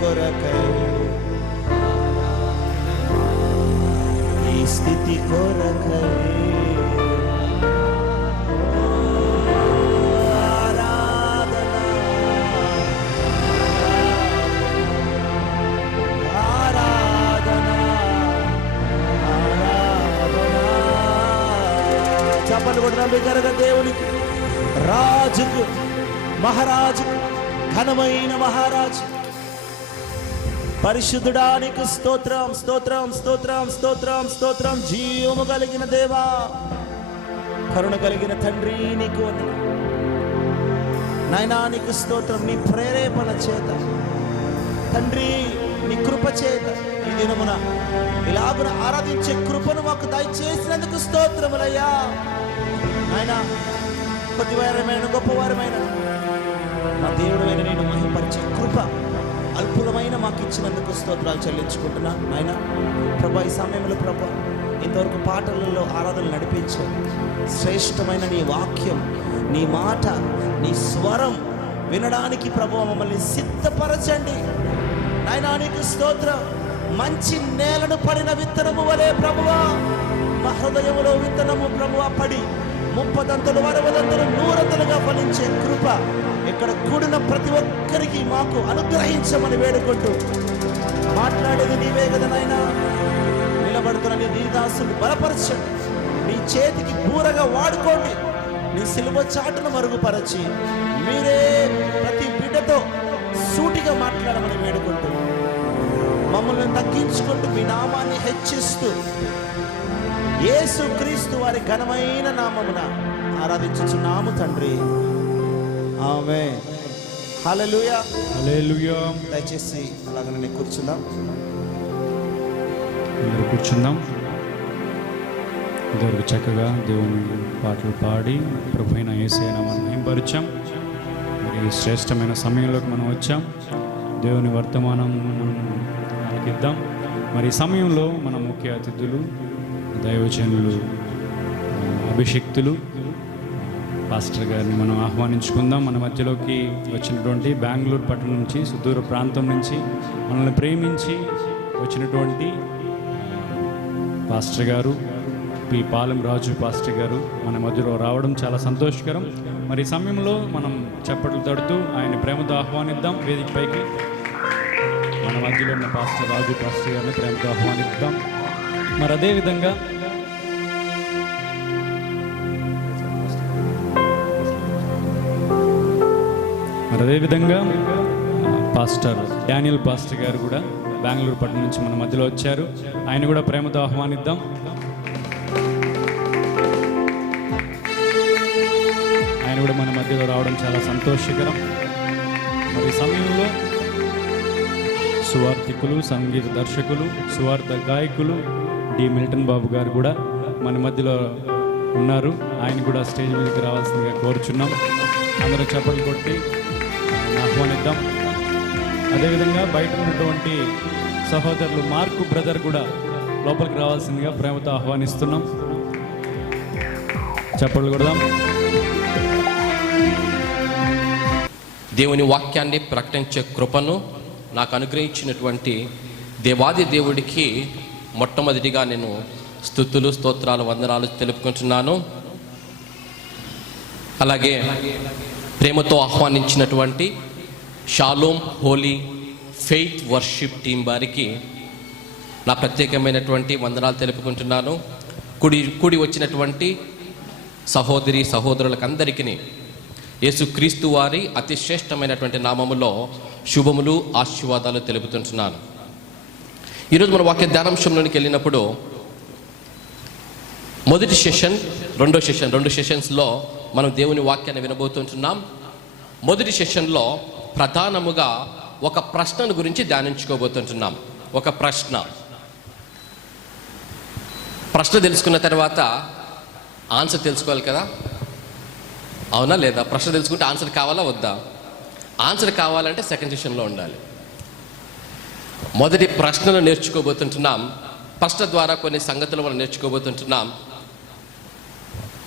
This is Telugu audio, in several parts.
కొరకై, ఈ స్థితి కొరకై బిగ్గరగా దేవునికి, రాజుకు, మహారాజుకు, ఘనమైన మహారాజు, పరిశుద్ధుడానికి స్తోత్రం, స్తోత్రం, స్తోత్రం, స్తోత్రం, స్తోత్రం. జీవము కలిగిన దేవా, కరుణ కలిగిన తండ్రి, నీకు వందనాలు నాయనా. నీకు స్తోత్రం. నీ ప్రేరేపణ చేత తండ్రి, నీ కృప చేత ఈ దినమున ఇలాగున ఆరాధించే కృపను మాకు దయచేసినందుకు స్తోత్రములయ్యా నాయన. కొద్దివారమైన గొప్పవారమైన మా దేవుడైన నేను మహిమపరిచే కృప అల్పులమైన మాకు ఇచ్చినందుకు స్తోత్రాలు చెల్లించుకుంటున్నా నాయన. ప్రభా, ఈ సమయంలో ప్రభా ఇంతవరకు పాటలలో ఆరాధనలు నడిపించావు. శ్రేష్టమైన నీ వాక్యం, నీ మాట, నీ స్వరం వినడానికి ప్రభు మమ్మల్ని సిద్ధపరచండి నాయనా. నీకు స్తోత్రం. మంచి నేలను పడిన విత్తనము వలె ప్రభువా మా హృదయములో విత్తనము ప్రభువా పడి 30 60 100 ఫలించే కృప ఇక్కడ కూడిన ప్రతి ఒక్కరికి మాకు అనుగ్రహించమని వేడుకుంటూ, మాట్లాడేది నీవే కదా నాయనా. నిలబడుతున్న నీ దాసుని బలపరచండి, నీ చేతికి బూరగా వాడుకోండి. నీ సిలువ చాటును మరుగుపరచి మీరే ప్రతి బిడ్డతో సూటిగా మాట్లాడమని వేడుకుంటూ, మమ్మల్ని తగ్గించుకుంటూ మీ నామాన్ని హెచ్చిస్తూ యేసు క్రీస్తు వారి ఘనమైన నామమున ఆరాధించుచున్నాము తండ్రి. ఆమేన్. హల్లెలూయా, హల్లెలూయా. దయచేసి అలాగనే కూర్చుందాం. కూర్చుందాం. దేవుడికి చక్కగా దేవుని పాటలు పాడి ప్రభు అయిన యేసయ్య నామమును మహిమపరిచాం. మరి శ్రేష్టమైన సమయంలోకి మనం వచ్చాం. దేవుని వర్తమానం ఆలకిద్దాం. మరి సమయంలో మన ముఖ్య అతిథులు, దైవజనులు, అభిషిక్తులు పాస్టర్ గారిని మనం ఆహ్వానించుకుందాం. మన మధ్యలోకి వచ్చినటువంటి బెంగళూరు పట్టణం నుంచి, సుదూర ప్రాంతం నుంచి మనల్ని ప్రేమించి వచ్చినటువంటి పాస్టర్ గారు, పి పాలెం రాజు పాస్టర్ గారు మన మధ్యలో రావడం చాలా సంతోషకరం. మరి ఈ సమయంలో మనం చప్పట్లు తడుతూ ఆయన ప్రేమతో ఆహ్వానిద్దాం వేదికపైకి. మన మధ్యలో ఉన్న పాస్టర్ రాజు పాస్టర్ గారిని ప్రేమతో ఆహ్వానిద్దాం. మరి అదేవిధంగా పాస్టర్ డానియల్ పాస్టర్ గారు కూడా బెంగళూరు పట్టణం నుంచి మన మధ్యలో వచ్చారు. ఆయన కూడా ప్రేమతో ఆహ్వానిద్దాం. ఆయన కూడా మన మధ్యలో రావడం చాలా సంతోషకరం. మరి సమయంలో సువార్థికులు, సంగీత దర్శకులు, సువార్థ గాయకులు డి మిల్టన్ బాబు గారు కూడా మన మధ్యలో ఉన్నారు. ఆయన కూడా స్టేజ్ మీదకి రావాల్సిందిగా కోరుచున్నాం. అందరూ చప్పట్లు కొట్టి ఆహ్వానిద్దాం. అదేవిధంగా బయట ఉన్నటువంటి సహోదరులు మార్కు బ్రదర్ కూడా లోపలికి రావాల్సిందిగా ప్రేమతో ఆహ్వానిస్తున్నాం. చప్పట్లు కొడదాం. దేవుని వాక్యాన్ని ప్రకటించే కృపను నాకు అనుగ్రహించినటువంటి దేవాది దేవుడికి మొట్టమొదటిగా నేను స్తుతులు, స్తోత్రాలు, వందనాలు తెలుపుకుంటున్నాను. అలాగే ప్రేమతో ఆహ్వానించినటువంటి Shalom Holy Faith Worship team వారికి నా ప్రత్యేకమైనటువంటి వందనాలు తెలుపుకుంటున్నాను. కూడి వచ్చినటువంటి సహోదరి సహోదరులకందరికీ యేసుక్రీస్తు వారి అతి శ్రేష్టమైనటువంటి నామములో శుభములు, ఆశీర్వాదాలు తెలుపుతుంటున్నాను. ఈరోజు మన వాక్య ధ్యానాంశంలోనికి వెళ్ళినప్పుడు మొదటి సెషన్, రెండు సెషన్స్లో మనం దేవుని వాక్యాన్ని వినబోతుంటున్నాం. మొదటి సెషన్లో ప్రధానముగా ఒక ప్రశ్నను గురించి ధ్యానించుకోబోతుంటున్నాం. ఒక ప్రశ్న తెలుసుకున్న తర్వాత ఆన్సర్ తెలుసుకోవాలి కదా, అవునా లేదా? ప్రశ్న తెలుసుకుంటే ఆన్సర్ కావాలా వద్దా? ఆన్సర్ కావాలంటే సెకండ్ సెషన్లో ఉండాలి. మొదటి ప్రశ్నను నేర్చుకోబోతుంటున్నాం. ప్రశ్న ద్వారా కొన్ని సంగతులు మనం నేర్చుకోబోతుంటున్నాం.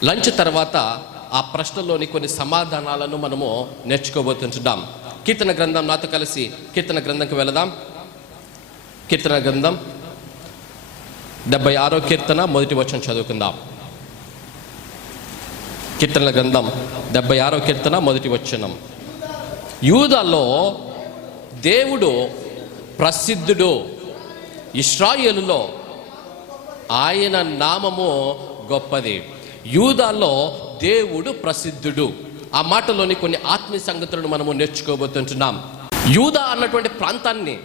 లంచ్ తర్వాత ఆ ప్రశ్నలోని కొన్ని సమాధానాలను మనము నేర్చుకోబోతుంటున్నాం. కీర్తన గ్రంథం నాతో కలిసి కీర్తన గ్రంథంకి వెళదాం. కీర్తన గ్రంథం 76వ కీర్తన 1వ వచనం చదువుకుందాం. కీర్తన గ్రంథం 76వ కీర్తన 1వ వచనం. యూదాలో దేవుడు ప్రసిద్ధుడు, ఇశ్రాయేలులో ఆయన నామము గొప్పది. యూదాలో దేవుడు ప్రసిద్ధుడు. ఆ మాటలోని కొన్ని ఆత్మీయ సంగతులను మనము నేర్చుకోబోతుంటున్నాం. యూదా అన్నటువంటి ప్రాంతాన్ని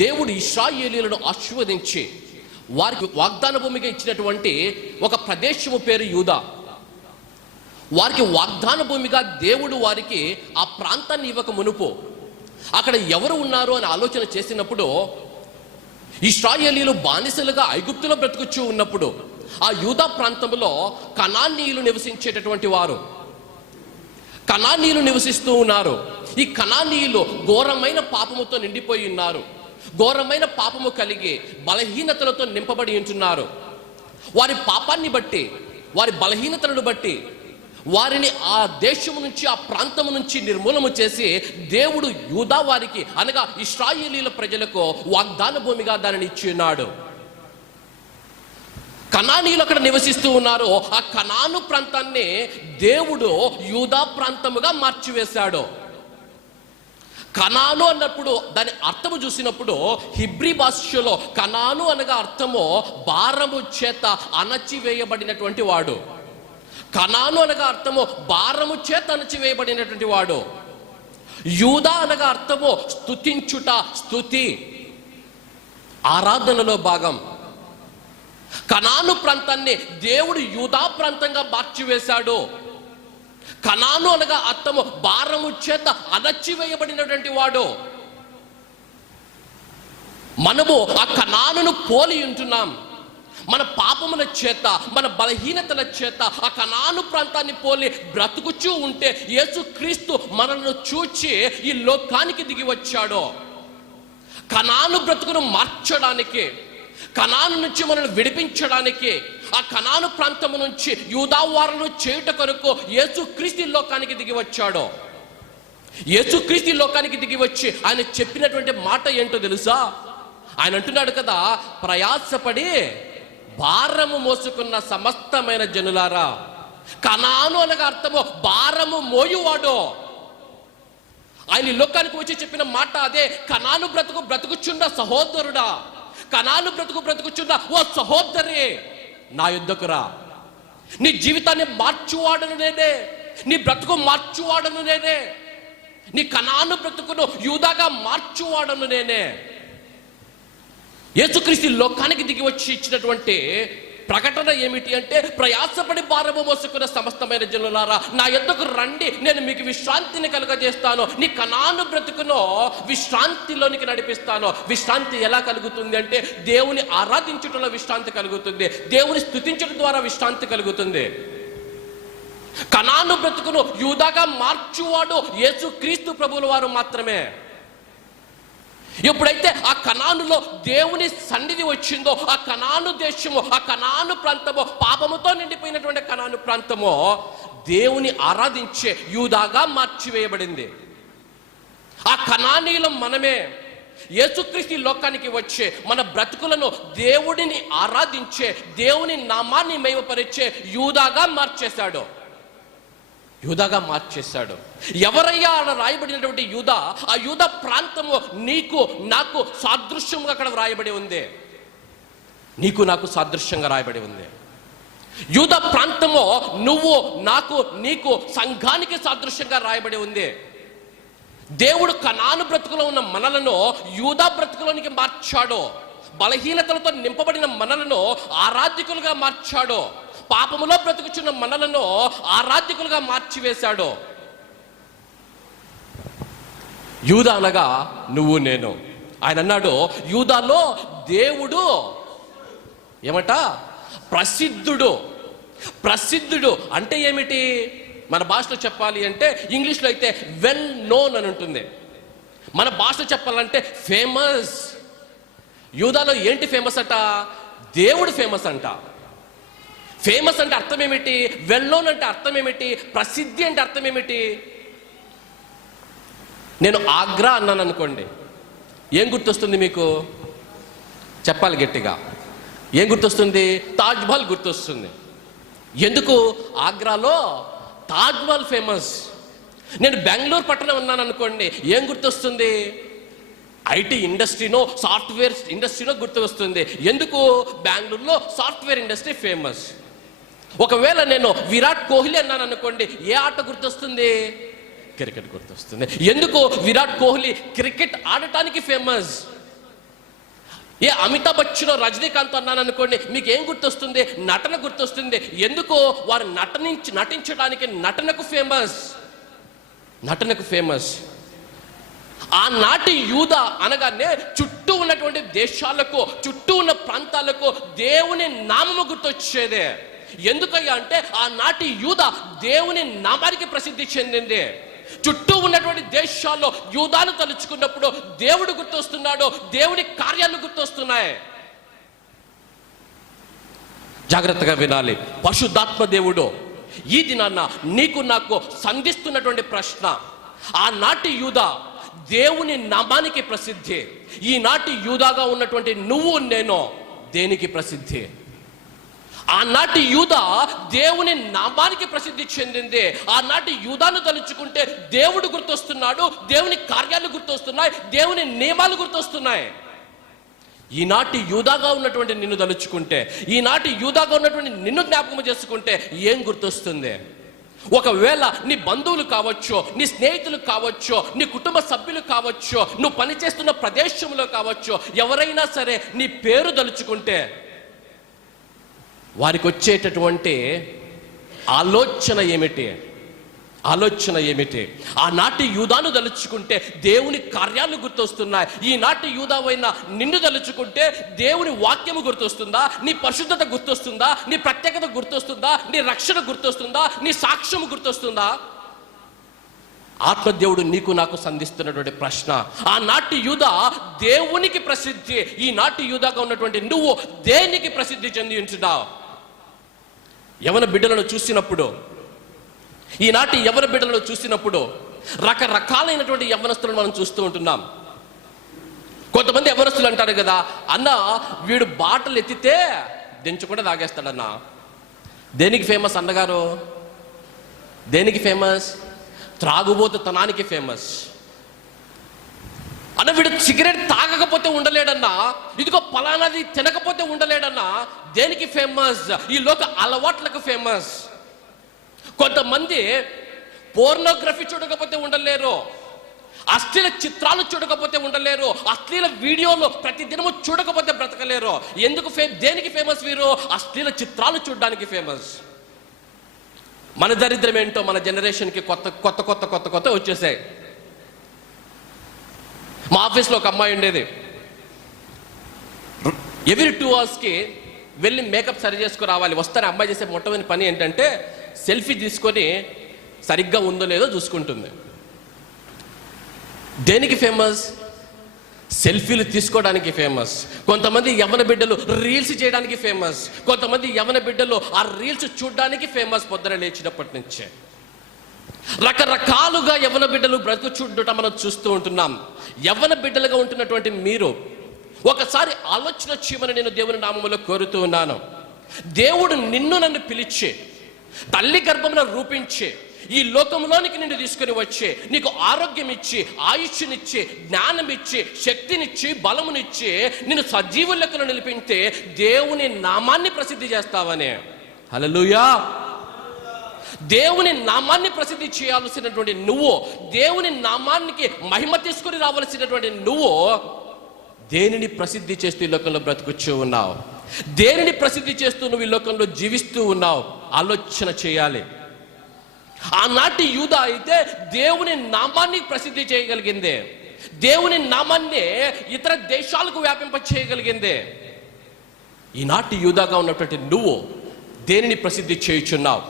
దేవుడు ఇశ్రాయేలీయులను ఆశీర్వదించి వారికి వాగ్దాన భూమిగా ఇచ్చినటువంటి ఒక ప్రదేశము పేరు యూదా. వారికి వాగ్దాన భూమిగా దేవుడు వారికి ఆ ప్రాంతాన్ని ఇవ్వక మునుపు అక్కడ ఎవరు ఉన్నారు అని ఆలోచన చేసినప్పుడు, ఇశ్రాయేలీయులు బానిసలుగా ఐగుప్తులో బ్రతుకుచూ ఉన్నప్పుడు ఆ యూదా ప్రాంతంలో కనానీయులు నివసించేటటువంటి వారు, కనానీయులు నివసిస్తూ ఉన్నారు. ఈ కనానీయులు ఘోరమైన పాపముతో నిండిపోయి ఉన్నారు. ఘోరమైన పాపము కలిగి బలహీనతలతో నింపబడి ఉంటున్నారు. వారి పాపాన్ని బట్టి, వారి బలహీనతలను బట్టి వారిని ఆ దేశము నుంచి, ఆ ప్రాంతము నుంచి నిర్మూలము చేసి దేవుడు యూదా వారికి అనగా ఇశ్రాయేలీయుల ప్రజలకు వాగ్దాన భూమిగా దానిని ఇచ్చి ఉన్నాడు. కనానీయులు అక్కడ నివసిస్తూ ఉన్నారు. ఆ కనాను ప్రాంతాన్ని దేవుడు యూదా ప్రాంతముగా మార్చివేశాడు. కనాను అన్నప్పుడు దాని అర్థము చూసినప్పుడు హిబ్రీ భాషలో కనాను అనగా అర్థము భారము చేత అణచివేయబడినటువంటి వాడు. కనాను అనగా అర్థము భారము చేత అణచివేయబడినటువంటి వాడు. యూదా అనగా అర్థము స్తుతించుట, స్తుతి, ఆరాధనలో భాగం. కనాను ప్రాంతాన్ని దేవుడు యూదా ప్రాంతంగా మార్చివేశాడు. కనాను అనగా అర్థము భారము చేత అణచివేయబడినటువంటి వాడు. మనము ఆ కనానును పోలి ఉంటున్నాం. మన పాపముల చేత, మన బలహీనతల చేత ఆ కనాను ప్రాంతాన్ని పోలి బ్రతుకుచూ ఉంటే యేసుక్రీస్తు మనల్ని చూచి ఈ లోకానికి దిగి వచ్చాడు. కనాను బ్రతుకును మార్చడానికి, కనాను నుంచి మనల్ని విడిపించడానికి, ఆ కనాను ప్రాంతము నుంచి యూదావారులను చేయుట కొరకు యేసుక్రీస్తు లోకానికి దిగి వచ్చాడు. యేసుక్రీస్తు లోకానికి దిగి వచ్చి ఆయన చెప్పినటువంటి మాట ఏంటో తెలుసా? ఆయన అంటున్నాడు కదా, ప్రయాసపడి భారము మోసుకున్న సమస్తమైన జనులారా. కనాను అనగా అర్థము భారము మోయువాడు. ఆయన ఈ లోకానికి వచ్చి చెప్పిన మాట అదే. కనాను బ్రతుకుచున్న సహోదరుడా, కనాను బ్రతుకుచున్న ఓ సహోదరి, నా యుద్ధకు రా. నీ జీవితాన్ని మార్చువాడను నేనే, నీ బ్రతుకు మార్చువాడను నేనే, నీ కనాను బ్రతుకును యూదాగా మార్చువాడను నేనే. యేసుక్రీస్తు లోకానికి దిగి వచ్చి ఇచ్చినటువంటి ప్రకటన ఏమిటి అంటే, ప్రయాసపడి భారము మోసుకున్న సమస్తమైన జనులారా, నా యొద్దకు రండి, నేను మీకు విశ్రాంతిని కలుగజేస్తాను. నీ కనాను బ్రతుకును విశ్రాంతిలోనికి నడిపిస్తాను. విశ్రాంతి ఎలా కలుగుతుంది అంటే, దేవుని ఆరాధించుటలో విశ్రాంతి కలుగుతుంది, దేవుని స్తుతించడం ద్వారా విశ్రాంతి కలుగుతుంది. కనాను బ్రతుకును యూదాగా మార్చువాడు యేసుక్రీస్తు ప్రభువుల వారు మాత్రమే. ఎప్పుడైతే ఆ కనానులో దేవుని సన్నిధి వచ్చిందో, ఆ కనాను దేశము, ఆ కనాను ప్రాంతము, పాపముతో నిండిపోయినటువంటి కనాను ప్రాంతము దేవుని ఆరాధించే యూదాగా మార్చివేయబడింది. ఆ కనానీయులం మనమే. యేసుక్రీస్తు లోకానికి వచ్చే మన బ్రతుకులను దేవుడిని ఆరాధించే, దేవుని నామాన్ని మహిమపరిచే యూదాగా మార్చేశాడు. యూదాగా మార్చేశాడు. ఎవరయ్యా అలా రాయబడినటువంటి యూదా? ఆ యూదా ప్రాంతము నీకు నాకు సాదృశ్యంగా అక్కడ రాయబడి ఉంది. నీకు నాకు సాదృశ్యంగా రాయబడి ఉంది. యూదా ప్రాంతము నువ్వు నాకు నీకు సంఘానికి సాదృశ్యంగా రాయబడి ఉంది. దేవుడు కనాను బ్రతుకులో ఉన్న మనలను యూదా బ్రతుకులోనికి మార్చాడు. బలహీనతలతో నింపబడిన మనలను ఆరాధ్యకులుగా మార్చాడు. పాపములో బ్రతుకుచున్న మనలను ఆరాధ్యకులుగా మార్చివేశాడు. యూదా అనగా నువ్వు నేను. ఆయన అన్నాడు, యూదాలో దేవుడు ఏమట? ప్రసిద్ధుడు. ప్రసిద్ధుడు అంటే ఏమిటి? మన భాషలో చెప్పాలి అంటే, ఇంగ్లీష్లో అయితే వెల్ నోన్ అని ఉంటుంది. మన భాషలో చెప్పాలంటే ఫేమస్. యూదాలో ఏంటి ఫేమస్ అట? దేవుడు ఫేమస్ అంట. ఫేమస్ అంటే అర్థం ఏమిటి? వెల్ నోన్ అంటే అర్థం ఏమిటి? ప్రసిద్ధి అంటే అర్థం ఏమిటి? నేను ఆగ్రా అన్నాను అనుకోండి, ఏం గుర్తొస్తుంది మీకు? చెప్పాలి గట్టిగా. ఏం గుర్తొస్తుంది? తాజ్ మహల్ గుర్తొస్తుంది. ఎందుకు? ఆగ్రాలో తాజ్ మహల్ ఫేమస్. నేను బెంగళూరు పట్టణం ఉన్నాను అనుకోండి, ఏం గుర్తొస్తుంది? ఐటీ ఇండస్ట్రీనో సాఫ్ట్వేర్ ఇండస్ట్రీనో గుర్తొస్తుంది. ఎందుకు? బెంగళూరులో సాఫ్ట్వేర్ ఇండస్ట్రీ ఫేమస్. ఒకవేళ నేను విరాట్ కోహ్లీ అన్నాను అనుకోండి, ఏ ఆట గుర్తొస్తుంది? క్రికెట్ గుర్తొస్తుంది. ఎందుకు? విరాట్ కోహ్లీ క్రికెట్ ఆడటానికి ఫేమస్. ఏ అమితాబ్ బచ్చన్, రజనీకాంత్ అన్నాను అనుకోండి, మీకు ఏం గుర్తొస్తుంది? నటన గుర్తొస్తుంది. ఎందుకు? వారు నటించడానికి నటనకు ఫేమస్. నటనకు ఫేమస్. ఆనాటి యూదా అనగానే చుట్టూ ఉన్నటువంటి దేశాలకు, చుట్టూ ఉన్న ప్రాంతాలకు దేవుని నామము గుర్తొచ్చేదే. ఎందుకయ్యా అంటే ఆనాటి యూదా దేవుని నామానికి ప్రసిద్ధి చెందింది. చుట్టూ ఉన్నటువంటి దేశాల్లో యూదాను తలుచుకున్నప్పుడు దేవుడు గుర్తొస్తున్నాడు, దేవుని కార్యాలు గుర్తొస్తున్నాయి. జాగ్రత్తగా వినాలి. పరిశుద్ధాత్మ దేవుడు ఈ దినాన్న నీకు నాకు సంధిస్తున్నటువంటి ప్రశ్న, ఆనాటి యూదా దేవుని నామానికి ప్రసిద్ధి. ఈనాటి యూదాగా ఉన్నటువంటి నువ్వు నేను దేనికి ప్రసిద్ధి? ఆనాటి యూదా దేవుని నామానికి ప్రసిద్ధి చెందింది. ఆనాటి యూదాను తలుచుకుంటే దేవుడు గుర్తొస్తున్నాడు, దేవుని కార్యాలు గుర్తొస్తున్నాయి, దేవుని నియమాలు గుర్తొస్తున్నాయి. ఈనాటి యూదాగా ఉన్నటువంటి నిన్ను తలుచుకుంటే, ఈనాటి యూదాగా ఉన్నటువంటి నిన్ను జ్ఞాపకం చేసుకుంటే ఏం గుర్తొస్తుంది? ఒకవేళ నీ బంధువులు కావచ్చు, నీ స్నేహితులు కావచ్చు, నీ కుటుంబ సభ్యులు కావచ్చు, నువ్వు పనిచేస్తున్న ప్రదేశంలో కావచ్చు, ఎవరైనా సరే నీ పేరు తలుచుకుంటే వారికి వచ్చేటటువంటి ఆలోచన ఏమిటి? ఆలోచన ఏమిటి? ఆనాటి యూదాను తలుచుకుంటే దేవుని కార్యాలు గుర్తొస్తున్నాయి. ఈనాటి యూదావైనా నిన్ను తలుచుకుంటే దేవుని వాక్యము గుర్తొస్తుందా? నీ పరిశుద్ధత గుర్తొస్తుందా? నీ ప్రత్యేకత గుర్తొస్తుందా? నీ రక్షణ గుర్తొస్తుందా? నీ సాక్ష్యము గుర్తొస్తుందా? ఆత్మదేవుడు నీకు నాకు సంధిస్తున్నటువంటి ప్రశ్న. ఆనాటి యూదా దేవునికి ప్రసిద్ధి. ఈనాటి యూదాగా ఉన్నటువంటి నువ్వు దేనికి ప్రసిద్ధి చెంది ఉంటున్నావు? యవన బిడ్డలను చూసినప్పుడు, ఈనాటి యవన బిడ్డలను చూసినప్పుడు రకరకాలైనటువంటి యవనస్తులను మనం చూస్తూ ఉంటున్నాం. కొంతమంది యవనస్తులు అంటారు కదా, అన్న వీడు బాటలు ఎత్తితే దించకుండా తాగేస్తాడన్నా. దేనికి ఫేమస్ అన్నగారు? దేనికి ఫేమస్? త్రాగుబోతుతనానికి ఫేమస్. అన్న వీడు సిగరెట్ తాగకపోతే ఉండలేడన్నా, ఇదిగో పలానాది తినకపోతే ఉండలేడన్నా. దేనికి ఫేమస్? ఈ లోక అలవాట్లకు ఫేమస్. కొంతమంది పోర్నోగ్రఫీ చూడకపోతే ఉండలేరు, అశ్లీల చిత్రాలు చూడకపోతే ఉండలేరు, అశ్లీల వీడియోలు ప్రతిదినము చూడకపోతే బ్రతకలేరు. ఎందుకు దేనికి ఫేమస్ వీరు? అశ్లీల చిత్రాలు చూడడానికి ఫేమస్. మన దరిద్రం ఏంటో మన జనరేషన్కి కొత్త కొత్త కొత్త కొత్త కొత్త వచ్చేసాయి. మా ఆఫీస్లో ఒక అమ్మాయి ఉండేది. ఎవ్రీ 2 అవర్స్కి వెళ్ళి మేకప్ సరి చేసుకుని రావాలి. వస్తానే అమ్మాయి చేసే మొట్టమొదటి పని ఏంటంటే సెల్ఫీ తీసుకొని సరిగ్గా ఉందో లేదో చూసుకుంటుంది. దేనికి ఫేమస్? సెల్ఫీలు తీసుకోవడానికి ఫేమస్. కొంతమంది యవన బిడ్డలు రీల్స్ చేయడానికి ఫేమస్. కొంతమంది యవన బిడ్డలు ఆ రీల్స్ చూడడానికి ఫేమస్. పొద్దున లేచినప్పటి నుంచే రకరకాలుగా యవన బిడ్డలు బ్రతుకు చూడట మనం చూస్తూ ఉంటున్నాం. యవన బిడ్డలుగా ఉంటున్నటువంటి మీరు ఒకసారి ఆలోచన చేయమని నేను దేవుని నామములో కోరుతూ ఉన్నాను. దేవుడు నిన్ను నన్ను పిలిచి తల్లి గర్భమున రూపించి ఈ లోకంలోనికి నిన్ను తీసుకుని వచ్చి నీకు ఆరోగ్యం ఇచ్చి, ఆయుష్నిచ్చి, జ్ఞానం ఇచ్చి, శక్తినిచ్చి, బలమునిచ్చి నిన్ను సజీవ లెక్కను నిలిపితే దేవుని నామాన్ని ప్రసిద్ధి చేస్తావని. హల్లెలూయా. దేవుని నామాన్ని ప్రసిద్ధి చేయాల్సినటువంటి నువ్వు, దేవుని నామానికి మహిమ తీసుకుని రావాల్సినటువంటి నువ్వు దేనిని ప్రసిద్ధి చేస్తూ ఈ లోకంలో బ్రతుకుచూ ఉన్నావు? దేనిని ప్రసిద్ధి చేస్తూ నువ్వు ఈ లోకంలో జీవిస్తూ ఉన్నావు? ఆలోచన చేయాలి. ఆనాటి యూదా అయితే దేవుని నామాన్ని ప్రసిద్ధి చేయగలిగింది, దేవుని నామాన్ని ఇతర దేశాలకు వ్యాపింప చేయగలిగింది. ఈనాటి యూదాగా ఉన్నటువంటి నువ్వు దేనిని ప్రసిద్ధి చేయుచున్నావు?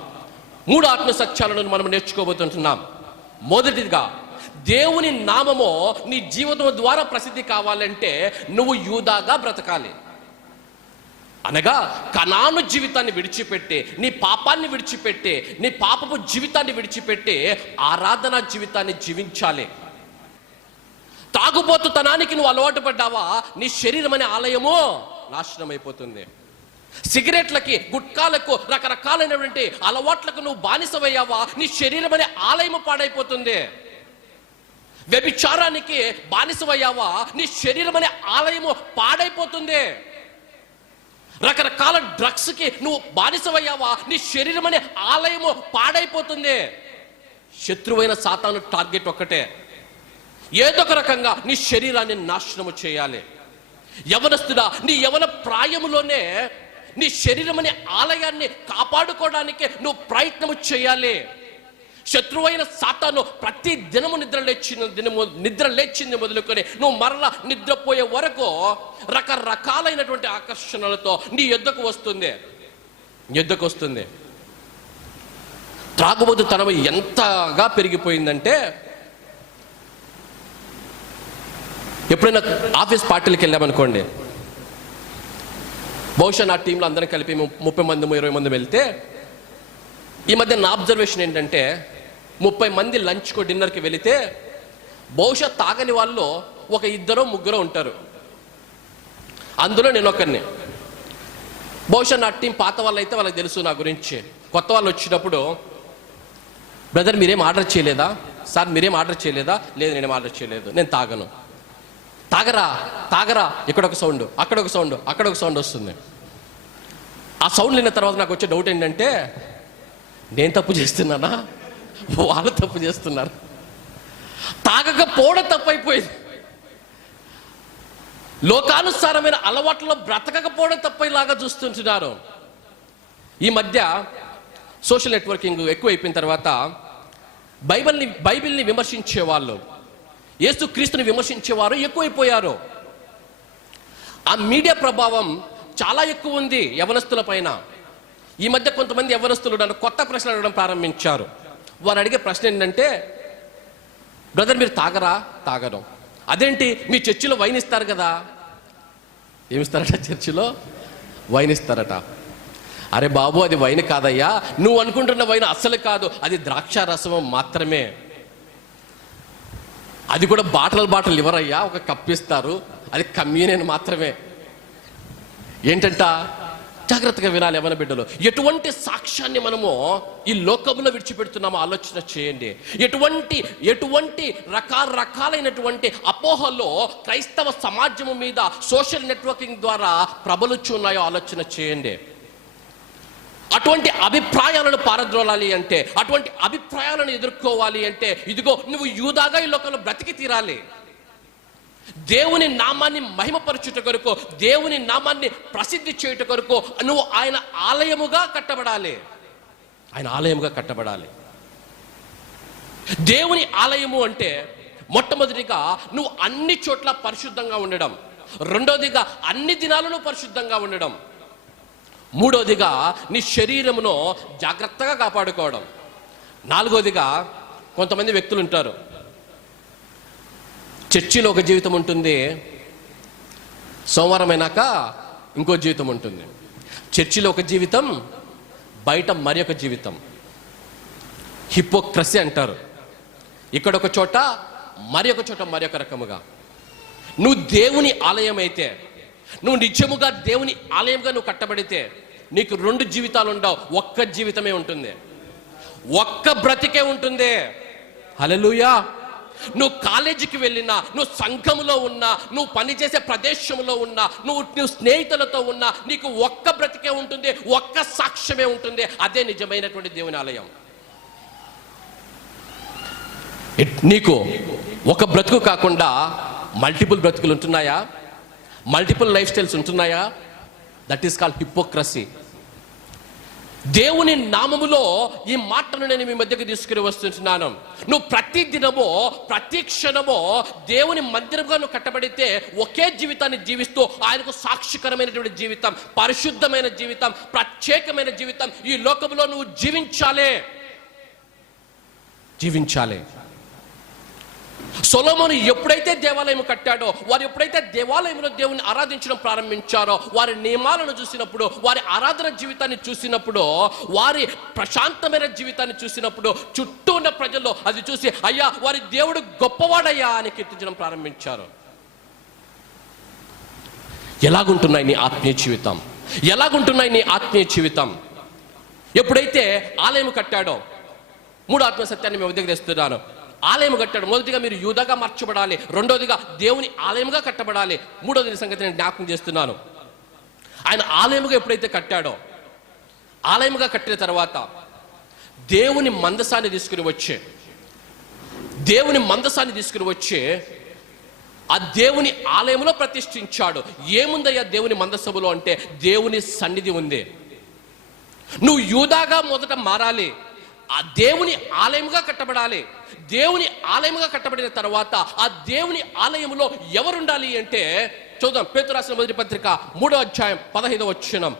3 ఆత్మ సత్యాలను మనం నేర్చుకోబోతుంటున్నాం. మొదటిగా, దేవుని నామము నీ జీవితం ద్వారా ప్రసిద్ధి కావాలంటే నువ్వు యూదాగా బ్రతకాలి. అనగా కనాను జీవితాన్ని విడిచిపెట్టి, నీ పాపాన్ని విడిచిపెట్టి, నీ పాపపు జీవితాన్ని విడిచిపెట్టి ఆరాధన జీవితాన్ని జీవించాలి. త్రాగుబోతుతనానికి నువ్వు అలవాటు పడ్డావా, నీ శరీరం అనే ఆలయము నాశనం అయిపోతుంది. సిగరెట్లకి, గుట్కాలకు, రకరకాలైనటువంటి అలవాట్లకు నువ్వు బానిసవయ్యావా, నీ శరీరం అనే ఆలయము పాడైపోతుంది. వ్యభిచారానికి బానిసవయ్యావా, నీ శరీరం అనే ఆలయము పాడైపోతుంది. రకరకాల డ్రగ్స్కి నువ్వు బానిసవయ్యావా, నీ శరీరం అనే ఆలయము పాడైపోతుంది. శత్రువైన సాతాను టార్గెట్ ఒక్కటే, ఏదో ఒక రకంగా నీ శరీరాన్ని నాశనము చేయాలి. యవనస్తుడా, నీ యవన ప్రాయములోనే నీ శరీరం అనే ఆలయాన్ని కాపాడుకోవడానికి నువ్వు ప్రయత్నము చేయాలి. శత్రువైన సాతాను ప్రతి దినము నిద్ర లేచింది మొదలుకొని నువ్వు మరలా నిద్రపోయే వరకు రకరకాలైనటువంటి ఆకర్షణలతో నీ యొద్దకు వస్తుంది. త్రాగుబోతుతనం ఎంతగా పెరిగిపోయిందంటే, ఎప్పుడైనా ఆఫీస్ పార్టీలకు వెళ్ళామనుకోండి, బహుశా నా టీంలో అందరం కలిపి 30 మంది 20 మంది వెళ్తే, ఈ మధ్య నా అబ్జర్వేషన్ ఏంటంటే 30 మంది లంచ్కో డిన్నర్కి వెళితే బహుశా తాగని వాళ్ళు ఒక 2-3 ఉంటారు. అందులో నేను ఒకరిని. బహుశా నా టీం పాత వాళ్ళు అయితే వాళ్ళకి తెలుసు నా గురించి. కొత్త వాళ్ళు వచ్చినప్పుడు, బ్రదర్ మీరేం ఆర్డర్ చేయలేదా, సార్ మీరేం ఆర్డర్ చేయలేదా, లేదు నేనేం ఆర్డర్ చేయలేదు, నేను తాగను. తాగరా ఇక్కడ ఒక సౌండ్, అక్కడ ఒక సౌండ్, అక్కడ ఒక సౌండ్ వస్తుంది. ఆ సౌండ్ విన్న తర్వాత నాకు వచ్చే డౌట్ ఏంటంటే, నేను తప్పు చేస్తున్నానా, వాళ్ళు తప్పు చేస్తున్నారు? తాగకపోవడం తప్పైపోయింది. లోకానుసారమైన అలవాట్లలో బ్రతకకపోవడం తప్పైలాగా చూస్తుంటున్నారు. ఈ మధ్య సోషల్ నెట్వర్కింగ్ ఎక్కువైపోయిన తర్వాత బైబిల్ని విమర్శించే వాళ్ళు, యేసుక్రీస్తుని విమర్శించేవారు ఎక్కువైపోయారు. ఆ మీడియా ప్రభావం చాలా ఎక్కువ ఉంది యవనస్తుల పైన. ఈ మధ్య కొంతమంది యవనస్తులు నన్ను కొత్త ప్రశ్నలు అడగడం ప్రారంభించారు. వారు అడిగే ప్రశ్న ఏంటంటే, బ్రదర్ మీరు తాగరు, అదేంటి మీ చర్చిలో వైన్ ఇస్తారు కదా? ఏమిస్తారట? చర్చిలో వైన్ ఇస్తారట. అరే బాబు, అది వైన్ కాదయ్యా, నువ్వు అనుకుంటున్న వైన్ అస్సలు కాదు, అది ద్రాక్ష రసం మాత్రమే. అది కూడా బాటలు ఇవ్వరయ్యా, ఒక కప్ ఇస్తారు, అది కమ్యూనియన్ మాత్రమే. ఏంటంట? జాగ్రత్తగా వినాలి యవన బిడ్డలు. ఎటువంటి సాక్ష్యాన్ని మనము ఈ లోకంలో విడిచిపెడుతున్నామో ఆలోచన చేయండి. ఎటువంటి రకరకాలైనటువంటి అపోహల్లో క్రైస్తవ సమాజము మీద సోషల్ నెట్వర్కింగ్ ద్వారా ప్రబలుచున్నాయో ఆలోచన చేయండి. అటువంటి అభిప్రాయాలను పారద్రోలాలి అంటే, అటువంటి అభిప్రాయాలను ఎదుర్కోవాలి అంటే, ఇదిగో నువ్వు యూదాగా ఈ లోకంలో బ్రతికి తీరాలి. దేవుని నామాన్ని మహిమపరచుట కొరకు, దేవుని నామాన్ని ప్రసిద్ధి చేయుట కొరకు నువ్వు ఆయన ఆలయముగా కట్టబడాలి. దేవుని ఆలయము అంటే మొట్టమొదటిగా నువ్వు అన్ని చోట్ల పరిశుద్ధంగా ఉండడం, రెండోదిగా అన్ని దినాలను పరిశుద్ధంగా ఉండడం, మూడోదిగా నీ శరీరమును జాగ్రత్తగా కాపాడుకోవడం, నాలుగోదిగా కొంతమంది వ్యక్తులు ఉంటారు, చర్చిలో ఒక జీవితం ఉంటుంది, సోమవారం అయినాక ఇంకో జీవితం ఉంటుంది. చర్చిలో ఒక జీవితం, బయట మరి ఒక జీవితం. హిపోక్రసీ అంటారు. ఇక్కడ ఒక చోట, మరి ఒక చోట మరి ఒక రకముగా. నువ్వు దేవుని ఆలయం అయితే, నువ్వు నిజముగా దేవుని ఆలయంగా నువ్వు కట్టబడితే నీకు 2 జీవితాలు ఉండవు, ఒక్క జీవితమే ఉంటుంది, ఒక్క బ్రతికే ఉంటుంది. హల్లెలూయా. నువ్వు కాలేజీకి వెళ్ళినా, నువ్వు సంఘములో ఉన్నా, నువ్వు పనిచేసే ప్రదేశంలో ఉన్నా, నువ్వు స్నేహితులతో ఉన్నా, నీకు ఒక్క బ్రతికే ఉంటుంది, ఒక్క సాక్ష్యమే ఉంటుంది. అదే నిజమైనటువంటి దేవుని ఆలయం. నీకు ఒక బ్రతుకు కాకుండా మల్టిపుల్ బ్రతుకులు ఉంటున్నాయా? మల్టిపుల్ లైఫ్ స్టైల్స్ ఉంటున్నాయా? That is called hypocrisy. దేవుని నామములో ఈ మాటను నేను మీ మధ్యకు తీసుకుని వస్తున్నాను. నువ్వు ప్రతి దినమో ప్రతి క్షణమో దేవుని మందిరంగా నువ్వు కట్టబడితే ఒకే జీవితాన్ని జీవిస్తూ ఆయనకు సాక్షికరమైనటువంటి జీవితం, పరిశుద్ధమైన జీవితం, ప్రత్యేకమైన జీవితం ఈ లోకంలో నువ్వు జీవించాలి. సొలొమోను ఎప్పుడైతే దేవాలయం కట్టాడో, వారు ఎప్పుడైతే దేవాలయంలో దేవుని ఆరాధించడం ప్రారంభించారో, వారి నియమాలను చూసినప్పుడు, వారి ఆరాధన జీవితాన్ని చూసినప్పుడు, వారి ప్రశాంతమైన జీవితాన్ని చూసినప్పుడు, చుట్టూ ఉన్న ప్రజల్లో అది చూసి అయ్యా వారి దేవుడు గొప్పవాడయ్యా అని కీర్తించడం ప్రారంభించారు. ఎలాగుంటున్నాయి నీ ఆత్మీయ జీవితం? ఎలాగుంటున్నాయి నీ ఆత్మీయ జీవితం? ఎప్పుడైతే ఆలయం కట్టాడో, 3 ఆత్మ సత్యాన్ని మేము దగ్గర తెస్తున్నాను. ఆలయం కట్టాడు. మొదటిగా మీరు యూదాగా మార్చబడాలి, రెండోదిగా దేవుని ఆలయంగా కట్టబడాలి, మూడోది సంగతి నేను జ్ఞాపకం చేస్తున్నాను. ఆయన ఆలయముగా ఎప్పుడైతే కట్టాడో, ఆలయముగా కట్టిన తర్వాత దేవుని మందసాన్ని తీసుకుని వచ్చి ఆ దేవుని ఆలయంలో ప్రతిష్ఠించాడు. ఏముందయ్యా దేవుని మందసములో అంటే దేవుని సన్నిధి ఉంది. నువ్వు యూదాగా మొదట మారాలి, ఆ దేవుని ఆలయముగా కట్టబడాలి. దేవుని ఆలయముగా కట్టబడిన తర్వాత ఆ దేవుని ఆలయములో ఎవరుండాలి అంటే చూద్దాం. పేతురు రాసిన మొదటి పత్రిక 3వ అధ్యాయం 15వ వచనం.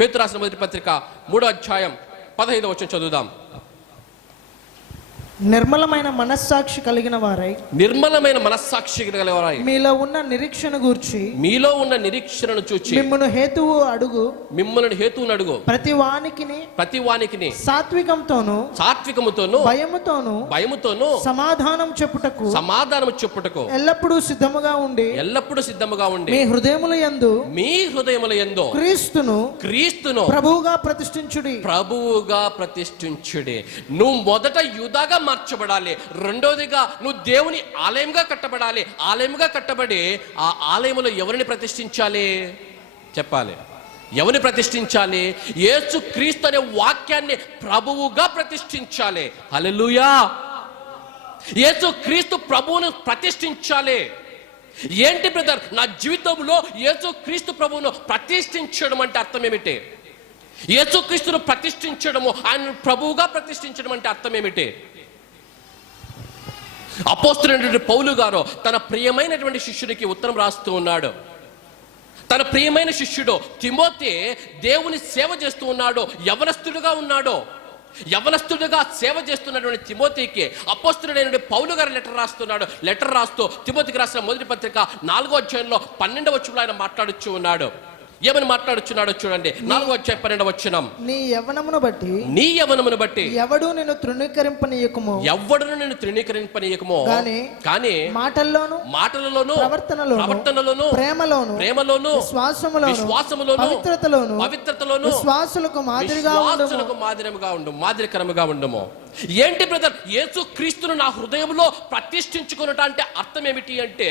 పేతురు రాసిన మొదటి పత్రిక 3వ అధ్యాయం 15వ వచనం చదువుదాం. నిర్మలమైన మనస్సాక్షి కలిగిన వారై, మీలో ఉన్న నిరీక్షణను చూచి మిమ్మును హేతువును అడుగు ప్రతి వానికిని సాత్వికముతోను భయముతోను సమాధానం చెప్పుటకు ఎల్లప్పుడూ సిద్ధముగా ఉండి మీ హృదయముల యందు క్రీస్తును ప్రభువుగా ప్రతిష్ఠించుడి. నువ్వు మొదట యూదాగా మార్చబడాలి, రెండోదిగా నువ్వు దేవుని ఆలయంగా కట్టబడాలి. ఆలయంగా కట్టబడి ఆ ఆలయంలో ఎవరిని ప్రతిష్ఠించాలి చెప్పాలి. ఎవరిని ప్రతిష్ఠించాలి? యేసు క్రీస్తు అనే వాక్యాన్ని ప్రభువుగా ప్రతిష్ఠించాలి. హల్లెలూయా! యేసు క్రీస్తు ప్రభువును ప్రతిష్ఠించాలి. ఏంటి బ్రదర్, నా జీవితంలో యేసు క్రీస్తు ప్రభువును ప్రతిష్ఠించడం అంటే అర్థం ఏమిటి? యేసు క్రీస్తును ప్రతిష్ఠించడము, ఆయన ప్రభువుగా ప్రతిష్ఠించడం అంటే అర్థం ఏమిటి? అపోస్తలుడైనటువంటి పౌలు గారు తన ప్రియమైనటువంటి శిష్యుడికి ఉత్తరం రాస్తూ ఉన్నాడు. తన ప్రియమైన శిష్యుడు తిమోతి దేవుని సేవ చేస్తూ ఉన్నాడు, యవనస్తుడుగా సేవ చేస్తున్నటువంటి తిమోతికి అపోస్తలుడైన పౌలు గారు లెటర్ రాస్తూ తిమోతికి రాసిన మొదటి పత్రిక 4వ అధ్యాయంలో 12వ వచనంలో ఆయన మాట్లాడుచూ ఉన్నాడు. ఏమని మాట్లాడుచున్నాడో చూడండి. 4వ అధ్యాయం 12వ వచనం. నీ యవ్వనమును బట్టి ఎవడు నిన్ను తృణీకరింపనీయకుమో కానీ మాటలలోను ప్రవర్తనలోను ప్రేమలోను విశ్వాసములోను పవిత్రతలోను విశ్వాసులకు మాదిరిగా ఉండుము. ఏంటి బ్రదర్, యేసు క్రీస్తును నా హృదయంలో ప్రతిష్ఠించుకున్నట అంటే అర్థం ఏమిటి అంటే,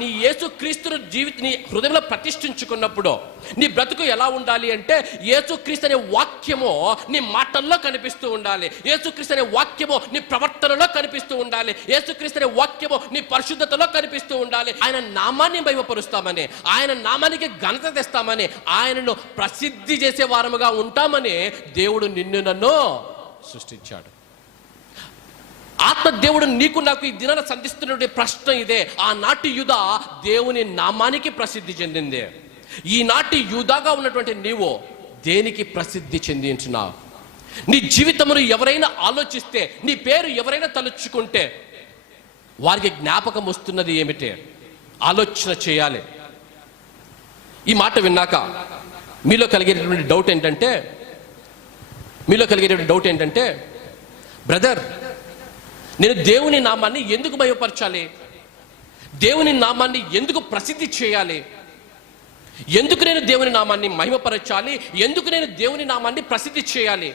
నీ యేసు క్రీస్తును నీ హృదయంలో ప్రతిష్ఠించుకున్నప్పుడు నీ బ్రతుకు ఎలా ఉండాలి అంటే, యేసు క్రీస్తు అనే వాక్యము నీ మాటల్లో కనిపిస్తూ ఉండాలి, యేసు క్రీస్తు అనే వాక్యము నీ ప్రవర్తనలో కనిపిస్తూ ఉండాలి, యేసు క్రీస్తు అనే వాక్యము నీ పరిశుద్ధతలో కనిపిస్తూ ఉండాలి. ఆయన నామాన్ని మహిమపరుస్తామని, ఆయన నామానికి ఘనత తెస్తామని, ఆయనను ప్రసిద్ధి చేసే వారముగా ఉంటామని దేవుడు నిన్ను నన్ను సృష్టించాడు. ఆత్మ దేవుడు నీకు నాకు ఈ దినాన సంధిస్తున్నటువంటి ప్రశ్న ఇదే. ఆనాటి యూదా దేవుని నామానికి ప్రసిద్ధి చెందింది. ఈనాటి యూదాగా ఉన్నటువంటి నీవు దేనికి ప్రసిద్ధి చెందించున్నావు? నీ జీవితమును ఎవరైనా ఆలోచిస్తే, నీ పేరు ఎవరైనా తలుచుకుంటే వారికి జ్ఞాపకం వస్తున్నది ఏమిటి? ఆలోచన చేయాలి. ఈ మాట విన్నాక మీలో కలిగేటటువంటి డౌట్ ఏంటంటే బ్రదర్, నేను దేవుని నామాన్ని ఎందుకు మహిమపరచాలి? దేవుని నామాన్ని ఎందుకు ప్రసిద్ధి చేయాలి? ఎందుకు నేను దేవుని నామాన్ని మహిమపరచాలి? ఎందుకు నేను దేవుని నామాన్ని ప్రసిద్ధి చేయాలి?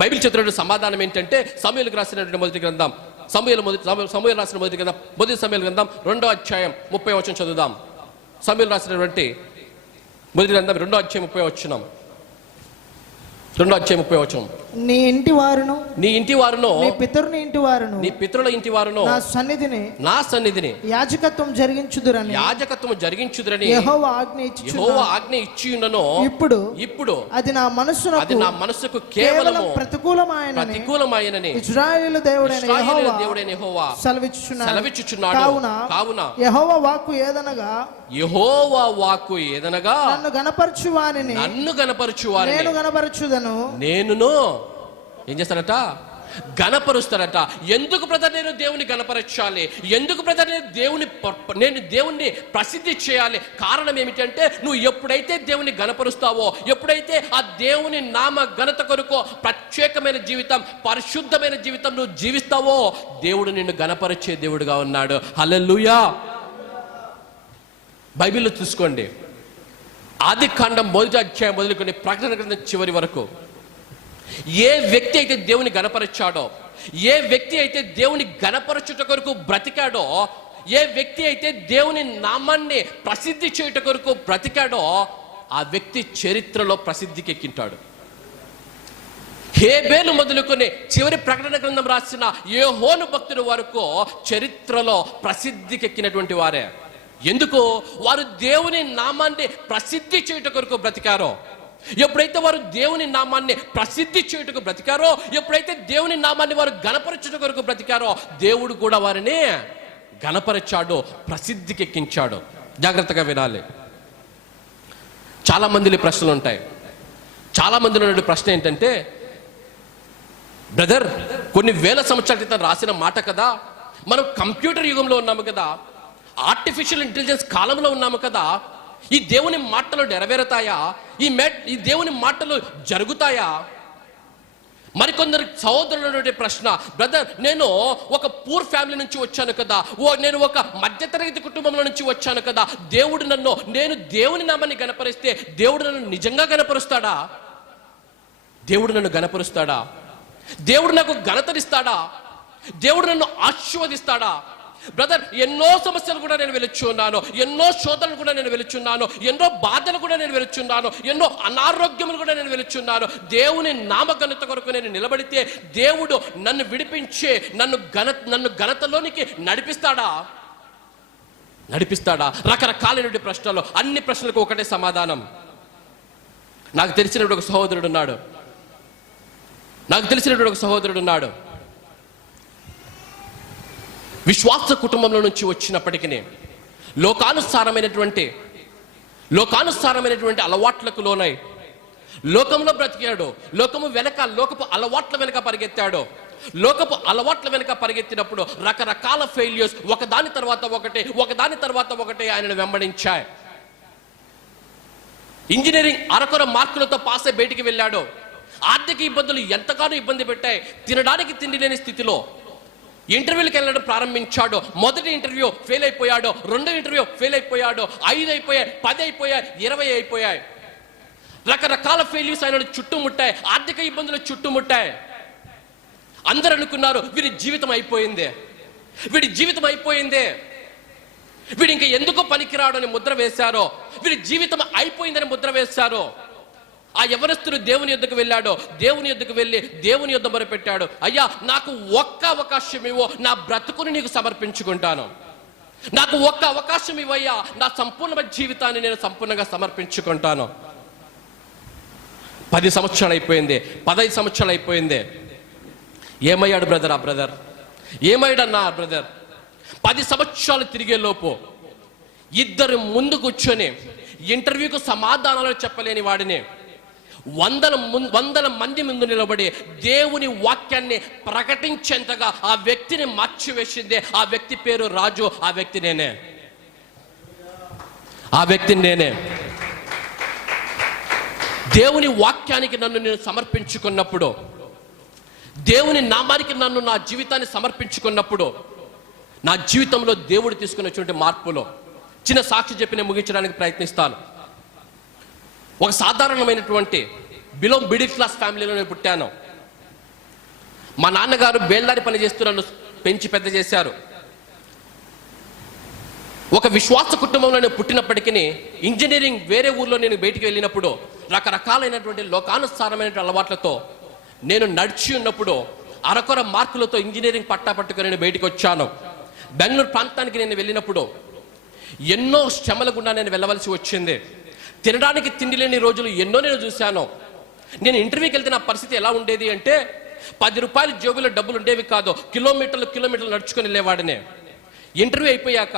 బైబిల్ చెప్తున్న సమాధానం ఏంటంటే, సమూయేలుకు రాసినటువంటి మొదటి గ్రంథం, సమూయేలు రాసిన మొదటి గ్రంథం 2వ అధ్యాయం 30వ వచనం చదువుదాం. సమూయేలు రాసినటువంటి మొదటి గ్రంథం 2వ అధ్యాయం 30వ వచనం. 2వ అధ్యాయం 30వ వచనం. నీ ఇంటి వారును నీ పితరుల ఇంటి వారును నా సన్నిధిని యాజకత్వం జరిగించుదురని యెహోవా ఆజ్ఞ ఇచ్చి ఉన్నను. ఇప్పుడు అది నా మనస్సుకు కేవలం ప్రతికూలమైనని ఇశ్రాయేలు దేవుడైన యెహోవా సెలవిచ్చుచున్నాడు. కావున యెహోవా వాక్కు ఏదనగా నన్ను గణపరచు వానిని నేను గణపరచుదను. నేనును ఏం చేస్తాడట? గణపరుస్తాడట. ఎందుకు బ్రదర్ నేను దేవుని గణపరచాలి? ఎందుకు బ్రదర్ నేను దేవుణ్ణి ప్రసిద్ధి చేయాలి? కారణం ఏమిటంటే, నువ్వు ఎప్పుడైతే దేవుని గణపరుస్తావో, ఎప్పుడైతే ఆ దేవుని నామ ఘనత కొరకు ప్రత్యేకమైన జీవితం, పరిశుద్ధమైన జీవితం నువ్వు జీవిస్తావో, దేవుడు నిన్ను గణపరిచే దేవుడుగా ఉన్నాడు. హల్లెలూయా. బైబిల్లో చూసుకోండి, ఆదికాండం 1వ అధ్యాయం మొదలుకొని ప్రకటన గ్రంథం చివరి వరకు ఏ వ్యక్తి అయితే దేవుని గణపరచాడో, ఏ వ్యక్తి అయితే దేవుని గణపరచుట కొరకు బ్రతికాడో, ఏ వ్యక్తి అయితే దేవుని నామాన్ని ప్రసిద్ధి చేయుట కొరకు బ్రతికాడో, ఆ వ్యక్తి చరిత్రలో ప్రసిద్ధికి ఎక్కింటాడు. హేబేలు మొదలుకొని చివరి ప్రకటన గ్రంథం రాసిన యోహోను భక్తుల వరకు చరిత్రలో ప్రసిద్ధికి ఎక్కినటువంటి వారే. ఎందుకు? వారు దేవుని నామాన్ని ప్రసిద్ధి చేయుట కొరకు బ్రతికారో. ఎప్పుడైతే వారు దేవుని నామాన్ని ప్రసిద్ధి చేయుటకు బ్రతికారో, ఎప్పుడైతే దేవుని నామాన్ని వారు గణపరచుట కొరకు బ్రతికారో, దేవుడు కూడా వారిని గణపరచాడు, ప్రసిద్ధికి ఎక్కించాడు. జాగ్రత్తగా వినాలి. చాలా మందిలో ప్రశ్నలు ఉంటాయి. చాలా మందిలో ఉన్న ప్రశ్న ఏంటంటే, బ్రదర్ కొన్ని వేల సంవత్సరాల క్రితం రాసిన మాట కదా, మనం కంప్యూటర్ యుగంలో ఉన్నాము కదా, ఆర్టిఫిషియల్ ఇంటెలిజెన్స్ కాలంలో ఉన్నాము కదా, ఈ దేవుని మాటలు నెరవేరుతాయా? ఈ దేవుని మాటలు జరుగుతాయా? మరికొందరు సహోదరుల ప్రశ్న, బ్రదర్ నేను ఒక పూర్ ఫ్యామిలీ నుంచి వచ్చాను కదా, నేను ఒక మధ్యతరగతి కుటుంబంలో నుంచి వచ్చాను కదా, నేను దేవుని నామాన్ని గణపరిస్తే దేవుడు నన్ను నిజంగా గణపరుస్తాడా? దేవుడు నన్ను గణపరుస్తాడా? దేవుడు నాకు ఘనతనిస్తాడా? దేవుడు నన్ను ఆశీర్వదిస్తాడా? బ్రదర్, ఎన్నో సమస్యలు కూడా నేను వెలుచున్నాను, ఎన్నో శోధనలు కూడా నేను వెలుచున్నాను, ఎన్నో బాధలు కూడా నేను వెలుచున్నాను, ఎన్నో అనారోగ్యములు కూడా నేను వెలుచున్నాను. దేవుని నామఘనత కొరకు నేను నిలబడితే దేవుడు నన్ను విడిపించే నన్ను ఘనతలోనికి నడిపిస్తాడా? రకరకాలైన ప్రశ్నలు. అన్ని ప్రశ్నలకు ఒకటే సమాధానం. నాకు తెలిసినటువంటి ఒక సహోదరుడు ఉన్నాడు. విశ్వాస కుటుంబంలో నుంచి వచ్చినప్పటికీ లోకానుసారమైనటువంటి అలవాట్లకు లోనై లోకంలో బ్రతికాడు. లోకపు అలవాట్ల వెనక పరిగెత్తాడు. లోకపు అలవాట్ల వెనక పరిగెత్తినప్పుడు రకరకాల ఫెయిల్యూర్స్ ఒకదాని తర్వాత ఒకటి ఆయనను వెంబడించాయి. ఇంజనీరింగ్ అరకొర మార్కులతో పాస్ అయి బయటికి వెళ్ళాడు. ఆర్థిక ఇబ్బందులు ఎంతగానో ఇబ్బంది పెట్టాయి. తినడానికి తిండి లేని స్థితిలో ఇంటర్వ్యూలకు వెళ్ళడం ప్రారంభించాడు. మొదటి ఇంటర్వ్యూ ఫెయిల్ అయిపోయాడు, రెండో ఇంటర్వ్యూ ఫెయిల్ అయిపోయాడు, 5 అయిపోయాయి, 10 అయిపోయాయి, 20 అయిపోయాయి. రకరకాల ఫెయిల్యూర్స్ ఆయన చుట్టుముట్టాయి, ఆర్థిక ఇబ్బందులు చుట్టుముట్టాయి. అందరూ అనుకున్నారు వీడి జీవితం అయిపోయిందే, వీడు ఇంకా ఎందుకో పనికిరాడు అని ముద్ర వేశారో, వీడి జీవితం అయిపోయిందని ముద్ర వేశారో. ఆ యవనస్తుడు దేవుని యొద్దకు వెళ్ళాడు. దేవుని యొద్దకు వెళ్ళి దేవుని యొద్ద మొరపెట్టాడు, అయ్యా నాకు ఒక్క అవకాశం ఇవ్వు, నా బ్రతుకుని నీకు సమర్పించుకుంటాను. నాకు ఒక్క అవకాశం ఇవ్వయ్యా, నా సంపూర్ణ జీవితాన్ని నేను సంపూర్ణంగా సమర్పించుకుంటాను. 10 సంవత్సరాలు అయిపోయింది, 15 సంవత్సరాలు అయిపోయింది. ఏమయ్యాడు బ్రదర్? ఆ బ్రదర్ ఏమయ్యాడన్నా? ఆ బ్రదర్ 10 సంవత్సరాలు తిరిగే లోపు ఇద్దరు ముందు కూర్చొని ఇంటర్వ్యూకు సమాధానాలు చెప్పలేని వాడిని వందల మంది ముందు నిలబడి దేవుని వాక్యాన్ని ప్రకటించేంతగా ఆ వ్యక్తిని మార్చివేసింది. ఆ వ్యక్తి పేరు రాజు. ఆ వ్యక్తి నేనే. దేవుని వాక్యానికి నన్ను నేను సమర్పించుకున్నప్పుడు, దేవుని నామానికి నా జీవితాన్ని సమర్పించుకున్నప్పుడు, నా జీవితంలో దేవుడు తీసుకున్నటువంటి మార్పులో చిన్న సాక్షి చెప్పి నేను ముగించడానికి ప్రయత్నిస్తాను. ఒక సాధారణమైనటువంటి బిలో మిడిల్ క్లాస్ ఫ్యామిలీలో నేను పుట్టాను. మా నాన్నగారు బేల్దారి పని చేస్తూ నన్ను పెంచి పెద్ద చేశారు. ఒక విశ్వాస కుటుంబంలో నేను పుట్టినప్పటికీ ఇంజనీరింగ్ వేరే ఊర్లో నేను బయటికి వెళ్ళినప్పుడు రకరకాలైనటువంటి లోకానుసారమైన అలవాట్లతో నేను నడిచి ఉన్నప్పుడు అరకొర మార్కులతో ఇంజనీరింగ్ పట్టా పట్టుకొని నేను బయటికి వచ్చాను. బెంగళూరు ప్రాంతానికి నేను వెళ్ళినప్పుడు ఎన్నో శ్రమల గుండా నేను వెళ్ళవలసి వచ్చింది. తినడానికి తిండి లేని రోజులు ఎన్నో నేను చూశాను. నేను ఇంటర్వ్యూకి వెళ్తే నా పరిస్థితి ఎలా ఉండేది అంటే, 10 రూపాయలు జేబులో డబ్బులు ఉండేవి కాదు, కిలోమీటర్లు నడుచుకొని వెళ్ళేవాడినే. ఇంటర్వ్యూ అయిపోయాక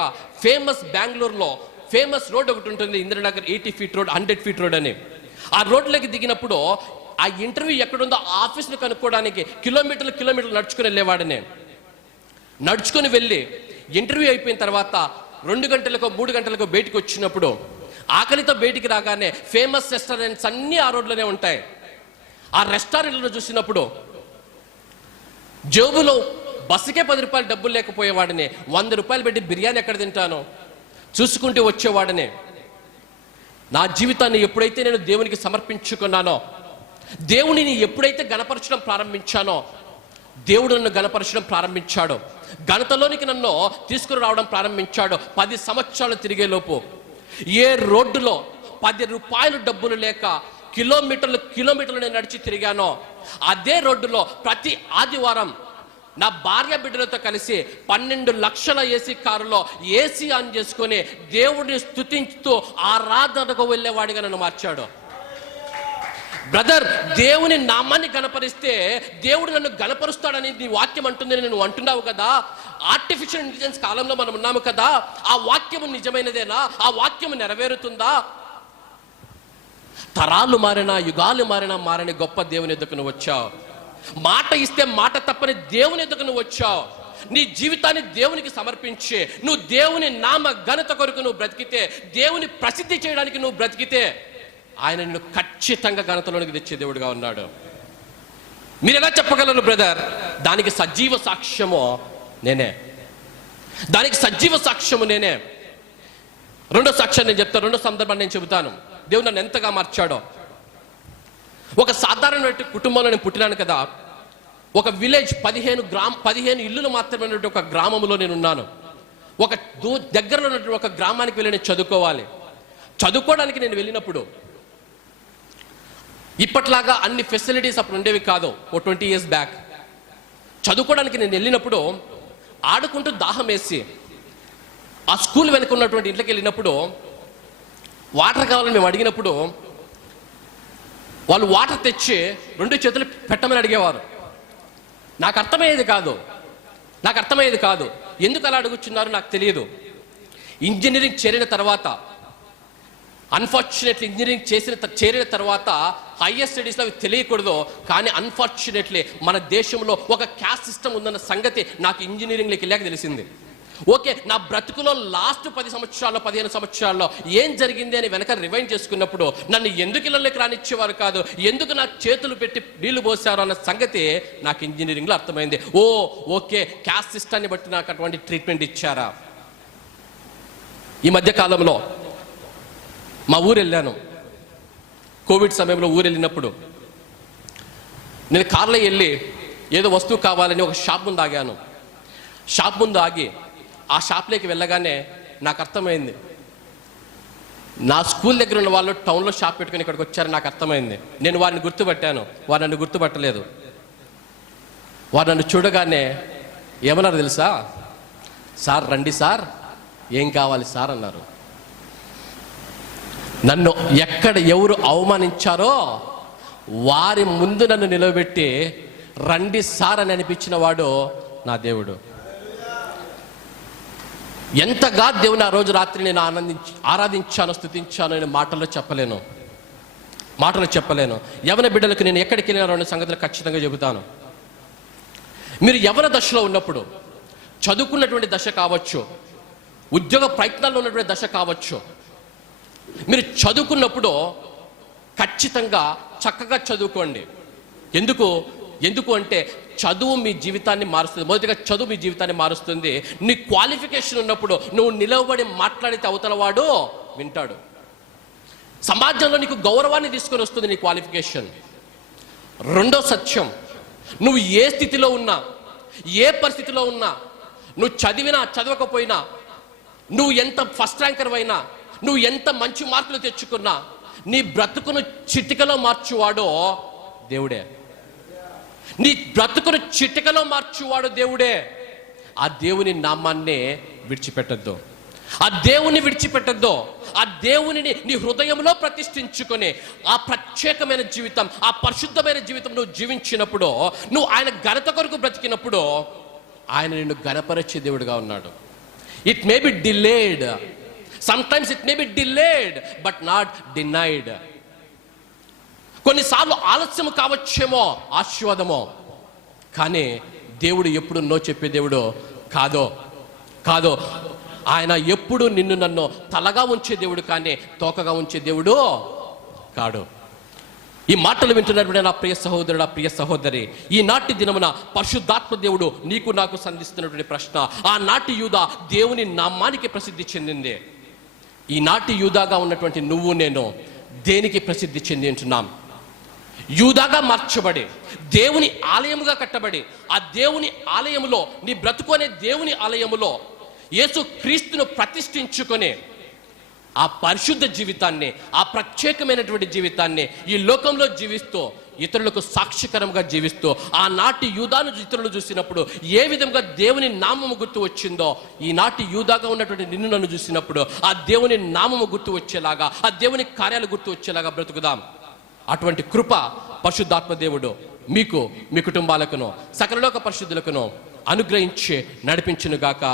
బెంగళూరులో ఫేమస్ రోడ్ ఒకటి ఉంటుంది, Indiranagar 80 feet road, 100 feet road అని. ఆ రోడ్లోకి దిగినప్పుడు ఆ ఇంటర్వ్యూ ఎక్కడుందో ఆఫీస్ని కనుక్కోవడానికి కిలోమీటర్లు నడుచుకుని వెళ్ళేవాడిని. నడుచుకొని వెళ్ళి ఇంటర్వ్యూ అయిపోయిన తర్వాత 2 గంటలకో 3 గంటలకో బయటికి వచ్చినప్పుడు ఆకలితో బయటికి రాగానే ఫేమస్ రెస్టారెంట్స్ అన్నీ ఆ రోడ్లోనే ఉంటాయి. ఆ రెస్టారెంట్లో చూసినప్పుడు జేబులో బస్సుకే 10 రూపాయలు డబ్బులు లేకపోయేవాడిని. 100 రూపాయలు పెట్టి బిర్యానీ ఎక్కడ తింటానో చూసుకుంటూ వచ్చేవాడిని. నా జీవితాన్ని ఎప్పుడైతే నేను దేవునికి సమర్పించుకున్నానో, దేవునిని ఎప్పుడైతే గణపరచడం ప్రారంభించానో, దేవుడు నన్ను గణపరచడం ప్రారంభించాడు. ఘనతలోనికి నన్ను తీసుకుని రావడం ప్రారంభించాడు. 10 సంవత్సరాలు తిరిగేలోపు ఏ రోడ్డులో 10 రూపాయలు డబ్బులు లేక కిలోమీటర్లు నేను నడిచి తిరిగానో, అదే రోడ్డులో ప్రతి ఆదివారం నా భార్య బిడ్డలతో కలిసి 12 లక్షల ఏసీ కారులో ఏసీ ఆన్ చేసుకొని దేవుడిని స్తుతించుతూ ఆరాధనకు వెళ్ళేవాడిగా నన్ను మార్చాడు. బ్రదర్, దేవుని నామాన్ని గణపరిస్తే దేవుడు నన్ను గణపరుస్తాడని నీ వాక్యం అంటుంది, నువ్వు అంటున్నావు కదా. ఆర్టిఫిషియల్ ఇంటెలిజెన్స్ కాలంలో మనం ఉన్నాము కదా. ఆ వాక్యము నిజమైనదేనా? ఆ వాక్యము నెరవేరుతుందా? తరాలు మారినా, యుగాలు మారని గొప్ప దేవుని ఎదుకు నువ్వు వచ్చావు. మాట ఇస్తే మాట తప్పని దేవుని ఎదుకు నువ్వు వచ్చావు. నీ జీవితాన్ని దేవునికి సమర్పించి నువ్వు దేవుని నామ ఘనత కొరకు నువ్వు బ్రతికితే, దేవుని ప్రసిద్ధి చేయడానికి నువ్వు బ్రతికితే, ఆయన నిన్ను ఖచ్చితంగా ఘనతలోనికి తెచ్చే దేవుడిగా ఉన్నాడు. మీరు ఎలా చెప్పగలరు బ్రదర్? దానికి సజీవ సాక్ష్యము నేనే. రెండో సాక్ష్యం నేను చెప్తాను. రెండో సందర్భాన్ని నేను చెబుతాను. దేవుడు నన్ను ఎంతగా మార్చాడో. ఒక సాధారణ కుటుంబంలో నేను పుట్టినాను కదా. ఒక విలేజ్ 15 ఇల్లులు మాత్రమే ఒక గ్రామంలో నేను ఉన్నాను. ఒక దగ్గరలో ఉన్నటువంటి ఒక గ్రామానికి వెళ్ళి నేను చదువుకోవడానికి నేను వెళ్ళినప్పుడు ఇప్పట్లాగా అన్ని ఫెసిలిటీస్ అప్పుడు ఉండేవి కాదు. ఓ 20 years బ్యాక్ చదువుకోవడానికి నేను వెళ్ళినప్పుడు ఆడుకుంటూ దాహం వేసి ఆ స్కూల్ వెనుక ఉన్నటువంటి ఇంట్లోకి వెళ్ళినప్పుడు వాటర్ కావాలని మేము అడిగినప్పుడు వాళ్ళు వాటర్ తెచ్చి 2 చేతులు పెట్టమని అడిగేవారు. నాకు అర్థమయ్యేది కాదు. ఎందుకు అలా అడుగుచున్నారో నాకు తెలియదు. ఇంజనీరింగ్ చేరిన తర్వాత, అన్ఫార్చునేట్లీ ఇంజనీరింగ్ చేరిన తర్వాత హైయర్ స్టడీస్లో అవి తెలియకూడదు. కానీ అన్ఫార్చునేట్లీ మన దేశంలో ఒక క్యాస్ట్ సిస్టమ్ ఉందన్న సంగతి నాకు ఇంజనీరింగ్లోకి వెళ్ళాక తెలిసింది. ఓకే, నా బ్రతుకులో లాస్ట్ 10 సంవత్సరాల్లో 15 సంవత్సరాల్లో ఏం జరిగింది అని వెనక రివైండ్ చేసుకున్నప్పుడు నన్ను ఎందుకు ఇళ్ళలోకి రానిచ్చేవారు కాదు, ఎందుకు నా చేతులు పెట్టి నీళ్లు పోసారు అన్న సంగతి నాకు ఇంజనీరింగ్లో అర్థమైంది. ఓకే, క్యాస్ట్ సిస్టాన్ని బట్టి నాకు అటువంటి ట్రీట్మెంట్ ఇచ్చారా. ఈ మధ్య కాలంలో మా ఊరు వెళ్ళాను. కోవిడ్ సమయంలో ఊరు వెళ్ళినప్పుడు నేను కార్లో వెళ్ళి ఏదో వస్తువు కావాలని ఒక షాప్ ముందు ఆగాను. షాప్ ముందు ఆగి ఆ షాప్లోకి వెళ్ళగానే నాకు అర్థమైంది, నా స్కూల్ దగ్గర ఉన్న వాళ్ళు టౌన్లో షాప్ పెట్టుకుని ఇక్కడికి వచ్చారని నాకు అర్థమైంది. నేను వారిని గుర్తుపట్టాను, వారు నన్ను గుర్తుపట్టలేదు. వారు నన్ను చూడగానే ఏమన్నారు తెలుసా? సార్ రండి సార్, ఏం కావాలి సార్ అన్నారు. నన్ను ఎక్కడ ఎవరు అవమానించారో వారి ముందు నన్ను నిలబెట్టి రండి సార్ అని అనిపించిన వాడు నా దేవుడు. ఎంతగా దేవుని ఆ రోజు రాత్రి నేను ఆరాధించాను, స్తుతించాను. నేను మాటల్లో చెప్పలేను. యవన బిడ్డలకు నేను ఎక్కడికి వెళ్ళినా 2 సంగతులు ఖచ్చితంగా చెబుతాను. మీరు యవన దశలో ఉన్నప్పుడు, చదువుకున్నటువంటి దశ కావచ్చు, ఉద్యోగ ప్రయత్నాల్లో ఉన్నటువంటి దశ కావచ్చు, మీరు చదువుకున్నప్పుడు ఖచ్చితంగా చక్కగా చదువుకోండి. ఎందుకు అంటే చదువు మీ జీవితాన్ని మారుస్తుంది. మొదటిగా చదువు మీ జీవితాన్ని మారుస్తుంది. నీ క్వాలిఫికేషన్ ఉన్నప్పుడు నువ్వు నిలవబడి మాట్లాడితే అవతలవాడు వింటాడు. సమాజంలో నీకు గౌరవాన్ని తీసుకొని వస్తుంది నీ క్వాలిఫికేషన్. రెండో సత్యం, నువ్వు ఏ స్థితిలో ఉన్నా, ఏ పరిస్థితిలో ఉన్నా, నువ్వు చదివినా చదవకపోయినా, నువ్వు ఎంత ఫస్ట్ ర్యాంకర్ అయినా, నువ్వు ఎంత మంచి మార్కులు తెచ్చుకున్నా, నీ బ్రతుకును చిటికలో మార్చువాడో దేవుడే. నీ బ్రతుకును చిటికలో మార్చువాడు దేవుడే. ఆ దేవుని నామాన్నే విడిచిపెట్టద్దు. ఆ దేవుని విడిచిపెట్టద్దు. ఆ దేవునిని నీ హృదయంలో ప్రతిష్ఠించుకొని ఆ ప్రత్యేకమైన జీవితం, ఆ పరిశుద్ధమైన జీవితం నువ్వు జీవించినప్పుడు, నువ్వు ఆయన ఘనత కొరకు బ్రతికినప్పుడు ఆయన నిన్ను ఘనపరిచే దేవుడుగా ఉన్నాడు. It may be delayed, sometimes it may be delayed but not denied. కొన్నిసార్లు ఆలస్యం కావచ్చేమో ఆశీర్వాదమో, కానీ దేవుడు ఎప్పుడు నో చెప్పే దేవుడు కాదో. ఆయన ఎప్పుడు నిన్ను నన్ను తలగా ఉంచే దేవుడు కానీ తోకగా ఉంచే దేవుడు కాడు. ఈ మాటలు వింటున్నప్పుడు నా ప్రియ సహోదరుడు, నా ప్రియ సహోదరి, ఈనాటి దినమున పరిశుద్ధాత్మ దేవుడు నీకు నాకు సంధిస్తున్నటువంటి ప్రశ్న, ఆనాటి యూదా దేవుని నామానికి ప్రసిద్ధి చెందింది. ఈనాటి యూదాగా ఉన్నటువంటి నువ్వు నేను దేనికి ప్రసిద్ధి చెంది ఉంటున్నాం? యూదాగా మార్చబడి దేవుని ఆలయముగా కట్టబడి, ఆ దేవుని ఆలయములో నీ బ్రతుకు అనే దేవుని ఆలయములో యేసు క్రీస్తును ప్రతిష్ఠించుకొని ఆ పరిశుద్ధ జీవితాన్ని, ఆ ప్రత్యేకమైనటువంటి జీవితాన్ని ఈ లోకంలో జీవిస్తూ, ఇతరులకు సాక్షికరంగా జీవిస్తూ, ఆనాటి యూదాను ఇతరులు చూసినప్పుడు ఏ విధంగా దేవుని నామము గుర్తు వచ్చిందో, ఈనాటి యూదాగా ఉన్నటువంటి నిన్ను నన్ను చూసినప్పుడు ఆ దేవుని నామము గుర్తు వచ్చేలాగా, ఆ దేవుని కార్యాలు గుర్తు వచ్చేలాగా బ్రతుకుదాం. అటువంటి కృప పరిశుద్ధాత్మ దేవుడు మీకు, మీ కుటుంబాలకును, సకలలోక పరిశుద్ధులకును అనుగ్రహించి నడిపించునుగాక.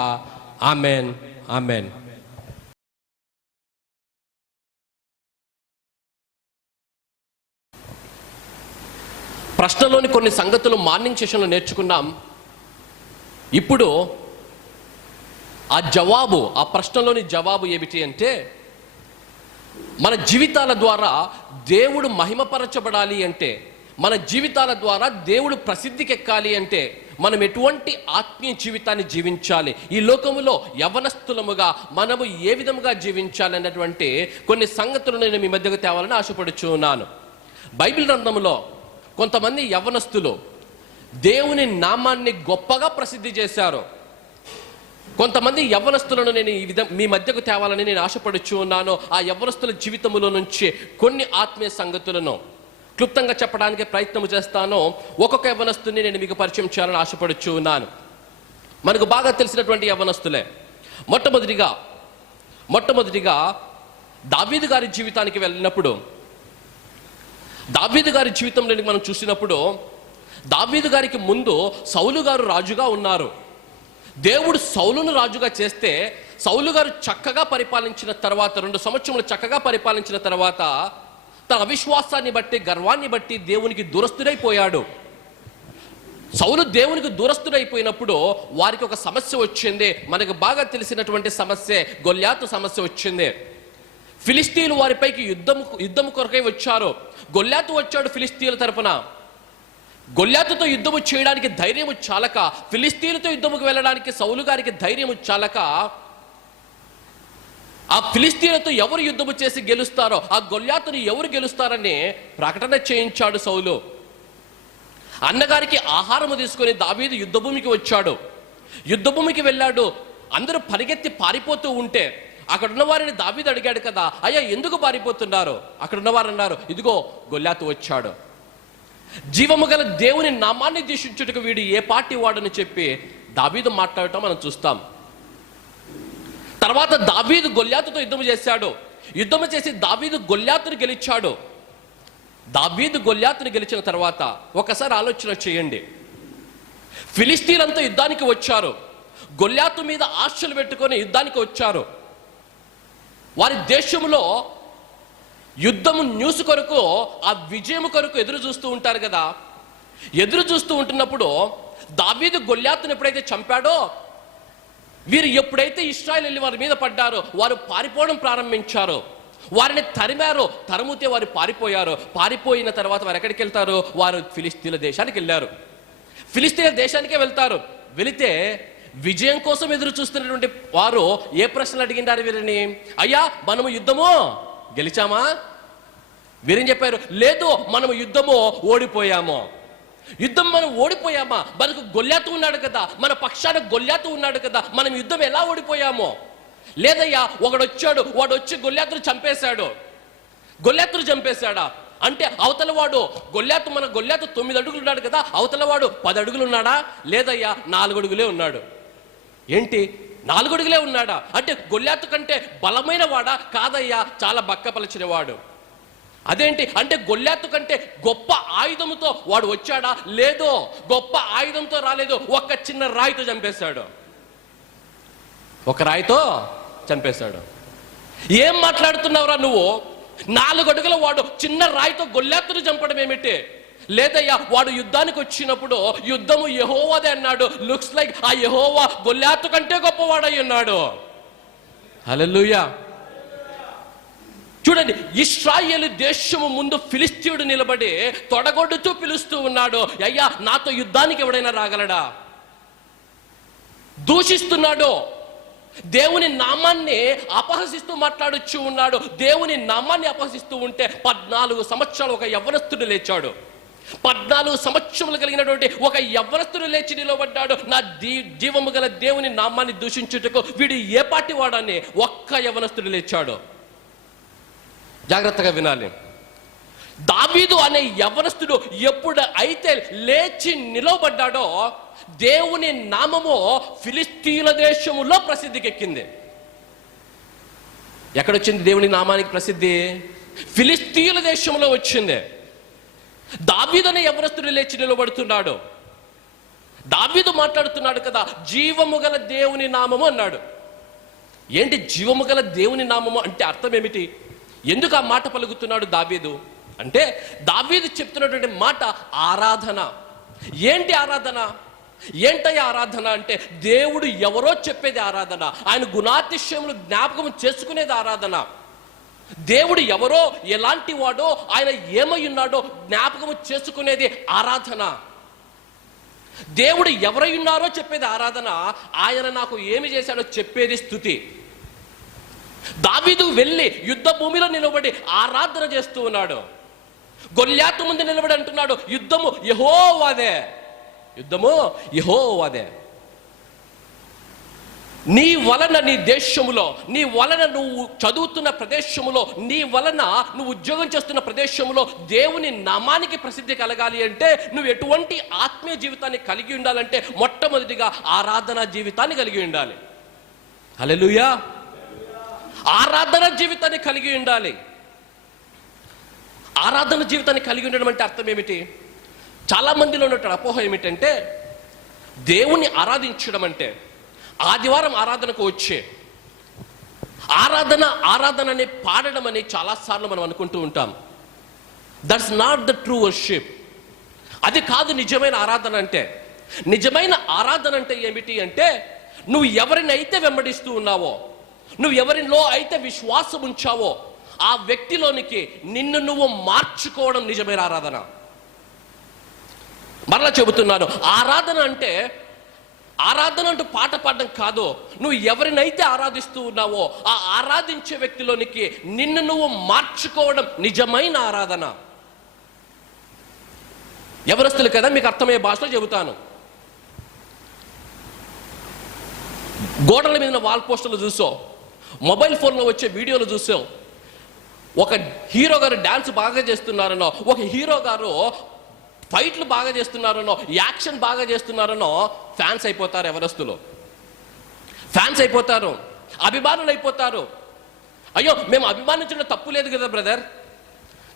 Amen, amen. ప్రశ్నలోని కొన్ని సంగతులు మార్నింగ్ సెషన్లో నేర్చుకున్నాం. ఇప్పుడు ఆ ప్రశ్నలోని జవాబు ఏమిటి అంటే, మన జీవితాల ద్వారా దేవుడు మహిమపరచబడాలి అంటే, మన జీవితాల ద్వారా దేవుడు ప్రసిద్ధికి ఎక్కాలి అంటే మనం ఎటువంటి ఆత్మీయ జీవితాన్ని జీవించాలి, ఈ లోకములో యవనస్తులముగా మనము ఏ విధముగా జీవించాలి అన్నటువంటి కొన్ని సంగతులు నేను మీ మధ్యకు తేవాలని ఆశపడుచున్నాను. బైబిల్ గ్రంథంలో కొంతమంది యవనస్తులు దేవుని నామాన్ని గొప్పగా ప్రసిద్ధి చేశారు. కొంతమంది యవ్వనస్తులను నేను మీ మధ్యకు తేవాలని నేను ఆశపడుచు ఉన్నాను. ఆ యవ్వనస్తుల జీవితంలో నుంచి కొన్ని ఆత్మీయ సంగతులను క్లుప్తంగా చెప్పడానికి ప్రయత్నం చేస్తాను. ఒక్కొక్క యవ్వనస్తుని నేను మీకు పరిచయం చేయాలని ఆశపడుచు ఉన్నాను. మనకు బాగా తెలిసినటువంటి యవ్వనస్తులే. మొట్టమొదటిగా దావీదు గారి జీవితానికి వెళ్ళినప్పుడు, దావీదు గారి జీవితంలో మనం చూసినప్పుడు, దావీదు గారికి ముందు సౌలు గారు రాజుగా ఉన్నారు. దేవుడు సౌలును రాజుగా చేస్తే, సౌలు గారు చక్కగా పరిపాలించిన తర్వాత, 2 సంవత్సరములు చక్కగా పరిపాలించిన తర్వాత తన అవిశ్వాసాన్ని బట్టి, గర్వాన్ని బట్టి దేవునికి దూరస్తుడైపోయాడు. సౌలు దేవునికి దూరస్తుడైపోయినప్పుడు వారికి ఒక సమస్య వచ్చింది. మనకు బాగా తెలిసినటువంటి సమస్య, గొల్యాతు సమస్య వచ్చింది. ఫిలిస్తీన్లు వారిపైకి యుద్ధము కొరకై వచ్చారు. గొల్యాతు వచ్చాడు ఫిలిస్తీన్ల తరపున. గొల్యాతుతో యుద్ధము చేయడానికి ధైర్యము చాలక, ఫిలిస్తీన్లతో యుద్ధముకు వెళ్ళడానికి సౌలు గారికి ధైర్యము చాలక, ఆ ఫిలిస్తీన్లతో ఎవరు యుద్ధము చేసి గెలుస్తారో, ఆ గొల్యాతుని ఎవరు గెలుస్తారని ప్రకటన చేయించాడు సౌలు. అన్నగారికి ఆహారము తీసుకొని దావీదు యుద్ధభూమికి వచ్చాడు. యుద్ధభూమికి వెళ్ళాడు. అందరూ పరిగెత్తి పారిపోతూ ఉంటే అక్కడున్న వారిని దావీదు అడిగాడు కదా, అయ్యా ఎందుకు పారిపోతున్నారు? అక్కడున్న వారు అన్నారు, ఇదిగో గొల్యాతు వచ్చాడు. జీవము గల దేవుని నామాన్ని దూషించుటకు వీడు ఏ పార్టీ వాడని చెప్పి దావీదు మాట్లాడటం మనం చూస్తాం. తర్వాత దావీదు గొల్యాతుతో యుద్ధం చేశాడు. యుద్ధం చేసి దావీదు గొల్యాతుని గెలిచాడు. దావీదు గొల్యాతుని గెలిచిన తర్వాత ఒకసారి ఆలోచన చేయండి. ఫిలిస్తీన్లంతా యుద్ధానికి వచ్చారు. గొల్యాతు మీద ఆశలు పెట్టుకొని యుద్ధానికి వచ్చారు. వారి దేశంలో యుద్ధము న్యూస్ కొరకు, ఆ విజయం కొరకు ఎదురు చూస్తూ ఉంటారు కదా. ఎదురు చూస్తూ ఉంటున్నప్పుడు దావీదు గొల్యాతుని ఎప్పుడైతే చంపాడో, వీరు ఎప్పుడైతే ఇశ్రాయేలు వెళ్ళి వారి మీద పడ్డారో వారు పారిపోవడం ప్రారంభించారు. వారిని తరిమారు. తరుముతే వారు పారిపోయారు. పారిపోయిన తర్వాత వారు ఎక్కడికి వెళ్తారు? వారు ఫిలిస్తీన్ల దేశానికి వెళ్ళారు. ఫిలిస్తీన్ల దేశానికే వెళ్తారు. వెళితే విజయం కోసం ఎదురు చూస్తున్నటువంటి వారు ఏ ప్రశ్నలు అడిగినారు వీరిని? అయ్యా మనము యుద్ధము గెలిచామా? వీరేం చెప్పారు? లేదు, మనము యుద్ధము ఓడిపోయాము. యుద్ధం మనం ఓడిపోయామా? మనకు గొల్యాతు ఉన్నాడు కదా, మన పక్షాన గొల్యాతు ఉన్నాడు కదా, మనం యుద్ధం ఎలా ఓడిపోయామో? లేదయ్యా, వాడు వచ్చి గొల్యాతును చంపేశాడు. గొల్యాతును చంపేశాడా అంటే అవతల వాడు మన గొల్యాతు 9 అడుగులు ఉన్నాడు కదా, అవతల వాడు 10 అడుగులు ఉన్నాడా? లేదయ్యా, 4 అడుగులే ఉన్నాడు. ఏంటి 4 అడుగులే ఉన్నాడా? అంటే గొల్యాతు కంటే బలమైన వాడా? కాదయ్యా, చాలా బక్కపలచిన వాడు. అదేంటి అంటే గొల్యాతు కంటే గొప్ప ఆయుధంతో వాడు వచ్చాడా? లేదు, గొప్ప ఆయుధంతో రాలేదు. ఒక చిన్న రాయితో చంపేశాడు. ఒక రాయితో చంపేశాడు. ఏం మాట్లాడుతున్నావురా నువ్వు? 4 అడుగుల వాడు చిన్న రాయితో గొల్లాతును చంపడం ఏమిటి? లేదయ్యా, వాడు యుద్ధానికి వచ్చినప్పుడు యుద్ధము యెహోవాదే అన్నాడు. లుక్స్ లైక్ ఆ యెహోవా గొల్లాతు కంటే గొప్పవాడై ఉన్నాడు. హల్లెలూయా. చూడండి, ఇశ్రాయేలు దేశము ముందు ఫిలిస్తీయుడు నిలబడి తొడగొడుతూ పిలుస్తూ ఉన్నాడు, అయ్యా నాతో యుద్ధానికి ఎవడైనా రాగలడా? దూషిస్తున్నాడు, దేవుని నామాన్ని అపహసిస్తూ మాట్లాడుచూ ఉన్నాడు. దేవుని నామాన్ని అపహసిస్తూ ఉంటే 14 సంవత్సరాలు ఒక యవ్వనస్తుడు లేచాడు. 14 సంవత్సరములు కలిగినటువంటి ఒక యవ్వనస్తుడు లేచి నిలబడ్డాడు. నా జీవము గల దేవుని నామాన్ని దూషించుటకు వీడు ఏ పాటి వాడని ఒక్క యవ్వనస్తుడు లేచాడు. జాగ్రత్తగా వినాలి. దావీదు అనే యవ్వనస్తుడు ఎప్పుడు అయితే లేచి నిలవబడ్డాడో దేవుని నామము ఫిలిస్తీయుల దేశములో ప్రసిద్ధికెక్కింది. ఎక్కడొచ్చింది దేవుని నామానికి ప్రసిద్ధి? ఫిలిస్తీయుల దేశంలో వచ్చింది. దావీదు అనే యవ్వనస్తుడు లేచి నిలబడుతున్నాడు. దావీదు మాట్లాడుతున్నాడు కదా, జీవము గల దేవుని నామము అన్నాడు. ఏంటి జీవము గల దేవుని నామము అంటే అర్థం ఏమిటి? ఎందుకు ఆ మాట పలుకుతున్నాడు దావీదు అంటే, దావీదు చెప్తున్నటువంటి మాట ఆరాధన. ఏంటి ఆరాధన? ఏంటయ్యా ఆరాధన అంటే, దేవుడు ఎవరో చెప్పేది ఆరాధన. ఆయన గుణాతిశయములు జ్ఞాపకం చేసుకునేది ఆరాధన. దేవుడు ఎవరో, ఎలాంటి వాడో, ఆయన ఏమై ఉన్నాడో జ్ఞాపకము చేసుకునేది ఆరాధన. దేవుడు ఎవరై ఉన్నారో చెప్పేది ఆరాధన. ఆయన నాకు ఏమి చేశాడో చెప్పేది స్తుతి. దావీదు వెళ్ళి యుద్ధ భూమిలో నిలబడి ఆరాధన చేస్తూ ఉన్నాడు. గొల్యాతు ముందు నిలబడి అంటున్నాడు, యుద్ధము యెహోవాదే, యుద్ధము యెహోవాదే. నీ వలన నీ దేశములో, నీ వలన నువ్వు చదువుతున్న ప్రదేశములో, నీ వలన నువ్వు ఉద్యోగం చేస్తున్న ప్రదేశంలో దేవుని నామానికి ప్రసిద్ధి కలగాలి అంటే నువ్వు ఎటువంటి ఆత్మీయ జీవితాన్ని కలిగి ఉండాలంటే మొట్టమొదటిగా ఆరాధన జీవితాన్ని కలిగి ఉండాలి. హల్లెలూయా. ఆరాధన జీవితాన్ని కలిగి ఉండాలి. ఆరాధన జీవితాన్ని కలిగి ఉండడం అంటే అర్థం ఏమిటి? చాలా మందిలో ఉన్నటువంటి అపోహ ఏమిటంటే, దేవుణ్ణి ఆరాధించడం అంటే ఆదివారం ఆరాధనకు వచ్చే ఆరాధన అని పాడడం అని చాలాసార్లు మనం అనుకుంటూ ఉంటాం. That's not the true worship. అది కాదు నిజమైన ఆరాధన అంటే. నిజమైన ఆరాధన అంటే ఏమిటి అంటే, నువ్వు ఎవరినైతే వెంబడిస్తూ ఉన్నావో, నువ్వు ఎవరిలో అయితే విశ్వాసం ఉంచావో ఆ వ్యక్తిలోనికి నిన్ను నువ్వు మార్చుకోవడం నిజమైన ఆరాధన. మరలా చెబుతున్నాను, ఆరాధన అంటూ పాట పాడడం కాదు. నువ్వు ఎవరినైతే ఆరాధిస్తూ ఉన్నావో ఆ ఆరాధించే వ్యక్తిలోనికి నిన్ను నువ్వు మార్చుకోవడం నిజమైన ఆరాధన. ఎవరస్తులు కదా, మీకు అర్థమయ్యే భాషలో చెబుతాను. గోడల మీద వాల్ పోస్టర్లు చూసో, మొబైల్ ఫోన్లో వచ్చే వీడియోలు చూసో, ఒక హీరో గారు డాన్స్ బాగా చేస్తున్నారనో, ఒక హీరో గారు ఫైట్లు బాగా చేస్తున్నారనో, యాక్షన్ బాగా చేస్తున్నారనో ఫ్యాన్స్ అయిపోతారు. ఎవరస్తులు ఫ్యాన్స్ అయిపోతారు, అభిమానులు అయిపోతారు. అయ్యో, మేము అభిమానించడం తప్పు లేదు కదా బ్రదర్.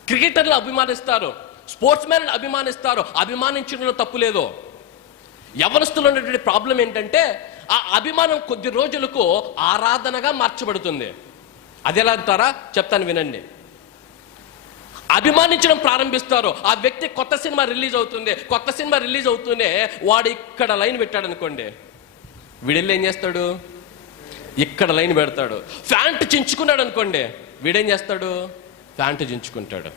క్రికెటర్లు అభిమానిస్తారు, స్పోర్ట్స్ మ్యాన్ అభిమానిస్తారు, అభిమానించడంలో తప్పు లేదు. ఎవరస్తులు ఉన్నటువంటి ప్రాబ్లం ఏంటంటే, ఆ అభిమానం కొద్ది రోజులకు ఆరాధనగా మార్చబడుతుంది. అది ఎలా అంటారా చెప్తాను వినండి. అభిమానించడం ప్రారంభిస్తారు. ఆ వ్యక్తి కొత్త సినిమా రిలీజ్ అవుతుంది. కొత్త సినిమా రిలీజ్ అవుతూనే వాడు ఇక్కడ లైన్ పెట్టాడు అనుకోండి, వీడెళ్ళి ఏం చేస్తాడు? ఇక్కడ లైన్ పెడతాడు. ప్యాంట్ చించుకున్నాడు అనుకోండి, వీడేం చేస్తాడు? ప్యాంటు చించుకుంటాడు.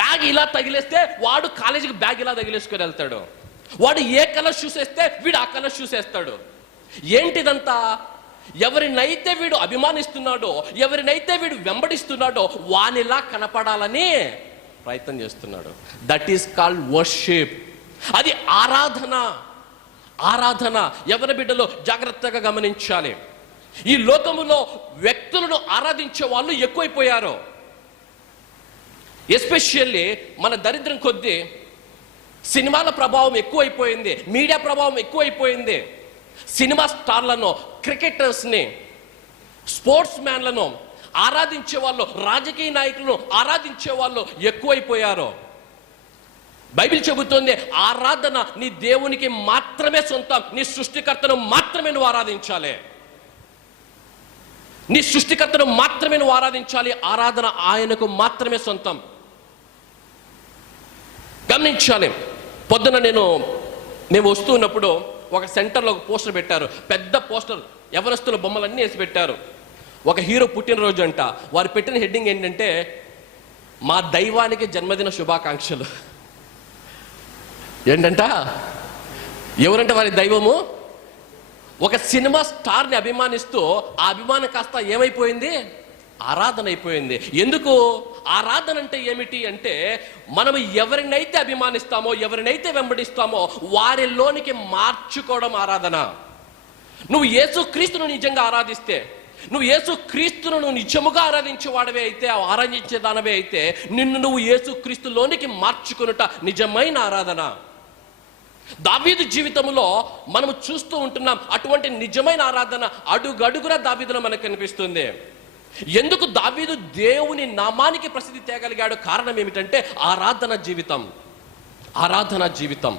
బ్యాగ్ ఇలా తగిలేస్తే వాడు కాలేజీకి బ్యాగ్ ఇలా తగిలేసుకొని వెళ్తాడు. వాడు ఏ కలర్ షూస్ వేస్తే వీడు ఆ కలర్ షూస్ వేస్తాడు. ఏంటిదంతా? ఎవరినైతే వీడు అభిమానిస్తున్నాడో, ఎవరినైతే వీడు వెంబడిస్తున్నాడో వానిలా కనపడాలని ప్రయత్నం చేస్తున్నాడు. That is called worship. అది ఆరాధన. ఆరాధన ఎవరి బిడ్డలో జాగ్రత్తగా గమనించాలి. ఈ లోకములో వ్యక్తులను ఆరాధించే వాళ్ళు ఎక్కువైపోయారు. ఎస్పెషల్లీ మన దరిద్రం కొద్దీ సినిమాల ప్రభావం ఎక్కువైపోయింది, మీడియా ప్రభావం ఎక్కువైపోయింది. సినిమా స్టార్లను, క్రికెటర్స్ని, స్పోర్ట్స్ మ్యాన్లను ఆరాధించే వాళ్ళు, రాజకీయ నాయకులను ఆరాధించే వాళ్ళు ఎక్కువైపోయారు. బైబిల్ చెబుతోంది, ఆరాధన నీ దేవునికి మాత్రమే సొంతం, నీ సృష్టికర్తను మాత్రమే నువ్వు ఆరాధించాలి. నీ సృష్టికర్తను మాత్రమే నువ్వు ఆరాధించాలి. ఆరాధన ఆయనకు మాత్రమే సొంతం. గమనించాలి. పొద్దున మేము వస్తూ ఉన్నప్పుడు ఒక సెంటర్లో ఒక పోస్టర్ పెట్టారు, పెద్ద పోస్టర్, ఎవరస్తుల బొమ్మలన్నీ వేసి పెట్టారు. ఒక హీరో పుట్టినరోజు అంట. వారు పెట్టిన హెడ్డింగ్ ఏంటంటే, మా దైవానికి జన్మదిన శుభాకాంక్షలు. ఏంటంట? ఎవరంటే వారి దైవము? ఒక సినిమా స్టార్ని అభిమానిస్తూ ఆ అభిమానం కాస్త ఏమైపోయింది? ఆరాధన అయిపోయింది. ఎందుకు? ఆరాధన అంటే ఏమిటి అంటే, మనం ఎవరినైతే అభిమానిస్తామో, ఎవరినైతే వెంబడిస్తామో వారిలోనికి మార్చుకోవడం ఆరాధన. నువ్వు యేసుక్రీస్తును నిజంగా ఆరాధిస్తే, నువ్వు యేసుక్రీస్తును నువ్వు నిజముగా ఆరాధించేవాడవే అయితే, ఆరాధించేదానవే అయితే, నిన్ను నువ్వు యేసుక్రీస్తులోనికి మార్చుకునుట నిజమైన ఆరాధన. దావీదు జీవితంలో మనము చూస్తూ ఉంటున్నాం. అటువంటి నిజమైన ఆరాధన అడుగడుగున దావీదులో మనకు కనిపిస్తుంది. ఎందుకు దావీదు దేవుని నామానికి ప్రసిద్ధి తేగలిగాడు? కారణం ఏమిటంటే ఆరాధన జీవితం. ఆరాధన జీవితం.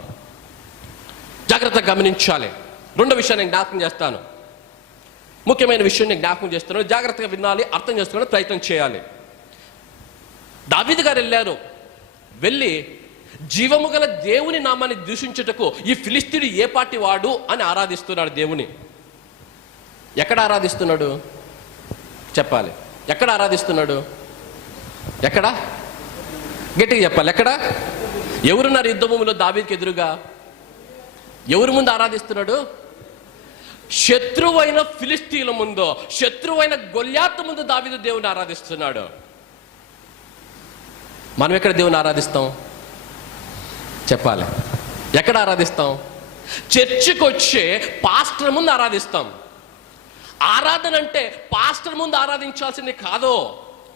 జాగ్రత్తగా గమనించాలి. రెండో విషయాన్ని నేను జ్ఞాపకం చేస్తాను. ముఖ్యమైన విషయం నేను జ్ఞాపకం చేస్తున్నాను. జాగ్రత్తగా వినాలి, అర్థం చేసుకోవడానికి ప్రయత్నం చేయాలి. దావీదు గారు వెళ్ళి జీవము గల దేవుని నామాన్ని దూషించుటకు ఈ ఫిలిస్తీయుడు ఏ పాటి వాడు అని ఆరాధిస్తున్నాడు దేవుని. ఎక్కడ ఆరాధిస్తున్నాడు చెప్పాలి? ఎక్కడ ఆరాధిస్తున్నాడు? ఎక్కడ? గట్టిగా చెప్పాలి. ఎక్కడ? ఎవరున్నారు యుద్ధభూమిలో దావీదుకి ఎదురుగా? ఎవరి ముందు ఆరాధిస్తున్నాడు? శత్రువైన ఫిలిస్తీయుల ముందు, శత్రువైన గొల్యాతు ముందు దావీదు దేవుని ఆరాధిస్తున్నాడు. మనం ఎక్కడ దేవుని ఆరాధిస్తాం చెప్పాలి? ఎక్కడ ఆరాధిస్తాం? చర్చికి వచ్చే పాస్టర్ ముందు ఆరాధిస్తాం. ఆరాధన అంటే పాస్టర్ ముందు ఆరాధించాల్సింది కాదు.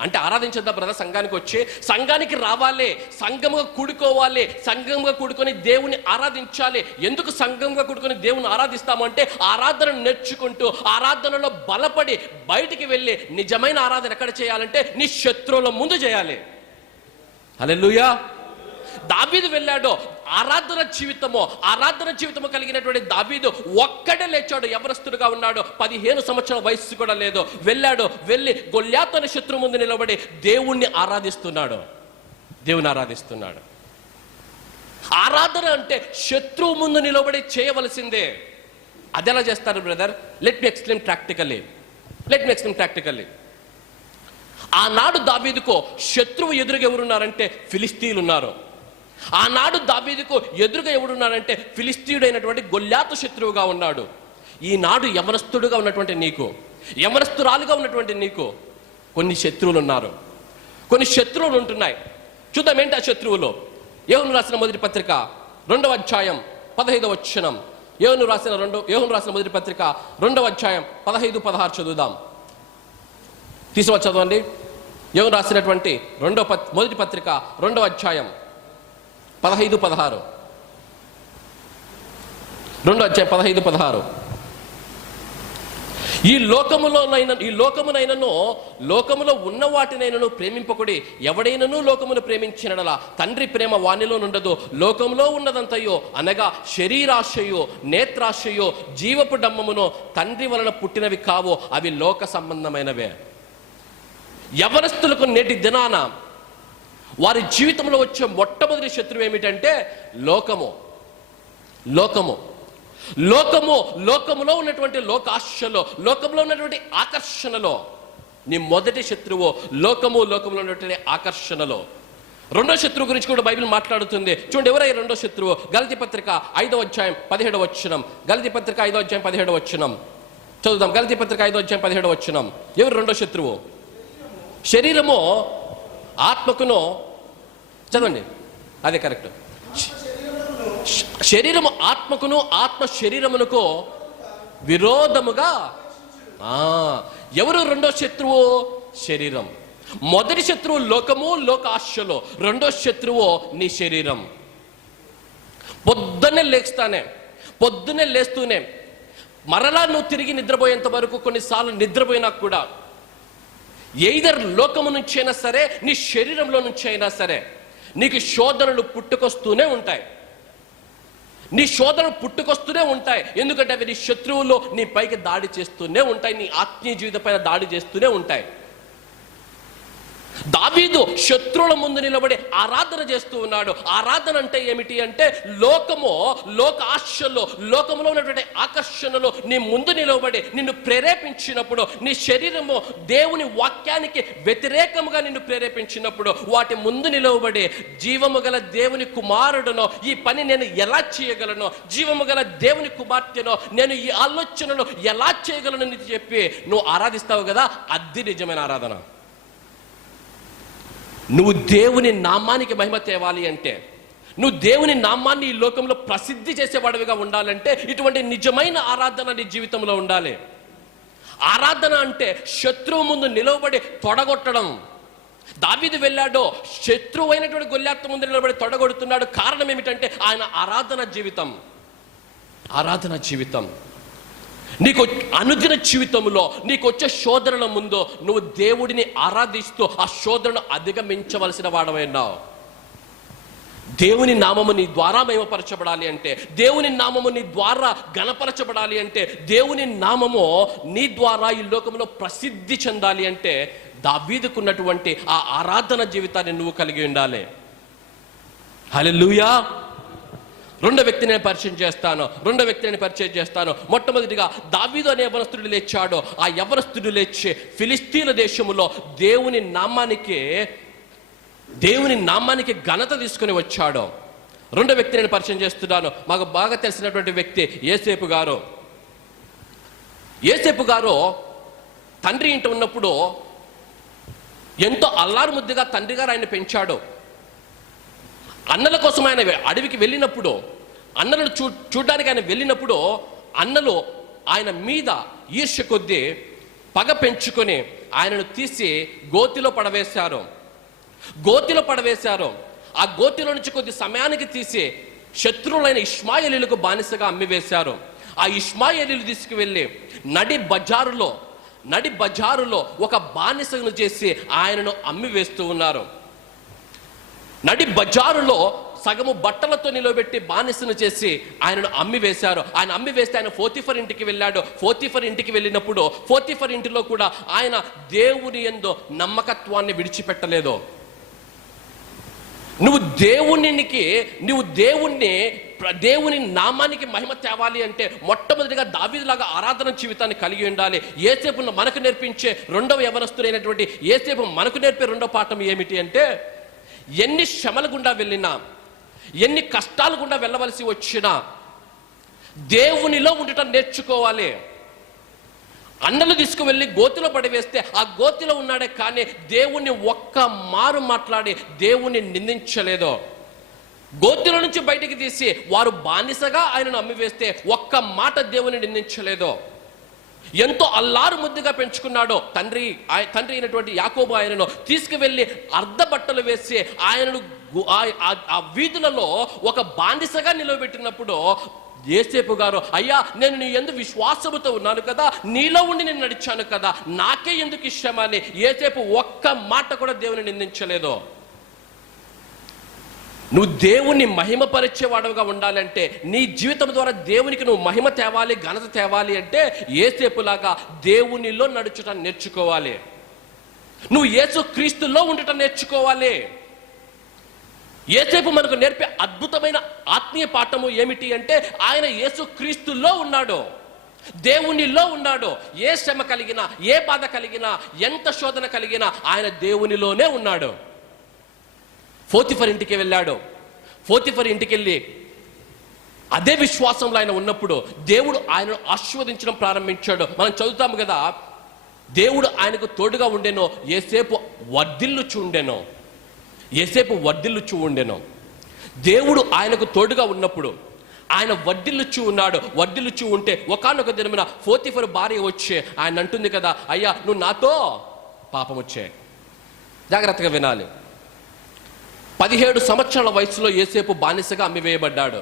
అంటే ఆరాధించేద్దాం బ్రదర్, సంఘానికి వచ్చి సంఘానికి రావాలి, సంఘముగా కూడుకోవాలి, సంఘముగా కూడుకొని దేవుని ఆరాధించాలి. ఎందుకు సంఘంగా కూడుకొని దేవుని ఆరాధిస్తాము అంటే, ఆరాధన నేర్చుకుంటూ ఆరాధనలో బలపడి బయటికి వెళ్ళి నిజమైన ఆరాధన ఎక్కడ చేయాలంటే నీ శత్రువుల ముందు చేయాలి. హల్లెలూయా. దావీదు వెళ్ళాడు. ఆరాధన జీవితము కలిగినటువంటి దావీదు ఒక్కడే లేచాడు. యవనస్తుడుగా ఉన్నాడు, 15 సంవత్సరాల వయస్సు కూడా లేదు. వెళ్ళి గొల్యాతు అనే శత్రువు ముందు నిలబడి దేవుణ్ణి ఆరాధిస్తున్నాడు. ఆరాధన అంటే శత్రువు ముందు నిలబడి చేయవలసిందే. అది ఎలా చేస్తారు brother? Let me explain practically. ఆనాడు దావీదుకు శత్రువు ఎదురుగా ఎవరున్నారంటే ఫిలిస్తీయులు ఉన్నారు. ఆనాడు దావీదుకు ఎదురుగా ఎవడున్నాడంటే ఫిలిస్తీయుడైనటువంటి గొల్యాతు శత్రువుగా ఉన్నాడు. ఈనాడు యవనస్తుడుగా ఉన్నటువంటి నీకు, యవనస్తురాలుగా ఉన్నటువంటి నీకు కొన్ని శత్రువులు ఉన్నారు, కొన్ని శత్రువులు ఉంటున్నాయి. చూద్దాం ఏంటి ఆ శత్రువులు. యోహాను రాసిన మొదటి పత్రిక 2వ అధ్యాయం 15వ వచనం. యోహాను రాసిన మొదటి పత్రిక 2వ అధ్యాయం 15-16 చదువుదాం. చదవండి. యోహాను రాసినటువంటి మొదటి పత్రిక 2వ అధ్యాయం 15-16. 2వ అధ్యాయం 15-16. ఈ లోకమునైనను లోకములో ఉన్న వాటినైనను ప్రేమింపకుడి. ఎవడైనను లోకమును ప్రేమించినడలా తండ్రి ప్రేమ వానిలో నుండదు. లోకములో ఉన్నదంతయో అనగా శరీరాశయో నేత్రాశయో జీవపు డమ్మమునో తండ్రి వలన పుట్టినవి కావో, అవి లోక సంబంధమైనవే. యవనస్తులకు నేటి దినాన వారి జీవితంలో వచ్చే మొట్టమొదటి శత్రువు ఏమిటంటే లోకములో ఉన్నటువంటి లోకాశలో, లోకంలో ఉన్నటువంటి ఆకర్షణలో నీ మొదటి శత్రువు లోకంలో ఉన్నటువంటి ఆకర్షణలో. రెండో శత్రువు గురించి కూడా బైబిల్ మాట్లాడుతుంది. చూడండి, ఎవరై రెండో శత్రువు? గలతీ పత్రిక 5వ అధ్యాయం 17వ వచనం. గలతీ పత్రిక 5వ అధ్యాయం 17వ వచనం చదువుదాం. గలతీ పత్రిక 5వ అధ్యాయం 17వ వచనం. ఎవరు రెండో శత్రువు? శరీరము ఆత్మకును, చదవండి, అదే కరెక్ట్. శరీరము ఆత్మకును, ఆత్మ శరీరమునకు విరోధముగా. ఎవరు రెండో శత్రువు? శరీరం. మొదటి శత్రువు లోకము, లోకాశలో. రెండో శత్రువు నీ శరీరం. పొద్దున్నే లేస్తూనే మరలా నువ్వు తిరిగి నిద్రపోయేంత వరకు కొన్నిసార్లు నిద్రపోయినా కూడా ఎయిదర్ లోకము నుంచి అయినా సరే, నీ శరీరంలో నుంచి అయినా సరే, నీకు శోధనలు పుట్టుకొస్తూనే ఉంటాయి. నీ శోధనలు పుట్టుకొస్తూనే ఉంటాయి. ఎందుకంటే అవి నీ శత్రువులు నీ పైకి దాడి చేస్తూనే ఉంటాయి, నీ ఆత్మీయ జీవితం పైన దాడి చేస్తూనే ఉంటాయి. దావీదు శత్రువుల ముందు నిలబడి ఆరాధన చేస్తూ ఉన్నాడు. ఆరాధన అంటే ఏమిటి అంటే లోక ఆశల్లో, లోకంలో ఉన్నటువంటి ఆకర్షణలో నీ ముందు నిలబడి నిన్ను ప్రేరేపించినప్పుడు, నీ శరీరము దేవుని వాక్యానికి వ్యతిరేకముగా నిన్ను ప్రేరేపించినప్పుడు వాటి ముందు నిలబడి జీవము గల దేవుని కుమారుడునో, ఈ పని నేను ఎలా చేయగలను, జీవము గల దేవుని కుమార్తెనో నేను ఈ ఆలోచనలు ఎలా చేయగలను అని చెప్పి నువ్వు ఆరాధిస్తావు కదా, అది నిజమైన ఆరాధన. నువ్వు దేవుని నామానికి మహిమ తేవాలి అంటే, నువ్వు దేవుని నామాన్ని ఈ లోకంలో ప్రసిద్ధి చేసేవాడివిగా ఉండాలంటే ఇటువంటి నిజమైన ఆరాధన నీ జీవితంలో ఉండాలి. ఆరాధన అంటే శత్రువు ముందు నిలవబడి తొడగొట్టడం. దావీదు వెళ్ళాడో శత్రువు అయినటువంటి గొల్యాతు ముందు నిలబడి తొడగొడుతున్నాడు. కారణం ఏమిటంటే ఆయన ఆరాధన జీవితం. నీకు అనుదిన జీవితంలో నీకు వచ్చే శోధనల ముందు నువ్వు దేవుడిని ఆరాధిస్తూ ఆ శోధనను అధిగమించవలసిన వాడవైనావు. దేవుని నామము నీ ద్వారా మహిమపరచబడాలి అంటే, దేవుని నామము నీ ద్వారా గణపరచబడాలి అంటే, దేవుని నామము నీ ద్వారా ఈ లోకంలో ప్రసిద్ధి చెందాలి అంటే దావీదుకున్నటువంటి ఆ ఆరాధన జీవితాన్ని నువ్వు కలిగి ఉండాలి. హల్లెలూయా. రెండో వ్యక్తిని నేను పరిచయం చేస్తాను. మొట్టమొదటిగా దావీదు అనే యవనస్తుడు లేచాడు. ఆ యవనస్తుడు లేచి ఫిలిస్తీన్ల దేశములో దేవుని నామానికి ఘనత తీసుకుని వచ్చాడు. రెండో వ్యక్తిని నేను పరిచయం చేస్తున్నాను. మాకు బాగా తెలిసినటువంటి వ్యక్తి యేసేపు గారు తండ్రి ఇంట ఉన్నప్పుడు ఎంతో అల్లారు ముద్దుగా తండ్రి గారు ఆయన పెంచాడు. అన్నల కోసం ఆయన అడవికి వెళ్ళినప్పుడు, అన్నలను చూడడానికి ఆయన వెళ్ళినప్పుడు అన్నలు ఆయన మీద ఈర్ష్య కొద్దీ పగ పెంచుకొని ఆయనను తీసి గోతిలో పడవేశారు. ఆ గోతిలో నుంచి కొద్ది సమయానికి తీసి శత్రువులైన ఇష్మాయేలీలకు బానిసగా అమ్మివేశారు. ఆ ఇష్మాయేలీలు తీసుకువెళ్ళి నడి బజారులో ఒక బానిసను చేసి ఆయనను అమ్మివేస్తూ ఉన్నారు. నడి బజారులో సగము బట్టలతో నిలబెట్టి బానిసను చేసి ఆయనను అమ్మివేశారు. ఆయన అమ్మివేస్తే ఆయన పోతీఫర్ ఇంటికి వెళ్ళాడు. పోతీఫర్ ఇంటికి వెళ్ళినప్పుడు పోతీఫర్ ఇంటిలో కూడా ఆయన దేవుని యందు నమ్మకత్వాన్ని విడిచిపెట్టలేదు. నువ్వు దేవుని నామానికి మహిమ తేవాలి అంటే మొట్టమొదటిగా దావీదులాగా ఆరాధన జీవితాన్ని కలిగి ఉండాలి. యేసేపు మనకు నేర్పించే రెండవ యవనస్తుడైనటువంటి యేసేపు మనకు నేర్పే రెండవ పాఠం ఏమిటి అంటే, ఎన్ని శ్రమల గుండా వెళ్ళినా, ఎన్ని కష్టాలు గుండా వెళ్ళవలసి వచ్చినా దేవునిలో ఉండటం నేర్చుకోవాలి. అన్నలు తీసుకువెళ్ళి గోతిలో పడివేస్తే ఆ గోతిలో ఉన్నాడే కానీ దేవుణ్ణి ఒక్క మారు మాట్లాడి దేవుణ్ణి నిందించలేదు. గోతిలో నుంచి బయటికి తీసి వారు బానిసగా ఆయనను అమ్మివేస్తే ఒక్క మాట దేవుని నిందించలేదు. ఎంతో అల్లారు ముద్దుగా పెంచుకున్నాడో తండ్రి అయినటువంటి యాకోబు ఆయనను తీసుకువెళ్ళి అర్ధ బట్టలు వేసి ఆయనను ఆ వీధులలో ఒక బానిసగా నిలబెట్టినప్పుడు యేసేపు గారు, అయ్యా నేను నీ యందు విశ్వాసముతో ఉన్నాను కదా, నీలో ఉండి నేను నడిచాను కదా, నాకే ఎందుకు ఇష్టమని యేసేపు ఒక్క మాట కూడా దేవుని నిందించలేదు. నువ్వు దేవుణ్ణి మహిమపరిచేవాడుగా ఉండాలంటే, నీ జీవితం ద్వారా దేవునికి నువ్వు మహిమ తేవాలి, ఘనత తేవాలి అంటే యేసేపులాగా దేవునిలో నడుచుట నేర్చుకోవాలి. నువ్వు యేసు క్రీస్తులో ఉండటం నేర్చుకోవాలి. యేసేపు మనకు నేర్పే అద్భుతమైన ఆత్మీయ పాఠము ఏమిటి అంటే, ఆయన యేసు క్రీస్తులో ఉన్నాడు, దేవునిలో ఉన్నాడు. ఏ శ్రమ కలిగినా, ఏ బాధ కలిగినా, ఎంత శోధన కలిగినా ఆయన దేవునిలోనే ఉన్నాడు. పోతీఫర్ ఇంటికి వెళ్ళాడు. పోతీఫర్ ఇంటికి వెళ్ళి అదే విశ్వాసంలో ఆయన ఉన్నప్పుడు దేవుడు ఆయనను ఆశీర్వదించడం ప్రారంభించాడు. మనం చదువుతాము కదా, దేవుడు ఆయనకు తోడుగా ఉండెనో, యేసేపు వర్ధిల్లుచు ఉండెనో. దేవుడు ఆయనకు తోడుగా ఉన్నప్పుడు ఆయన వర్ధిల్లుచు ఉంటే ఒకానొక దినమున పోతీఫర్ భార్య వచ్చే ఆయన అంటుంది కదా, అయ్యా నువ్వు నాతో పాపం వచ్చే. జాగ్రత్తగా వినాలి. 17 సంవత్సరాల వయసులో యేసేపు బానిసగా అమ్మివేయబడ్డాడు.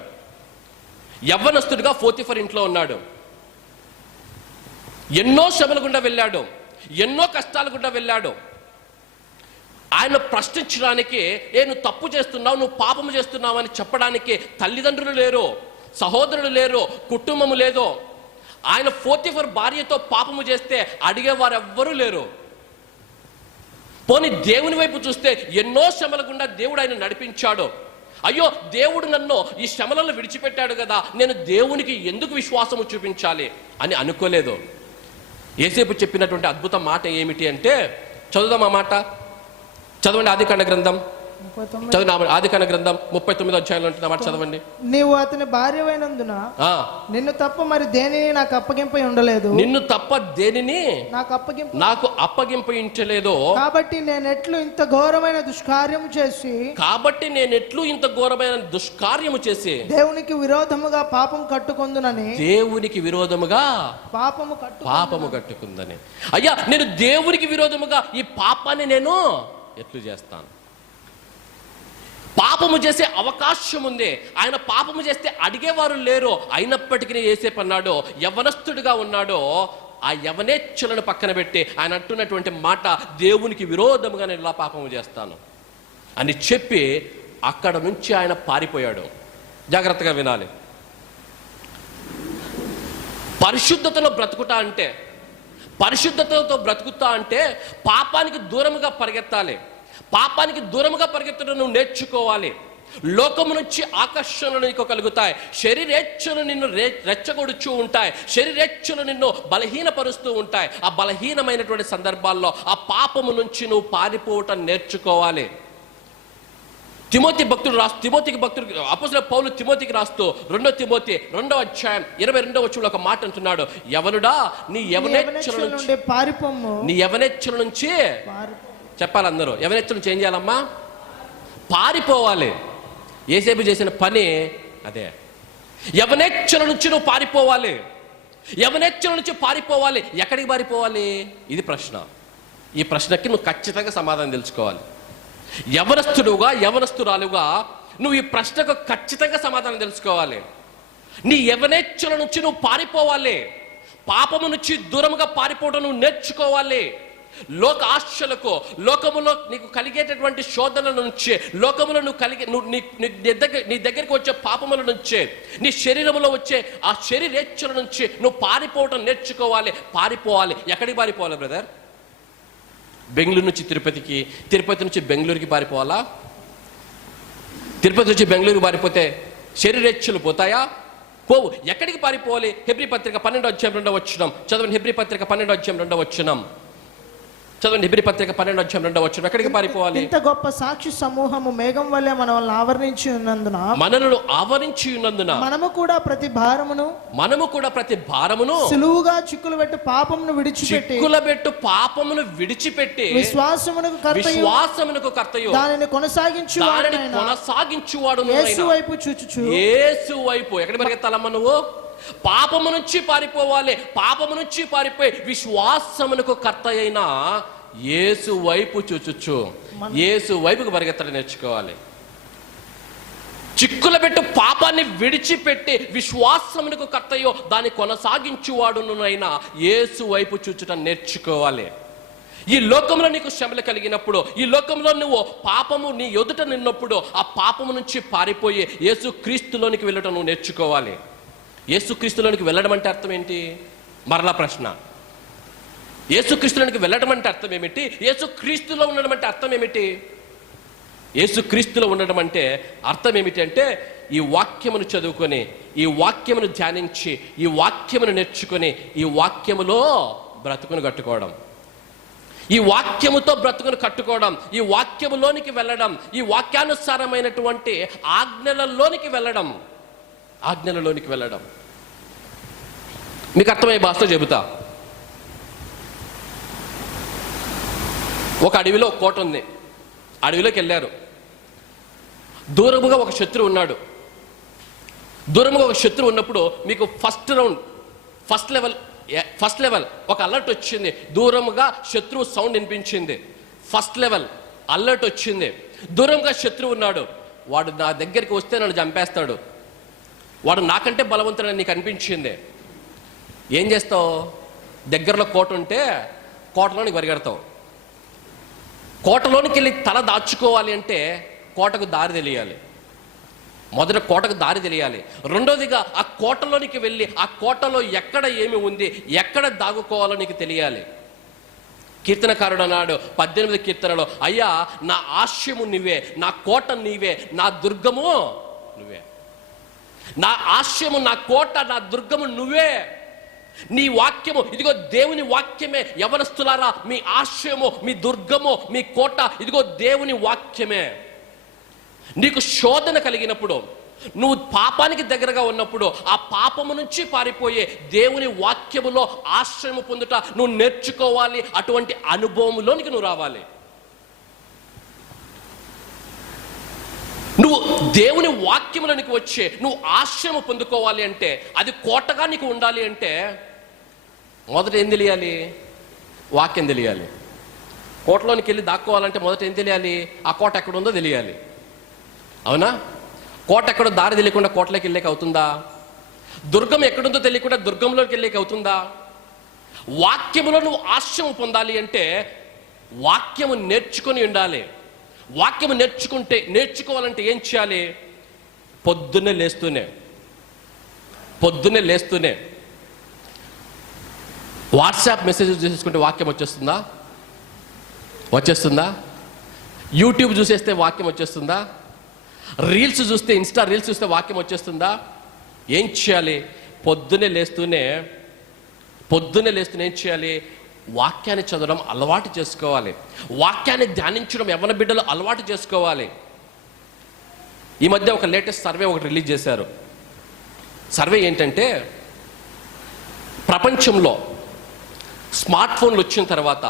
యవ్వనస్తుడిగా పోతీఫర్ ఇంట్లో ఉన్నాడు. ఎన్నో శ్రమల గుండా వెళ్ళాడు, ఎన్నో కష్టాల గుండా వెళ్ళాడు. ఆయన ప్రశ్నించడానికి, నువ్వు తప్పు చేస్తున్నావు, నువ్వు పాపము చేస్తున్నావు అని చెప్పడానికి తల్లిదండ్రులు లేరు, సహోదరులు లేరు, కుటుంబము లేదు. ఆయన పోతీఫర్ భార్యతో పాపము చేస్తే అడిగేవారు ఎవ్వరూ లేరు. పోనీ దేవుని వైపు చూస్తే ఎన్నో శ్రమల గుండా దేవుడు ఆయన నడిపించాడు. అయ్యో, దేవుడు నన్ను ఈ శ్రమలను విడిచిపెట్టాడు కదా, నేను దేవునికి ఎందుకు విశ్వాసము చూపించాలి అని అనుకోలేదు. యేసేపు చెప్పినటువంటి అద్భుత మాట ఏమిటి అంటే, చదువుదాం ఆ మాట. చదవండి ఆదికాండ గ్రంథం, చదువు ఆదికాండ గ్రంథం 39వ అధ్యాయంలో ఉంటుంది మాట చదవండి. నీవు అతని భార్యవైనందున నిన్ను తప్ప మరి దేనిని నాకు అప్పగింపై ఉండలేదు. నిన్ను తప్ప దేనిని నాకు అప్పగింపయించలేదు. కాబట్టి నేనెట్లు ఇంత ఘోరమైన దుష్కార్యము చేసి దేవునికి విరోధముగా పాపం కట్టుకొందునని. దేవునికి విరోధముగా పాపము కట్టుకుందని. అయ్యా, నేను దేవునికి విరోధముగా ఈ పాపాన్ని నేను ఎట్లు చేస్తాను? పాపము చేసే అవకాశం ఉంది. ఆయన పాపము చేస్తే అడిగేవారు లేరు. అయినప్పటికీ యేసేపు అన్నాడు, యవనస్తుడిగా ఉన్నాడో ఆ యవనేచ్ఛలను పక్కన పెట్టి ఆయన అంటున్నటువంటి మాట, దేవునికి విరోధముగా నేను ఇలా పాపము చేస్తాను అని చెప్పి అక్కడ నుంచి ఆయన పారిపోయాడు. జాగ్రత్తగా వినాలి. పరిశుద్ధతలో బ్రతుకుతా అంటే, పరిశుద్ధతతో బ్రతుకుతా అంటే పాపానికి దూరముగా పరిగెత్తాలి. పాపానికి దూరముగా పరిగెత్తడం నువ్వు నేర్చుకోవాలి. లోకము నుంచి ఆకర్షణలు నీకు కలుగుతాయి. శరీరేచ్ఛలు నిన్ను రెచ్చగొడుచూ ఉంటాయి. శరీరేచ్ఛలు నిన్ను బలహీనపరుస్తూ ఉంటాయి. ఆ బలహీనమైనటువంటి సందర్భాల్లో ఆ పాపము నుంచి నువ్వు పారిపోవటం నేర్చుకోవాలి. తిమోతికి భక్తుడు అపోస్తలుడైన పౌలు తిమోతికి రాస్తూ 2 తిమోతి 2వ అధ్యాయం 22వ వచనంలో ఒక మాట అంటున్నాడు, యవనుడా నీ యవనేచ్ఛల నుంచి పారిపోము. నీ యవనేచ్ఛల నుంచి చెప్పాలి అందరూ. యవనేచ్ఛల నుంచి ఏం చేయాలమ్మా? పారిపోవాలి. యేసేపు చేసిన పని అదే. యవనేచ్ఛల నుంచి నువ్వు పారిపోవాలి. యవనేచ్ఛల నుంచి పారిపోవాలి. ఎక్కడికి పారిపోవాలి? ఇది ప్రశ్న. ఈ ప్రశ్నకి నువ్వు ఖచ్చితంగా సమాధానం తెలుసుకోవాలి. యవనస్తురాలుగా నువ్వు ఈ ప్రశ్నకు ఖచ్చితంగా సమాధానం తెలుసుకోవాలి. నీ యవనేచ్ఛల నుంచి నువ్వు పారిపోవాలి. పాపము నుంచి దూరముగా పారిపోవడం నువ్వు నేర్చుకోవాలి. లోక ఆశలకు, లోకములో నీకు కలిగేటటువంటి శోధనల నుంచి, లోకములో నీ దగ్గరికి వచ్చే పాపముల నుంచి, నీ శరీరంలో వచ్చే ఆ శరీరేచ్ఛల నుంచి నువ్వు పారిపోవడం నేర్చుకోవాలి. పారిపోవాలి. ఎక్కడికి పారిపోవాలి బ్రదర్? బెంగళూరు నుంచి తిరుపతికి, తిరుపతి నుంచి బెంగళూరుకి పారిపోవాలా? తిరుపతి నుంచి బెంగళూరుకి పారిపోతే శరీరేచ్ఛలు పోతాయా? పోవు. ఎక్కడికి పారిపోవాలి? హెబ్రీ పత్రిక 12వ అధ్యాయం 2వ వచనం చదవండి. హెబ్రీ పత్రిక 12వ అధ్యాయం 2వ వచనం చదవండి. హెబ్రీ పత్రిక 12వ అధ్యాయం 2వ వచనం. ఎక్కడికి పారిపోవాలి? ఇంత గొప్ప సాక్షి సమూహము మేఘం వల్లే మనల్ని ఆవరించి ఉన్నందున మనము కూడా ప్రతి భారమును సులువుగా చిక్కులబెట్టు పాపమును విడిచిపెట్టి విశ్వాసమునకు కర్తయు దానిని కొనసాగించువాడు యేసు వైపు చూచుచు. యేసు వైపు. ఎక్కడికి పరిగెత్తాలమ్మా నువ్వు? పాపము నుంచి పారిపోవాలి. పాపము నుంచి పారిపోయి విశ్వాసమునకు కర్త అయిన యేసు వైపు చూచుచు. యేసు వైపుకు పరిగెత్తడం నేర్చుకోవాలి. చిక్కుల పెట్టు పాపాన్ని విడిచిపెట్టి విశ్వాసమునకు కర్తయో దాన్ని కొనసాగించువాడునైనా యేసు వైపు చూచుట నేర్చుకోవాలి. ఈ లోకంలో నీకు శ్రమలు కలిగినప్పుడు, ఈ లోకంలో నువ్వు పాపము నీ ఎదుట నిన్నప్పుడు ఆ పాపము నుంచి పారిపోయి యేసు క్రీస్తులోనికి వెళ్ళటం నువ్వు నేర్చుకోవాలి. యేసుక్రీస్తులోనికి వెళ్ళడం అంటే అర్థం ఏంటి? మరలా ప్రశ్న. యేసుక్రీస్తులోనికి వెళ్ళడం అంటే అర్థం ఏమిటి? యేసుక్రీస్తులో ఉండడం అంటే అర్థం ఏమిటి? యేసుక్రీస్తులో ఉండడం అంటే అర్థం ఏమిటి అంటే, ఈ వాక్యమును చదువుకొని, ఈ వాక్యమును ధ్యానించి, ఈ వాక్యమును నేర్చుకొని, ఈ వాక్యములో బ్రతుకును కట్టుకోవడం, ఈ వాక్యముతో బ్రతుకును కట్టుకోవడం, ఈ వాక్యములోనికి వెళ్ళడం, ఈ వాక్యానుసారమైనటువంటి ఆజ్ఞలలోనికి వెళ్ళడం. మీకు అర్థమయ్యే భాషతో చెబుతా. ఒక అడవిలో ఒక కోట ఉంది. అడవిలోకి వెళ్ళారు. దూరముగా ఒక శత్రువు ఉన్నాడు. దూరముగా ఒక శత్రువు ఉన్నప్పుడు మీకు ఫస్ట్ లెవెల్ ఒక అలర్ట్ వచ్చింది. దూరముగా శత్రువు సౌండ్ వినిపించింది. ఫస్ట్ లెవెల్ అలర్ట్ వచ్చింది. దూరంగా శత్రువు ఉన్నాడు. వాడు నా దగ్గరికి వస్తే నన్ను చంపేస్తాడు, వాడు నాకంటే బలవంతుడని నీకు అనిపించింది. ఏం చేస్తావు? దగ్గరలో కోట ఉంటే కోటలోనికి పరిగెడతావు. కోటలోనికి వెళ్ళి తల దాచుకోవాలి అంటే కోటకు దారి తెలియాలి. మొదట కోటకు దారి తెలియాలి. రెండోదిగా ఆ కోటలోనికి వెళ్ళి ఆ కోటలో ఎక్కడ ఏమి ఉంది, ఎక్కడ దాగుకోవాలో నీకు తెలియాలి. కీర్తనకారుడు అన్నాడు 18 కీర్తనలో, అయ్యా నా ఆశ్రయము నీవే, నా కోట నీవే, నా దుర్గము నువ్వే. నా ఆశ్రయము, నా కోట, నా దుర్గము నువ్వే. నీ వాక్యము, ఇదిగో దేవుని వాక్యమే. యవనస్తులారా, మీ ఆశ్రయము, మీ దుర్గము, మీ కోట ఇదిగో దేవుని వాక్యమే. నీకు శోధన కలిగినప్పుడు, నువ్వు పాపానికి దగ్గరగా ఉన్నప్పుడు, ఆ పాపము నుంచి పారిపోయే దేవుని వాక్యములో ఆశ్రయము పొందుట నువ్వు నేర్చుకోవాలి. అటువంటి అనుభవంలోనికి నువ్వు రావాలి. నువ్వు దేవుని వాక్యములోనికి వచ్చే నువ్వు ఆశ్రయము పొందుకోవాలి అంటే, అది కోటగా నీకు ఉండాలి అంటే మొదట ఏం తెలియాలి? వాక్యం తెలియాలి. కోటలోనికి వెళ్ళి దాక్కోవాలంటే మొదట ఏం తెలియాలి? ఆ కోట ఎక్కడుందో తెలియాలి. అవునా? కోట ఎక్కడో దారి తెలియకుండా కోటలోకి వెళ్ళేకి అవుతుందా? దుర్గం ఎక్కడుందో తెలియకుండా దుర్గంలోకి వెళ్ళేకి అవుతుందా? వాక్యములో నువ్వు ఆశ్రయం పొందాలి అంటే వాక్యము నేర్చుకొని ఉండాలి. వాక్యము నేర్చుకోవాలంటే ఏం చేయాలి? పొద్దున్నే లేస్తూనే వాట్సాప్ మెసేజెస్ చూసేసుకుంటే వాక్యం వచ్చేస్తుందా? యూట్యూబ్ చూసేస్తే వాక్యం వచ్చేస్తుందా? రీల్స్ చూస్తే, ఇన్స్టా రీల్స్ చూస్తే వాక్యం వచ్చేస్తుందా? ఏం చేయాలి? పొద్దున్నే లేస్తూనే ఏం చేయాలి? వాక్యాన్ని చదవడం అలవాటు చేసుకోవాలి. వాక్యాన్ని ధ్యానించడం యవ్వన బిడ్డలు అలవాటు చేసుకోవాలి. ఈ మధ్య ఒక లేటెస్ట్ సర్వే ఒకటి రిలీజ్ చేశారు. సర్వే ఏంటంటే, ప్రపంచంలో స్మార్ట్ ఫోన్లు వచ్చిన తర్వాత,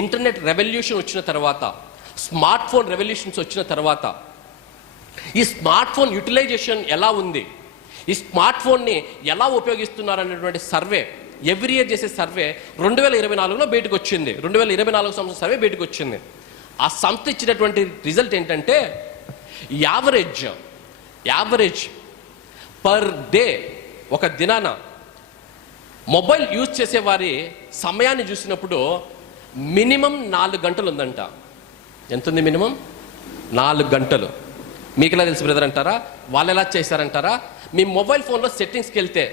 ఇంటర్నెట్ రెవల్యూషన్ వచ్చిన తర్వాత, స్మార్ట్ ఫోన్ రెవల్యూషన్స్ వచ్చిన తర్వాత ఈ స్మార్ట్ ఫోన్ యూటిలైజేషన్ ఎలా ఉంది, ఈ స్మార్ట్ ఫోన్ని ఎలా ఉపయోగిస్తున్నారు అనేటువంటి సర్వే, ఎవ్రీ ఇయర్ చేసే సర్వే 2024లో బయటకు వచ్చింది. 2024 సంవత్సరం సర్వే బయటకు వచ్చింది. ఆ సంస్థ ఇచ్చినటువంటి రిజల్ట్ ఏంటంటే, యావరేజ్ పర్ డే, ఒక దినాన మొబైల్ యూజ్ చేసే వారి సమయాన్ని చూసినప్పుడు మినిమం 4 గంటలు ఉందంట. ఎంత ఉంది మినిమం? 4 గంటలు. మీకు ఎలా తెలుసు బ్రదర్ అంటారా? వాళ్ళు ఎలా చేశారంటారా? మీ మొబైల్ ఫోన్లో సెట్టింగ్స్కి వెళ్తే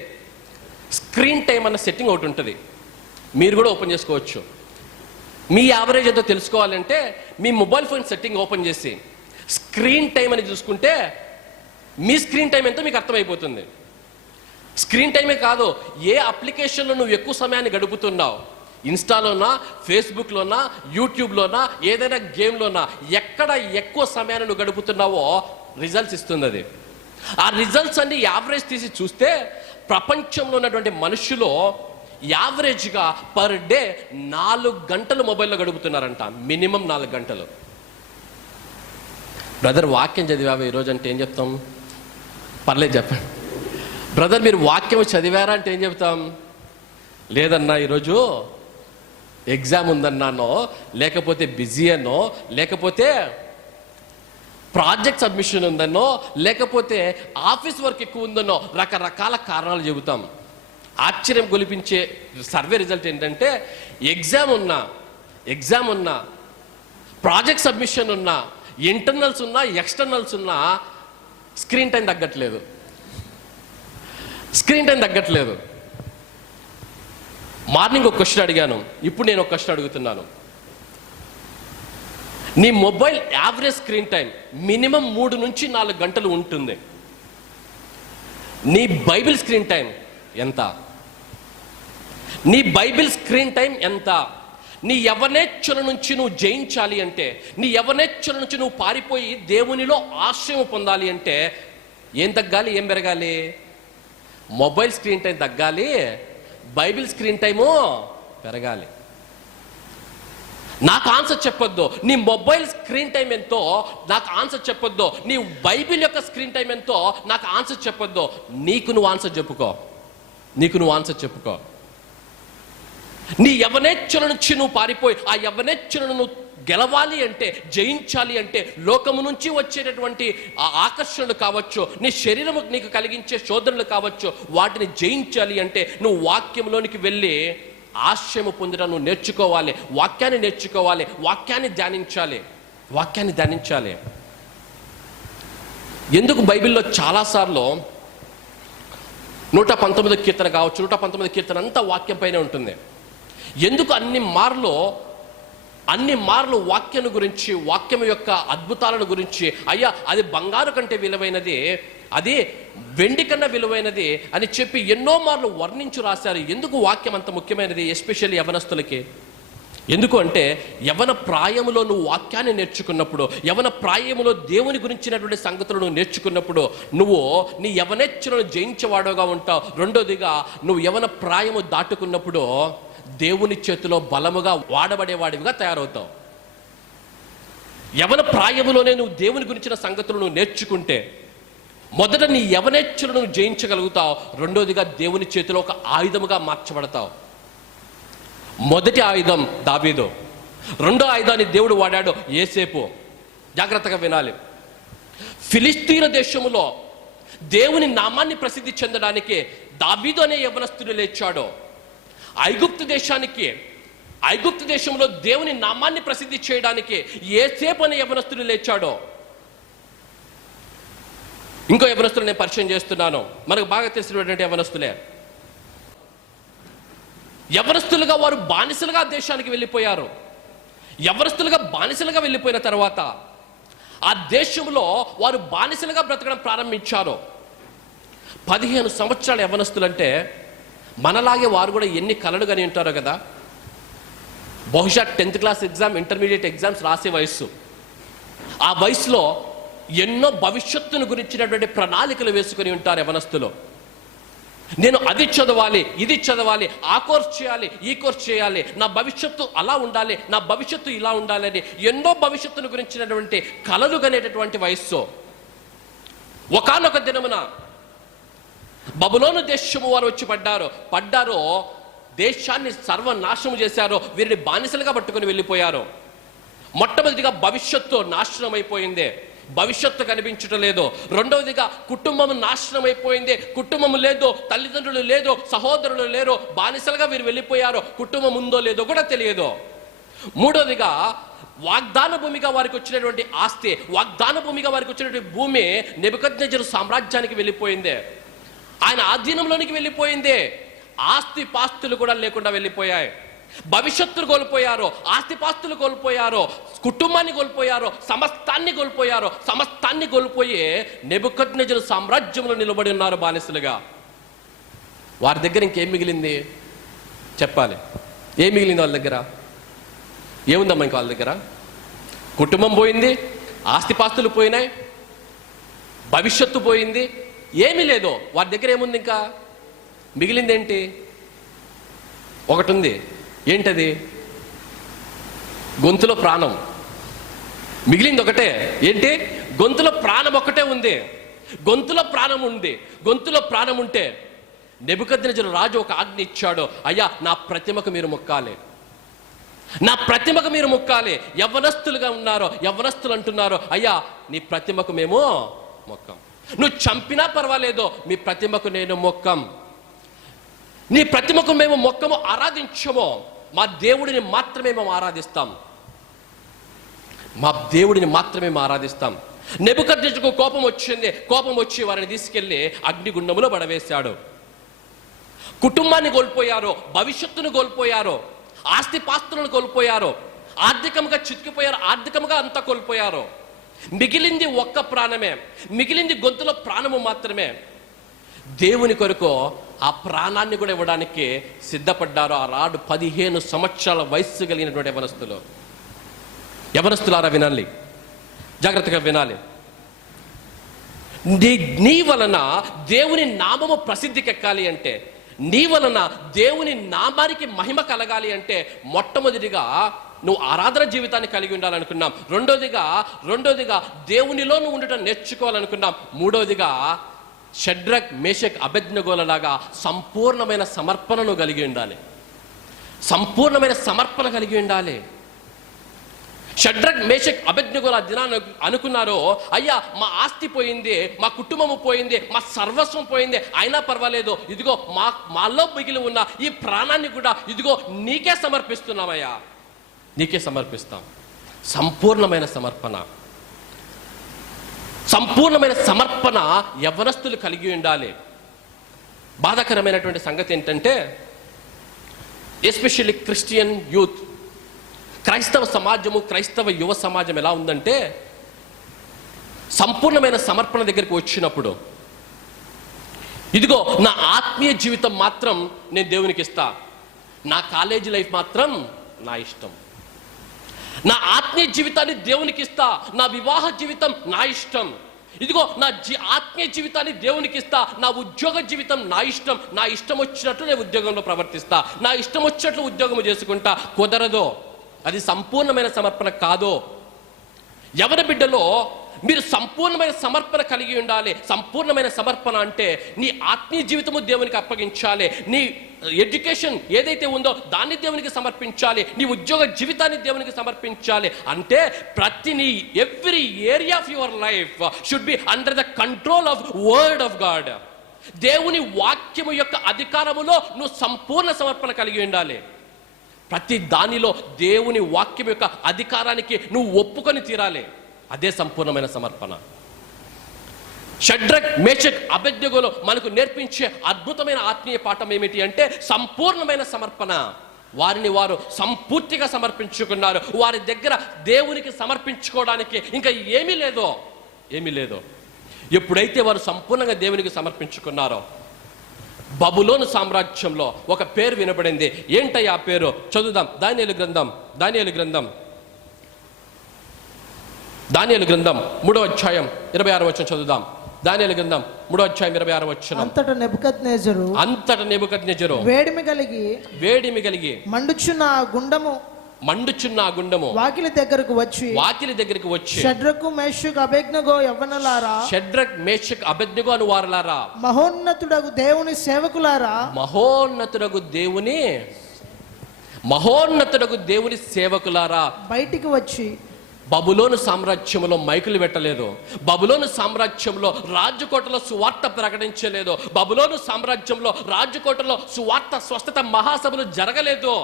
స్క్రీన్ టైం అన్న సెట్టింగ్ ఒకటి ఉంటుంది, మీరు కూడా ఓపెన్ చేసుకోవచ్చు. మీ యావరేజ్ ఎంతో తెలుసుకోవాలంటే మీ మొబైల్ ఫోన్ సెట్టింగ్ ఓపెన్ చేసి స్క్రీన్ టైం అని చూసుకుంటే మీ స్క్రీన్ టైం ఎంతో మీకు అర్థమైపోతుంది. స్క్రీన్ టైమే కాదు, ఏ అప్లికేషన్లో నువ్వు ఎక్కువ సమయాన్ని గడుపుతున్నావు, ఇన్స్టాలోనా, ఫేస్బుక్లోనా, యూట్యూబ్లోనా, ఏదైనా గేమ్లోనా, ఎక్కడ ఎక్కువ సమయాన్ని నువ్వు గడుపుతున్నావో రిజల్ట్స్ ఇస్తుంది అది. ఆ రిజల్ట్స్ అన్ని యావరేజ్ తీసి చూస్తే ప్రపంచంలో ఉన్నటువంటి మనుషులు యావరేజ్గా పర్ డే 4 గంటలు మొబైల్లో గడుపుతున్నారంట. మినిమం 4 గంటలు. బ్రదర్ వాక్యం చదివావా ఈరోజు అంటే ఏం చెప్తాం? పర్లేదు చెప్పండి. బ్రదర్ మీరు వాక్యం చదివారా అంటే ఏం చెప్తాం? లేదన్నా ఈరోజు ఎగ్జామ్ ఉందన్నానో, లేకపోతే బిజీ అనో, లేకపోతే ప్రాజెక్ట్ సబ్మిషన్ ఉందనో, లేకపోతే ఆఫీస్ వర్క్ ఎక్కువ ఉందనో, రకరకాల కారణాలు చెబుతాం. ఆశ్చర్యం గొలిపించే సర్వే రిజల్ట్ ఏంటంటే, ఎగ్జామ్ ఉన్నా, ప్రాజెక్ట్ సబ్మిషన్ ఉన్నా, ఇంటర్నల్స్ ఉన్నా, ఎక్స్టర్నల్స్ ఉన్నా స్క్రీన్ టైం తగ్గట్లేదు. మార్నింగ్ ఒక క్వశ్చన్ అడిగాను, ఇప్పుడు నేను ఒక క్వశ్చన్ అడుగుతున్నాను. నీ mobile average screen time minimum 3 నుంచి 4 గంటలు ఉంటుంది. నీ బైబిల్ స్క్రీన్ టైం ఎంత? నీ యవ్వనేచ్ఛల నుంచి నువ్వు జయించాలి అంటే, నీ యవ్వనేచ్ఛల నుంచి నువ్వు పారిపోయి దేవునిలో ఆశ్రయం పొందాలి అంటే ఏం తగ్గాలి, ఏం పెరగాలి? మొబైల్ స్క్రీన్ టైం తగ్గాలి, బైబిల్ స్క్రీన్ టైము పెరగాలి. నాకు ఆన్సర్ చెప్పొద్దు నీ మొబైల్ స్క్రీన్ టైం ఎంతో, నాకు ఆన్సర్ చెప్పొద్దు నీ బైబిల్ యొక్క స్క్రీన్ టైం ఎంతో, నాకు ఆన్సర్ చెప్పొద్దు. నీకు నువ్వు ఆన్సర్ చెప్పుకో. నీ యవ్వనేచ్ఛల నుంచి నువ్వు పారిపోయి ఆ యవ్వనేచ్ఛలను నువ్వు గెలవాలి అంటే, జయించాలి అంటే, లోకము నుంచి వచ్చేటటువంటి ఆ ఆకర్షణలు కావచ్చు, నీ శరీరము నీకు కలిగించే శోధనలు కావచ్చు, వాటిని జయించాలి అంటే నువ్వు వాక్యంలోనికి వెళ్ళి ఆశ్రయము పొందడం నువ్వు నేర్చుకోవాలి. వాక్యాన్ని నేర్చుకోవాలి, వాక్యాన్ని ధ్యానించాలి. ఎందుకు బైబిల్లో చాలాసార్లు 119 కీర్తన కావచ్చు, 119 కీర్తన అంతా వాక్యం పైనే ఉంటుంది. ఎందుకు అన్ని మార్లు వాక్యం గురించి, వాక్యం యొక్క అద్భుతాలను గురించి, అయ్యా అది బంగారు కంటే విలువైనది, అది వెండి కన్నా విలువైనది అని చెప్పి ఎన్నో మార్లు వర్ణించి రాశారు. ఎందుకు వాక్యం అంత ముఖ్యమైనది, ఎస్పెషల్లీ యవనస్తులకి? ఎందుకు అంటే యవన ప్రాయములో నువ్వు వాక్యాన్ని నేర్చుకున్నప్పుడు, యవన ప్రాయములో దేవుని గురించినటువంటి సంగతులను నేర్చుకున్నప్పుడు నువ్వు నీ యవనేచ్ఛలను జయించేవాడుగా ఉంటావు. రెండోదిగా నువ్వు యవన ప్రాయము దాటుకున్నప్పుడు దేవుని చేతిలో బలముగా వాడబడేవాడివిగా తయారవుతావు. యవన ప్రాయములోనే నువ్వు దేవుని గురించిన సంగతులను నేర్చుకుంటే మొదట నీ యవనేచ్ఛలను జయించగలుగుతావు. రెండోదిగా దేవుని చేతిలో ఒక ఆయుధముగా మార్చబడతావు. మొదటి ఆయుధం దావీదు, రెండో ఆయుధాన్ని దేవుడు వాడాడు యోసేపు. జాగ్రత్తగా వినాలి. ఫిలిస్తీన్ దేశములో దేవుని నామాన్ని ప్రసిద్ధి చెందడానికి దావీదు అనే యవనస్తుడు లేచాడు. ఐగుప్తు దేశంలో దేవుని నామాన్ని ప్రసిద్ధి చేయడానికి యోసేపు అనే యవనస్తుడు లేచాడు. ఇంకో యవనస్తులు నేను పరిచయం చేస్తున్నాను, మనకు బాగా తెలిసినటువంటి యవనస్తులే. యవనస్తులుగా వారు బానిసలుగా దేశానికి వెళ్ళిపోయారు. యవనస్తులుగా బానిసలుగా వెళ్ళిపోయిన తర్వాత ఆ దేశంలో వారు బానిసలుగా బ్రతకడం ప్రారంభించారు. 15 సంవత్సరాల యవనస్తులంటే మనలాగే వారు కూడా ఎన్ని కలలు కని ఉంటారో కదా. బహుశా 10th class exam, intermediate exams రాసే వయస్సు. ఆ వయసులో ఎన్నో భవిష్యత్తును గురించినటువంటి ప్రణాళికలు వేసుకుని ఉంటారు యవనస్తులు. నేను అది చదవాలి, ఇది చదవాలి, ఆ కోర్స్ చేయాలి, ఈ కోర్స్ చేయాలి, నా భవిష్యత్తు అలా ఉండాలి, నా భవిష్యత్తు ఇలా ఉండాలి అని ఎన్నో భవిష్యత్తును గురించినటువంటి కలలు కనేటటువంటి వయస్సు. ఒకానొక దినమున బబులోను దేశము వారు వచ్చి పడ్డారు, దేశాన్ని సర్వనాశనం చేశారు, వీరిని బానిసలుగా పట్టుకుని వెళ్ళిపోయారు. మొట్టమొదటిగా భవిష్యత్తు నాశనం అయిపోయింది, భవిష్యత్తు కనిపించటం లేదు. రెండవదిగా కుటుంబం నాశనం అయిపోయింది, కుటుంబం లేదు, తల్లిదండ్రులు లేదు, సహోదరులు లేరు, బానిసలుగా వీరు వెళ్ళిపోయారు, కుటుంబం ఉందో లేదో కూడా తెలియదు. మూడవదిగా వాగ్దాన భూమిగా వారికి వచ్చినటువంటి ఆస్తి, వాగ్దాన భూమిగా వారికి వచ్చినటువంటి భూమి నెబుకద్నెజరు సామ్రాజ్యానికి వెళ్ళిపోయింది, ఆయన ఆధీనంలోనికి వెళ్ళిపోయింది. ఆస్తి పాస్తులు కూడా లేకుండా వెళ్ళిపోయాయి. భవిష్యత్తును కోల్పోయారు, ఆస్తిపాస్తులు కోల్పోయారు, కుటుంబాన్ని కోల్పోయారు, సమస్తాన్ని కోల్పోయి నెబుకద్నెజరు సామ్రాజ్యంలో నిలబడి ఉన్నారు బానిసలుగా. వారి దగ్గర ఇంకేం మిగిలింది చెప్పాలి? ఏం మిగిలింది వాళ్ళ దగ్గర? ఏముందమ్మా ఇంకా వాళ్ళ దగ్గర? కుటుంబం పోయింది, ఆస్తిపాస్తులు పోయినాయి, భవిష్యత్తు పోయింది, ఏమీ లేదు. వారి దగ్గర ఏముంది? ఇంకా మిగిలింది ఏంటి? ఒకటి ఉంది. ఏంటది? గొంతులో ప్రాణం. మిగిలింది ఒకటే. ఏంటి? గొంతులో ప్రాణం ఒకటే ఉంది. గొంతులో ప్రాణం ఉంటే నెబుకద్నెజరు రాజు ఒక ఆజ్ఞ ఇచ్చాడు, అయ్యా నా ప్రతిమకు మీరు మొక్కాలి. యవ్వనస్తులుగా ఉన్నారు, యవ్వనస్తులు అంటున్నారు, అయ్యా నీ ప్రతిమకు మేము మొక్కం. నువ్వు చంపినా పర్వాలేదు, మీ ప్రతిమకు నేను మొక్కం. నీ ప్రతిమకు మేము మొక్కము, ఆరాధించము. మా దేవుడిని మాత్రమే మేము ఆరాధిస్తాం. నెబుకద్నెజరుకు కోపం వచ్చి వారిని తీసుకెళ్లి అగ్నిగుండములో పడవేశాడు. కుటుంబాన్ని కోల్పోయారు, భవిష్యత్తును కోల్పోయారు, ఆస్తిపాస్తులను కోల్పోయారు, ఆర్థికంగా చితికిపోయారు, ఆర్థికంగా అంతా కోల్పోయారు. మిగిలింది ఒక్క ప్రాణమే, మిగిలింది గొంతులో ప్రాణము మాత్రమే. దేవుని కొరకు ఆ ప్రాణాన్ని కూడా ఇవ్వడానికి సిద్ధపడ్డారు ఆ రాడు 15 సంవత్సరాల వయస్సు కలిగినటువంటి యవనస్తులారా వినాలి, జాగ్రత్తగా వినాలి. నీ వలన దేవుని నామము ప్రసిద్ధికెక్కాలి అంటే, నీ వలన దేవుని నామానికి మహిమ కలగాలి అంటే మొట్టమొదటిగా నువ్వు ఆరాధన జీవితాన్ని కలిగి ఉండాలనుకున్నాం. రెండోదిగా దేవునిలో నువ్వు ఉండటం నేర్చుకోవాలనుకున్నాం. మూడవదిగా షడ్రక్, మేషక్, అబేద్నెగోలలాగా సంపూర్ణమైన సమర్పణను కలిగి ఉండాలి. షడ్రక్, మేషక్, అబేద్నెగోల దినాన్ని అనుకున్నారు, అయ్యా మా ఆస్తి పోయింది, మా కుటుంబము పోయింది, మా సర్వస్వం పోయింది, అయినా పర్వాలేదు, ఇదిగో మాలో మిగిలి ఉన్న ఈ ప్రాణాన్ని కూడా ఇదిగో నీకే సమర్పిస్తున్నామయ్యా, నీకే సమర్పిస్తాం. సంపూర్ణమైన సమర్పణ. సంపూర్ణమైన సమర్పణ యవ్వనస్తులు కలిగి ఉండాలి. బాధాకరమైనటువంటి సంగతి ఏంటంటే ఎస్పెషల్లీ క్రిస్టియన్ యూత్, క్రైస్తవ సమాజము, క్రైస్తవ యువ సమాజం ఎలా ఉందంటే సంపూర్ణమైన సమర్పణ దగ్గరికి వచ్చినప్పుడు ఇదిగో నా ఆత్మీయ జీవితం మాత్రం నేను దేవునికి ఇస్తా, నా కాలేజీ లైఫ్ మాత్రం నా ఇష్టం, నా ఆత్మీయ జీవితాన్ని దేవునికి ఇస్తా, నా వివాహ జీవితం నా ఇష్టం, ఇదిగో నా ఆత్మీయ జీవితాన్ని దేవునికి ఇస్తా, నా ఉద్యోగ జీవితం నా ఇష్టం, నా ఇష్టం వచ్చినట్లు నేను ఉద్యోగంలో ప్రవర్తిస్తా, నా ఇష్టం వచ్చినట్లు ఉద్యోగం చేసుకుంటా. కుదరదో, అది సంపూర్ణమైన సమర్పణ కాదో. ఎవరి బిడ్డలో మీరు సంపూర్ణమైన సమర్పణ కలిగి ఉండాలి. సంపూర్ణమైన సమర్పణ అంటే నీ ఆత్మీయ జీవితము దేవునికి అప్పగించాలి, నీ ఎడ్యుకేషన్ ఏదైతే ఉందో దాన్ని దేవునికి సమర్పించాలి, నీ ఉద్యోగ జీవితాన్ని దేవునికి సమర్పించాలి. అంటే ప్రతి నీ every area of your life should be under the control of word of God. దేవుని వాక్యము యొక్క అధికారములో నువ్వు సంపూర్ణ సమర్పణ కలిగి ఉండాలి. ప్రతి దానిలో దేవుని వాక్యం యొక్క అధికారానికి నువ్వు ఒప్పుకొని తీరాలి. అదే సంపూర్ణమైన సమర్పణ. షడ్రక్, మేషక్, అబేద్నెగోలో మనకు నేర్పించే అద్భుతమైన ఆత్మీయ పాఠం ఏమిటి అంటే సంపూర్ణమైన సమర్పణ. వారిని వారు సంపూర్తిగా సమర్పించుకున్నారు. వారి దగ్గర దేవునికి సమర్పించుకోవడానికి ఇంకా ఏమీ లేదో. ఎప్పుడైతే వారు సంపూర్ణంగా దేవునికి సమర్పించుకున్నారో బబులోను సామ్రాజ్యంలో ఒక పేరు వినబడింది. ఏంటయ్యా ఆ పేరు? చదువుదాం. దానియేలు గ్రంథం 3వ అధ్యాయం 26వ వచనం చదువుదాం. దానియేలు గ్రంథం 3వ అధ్యాయం 26వ వచనం. అంతట నెబుకద్నెజరు వేడిమి కలిగి మండుచున్న ఆ గుండము వాకిలి దగ్గరకు వచ్చి షడ్రకు, మేషక్, అబేద్నెగో యవ్వనులారా, షడ్రక్, మేషక్, అబేద్నెగో అను వారలారా, మహోన్నతుడగు దేవుని సేవకులారా, మహోన్నతుడగు దేవుని సేవకులారా, బయటికి వచ్చి బబులోను సామ్రాజ్యంలో మైకులు పెట్టలేదు, బబులోను సామ్రాజ్యంలో రాజకోటలో సువార్త ప్రకటించలేదు, బబులోను సామ్రాజ్యంలో రాజకోటలో సువార్త స్వస్థత మహాసభలు జరగలేదు.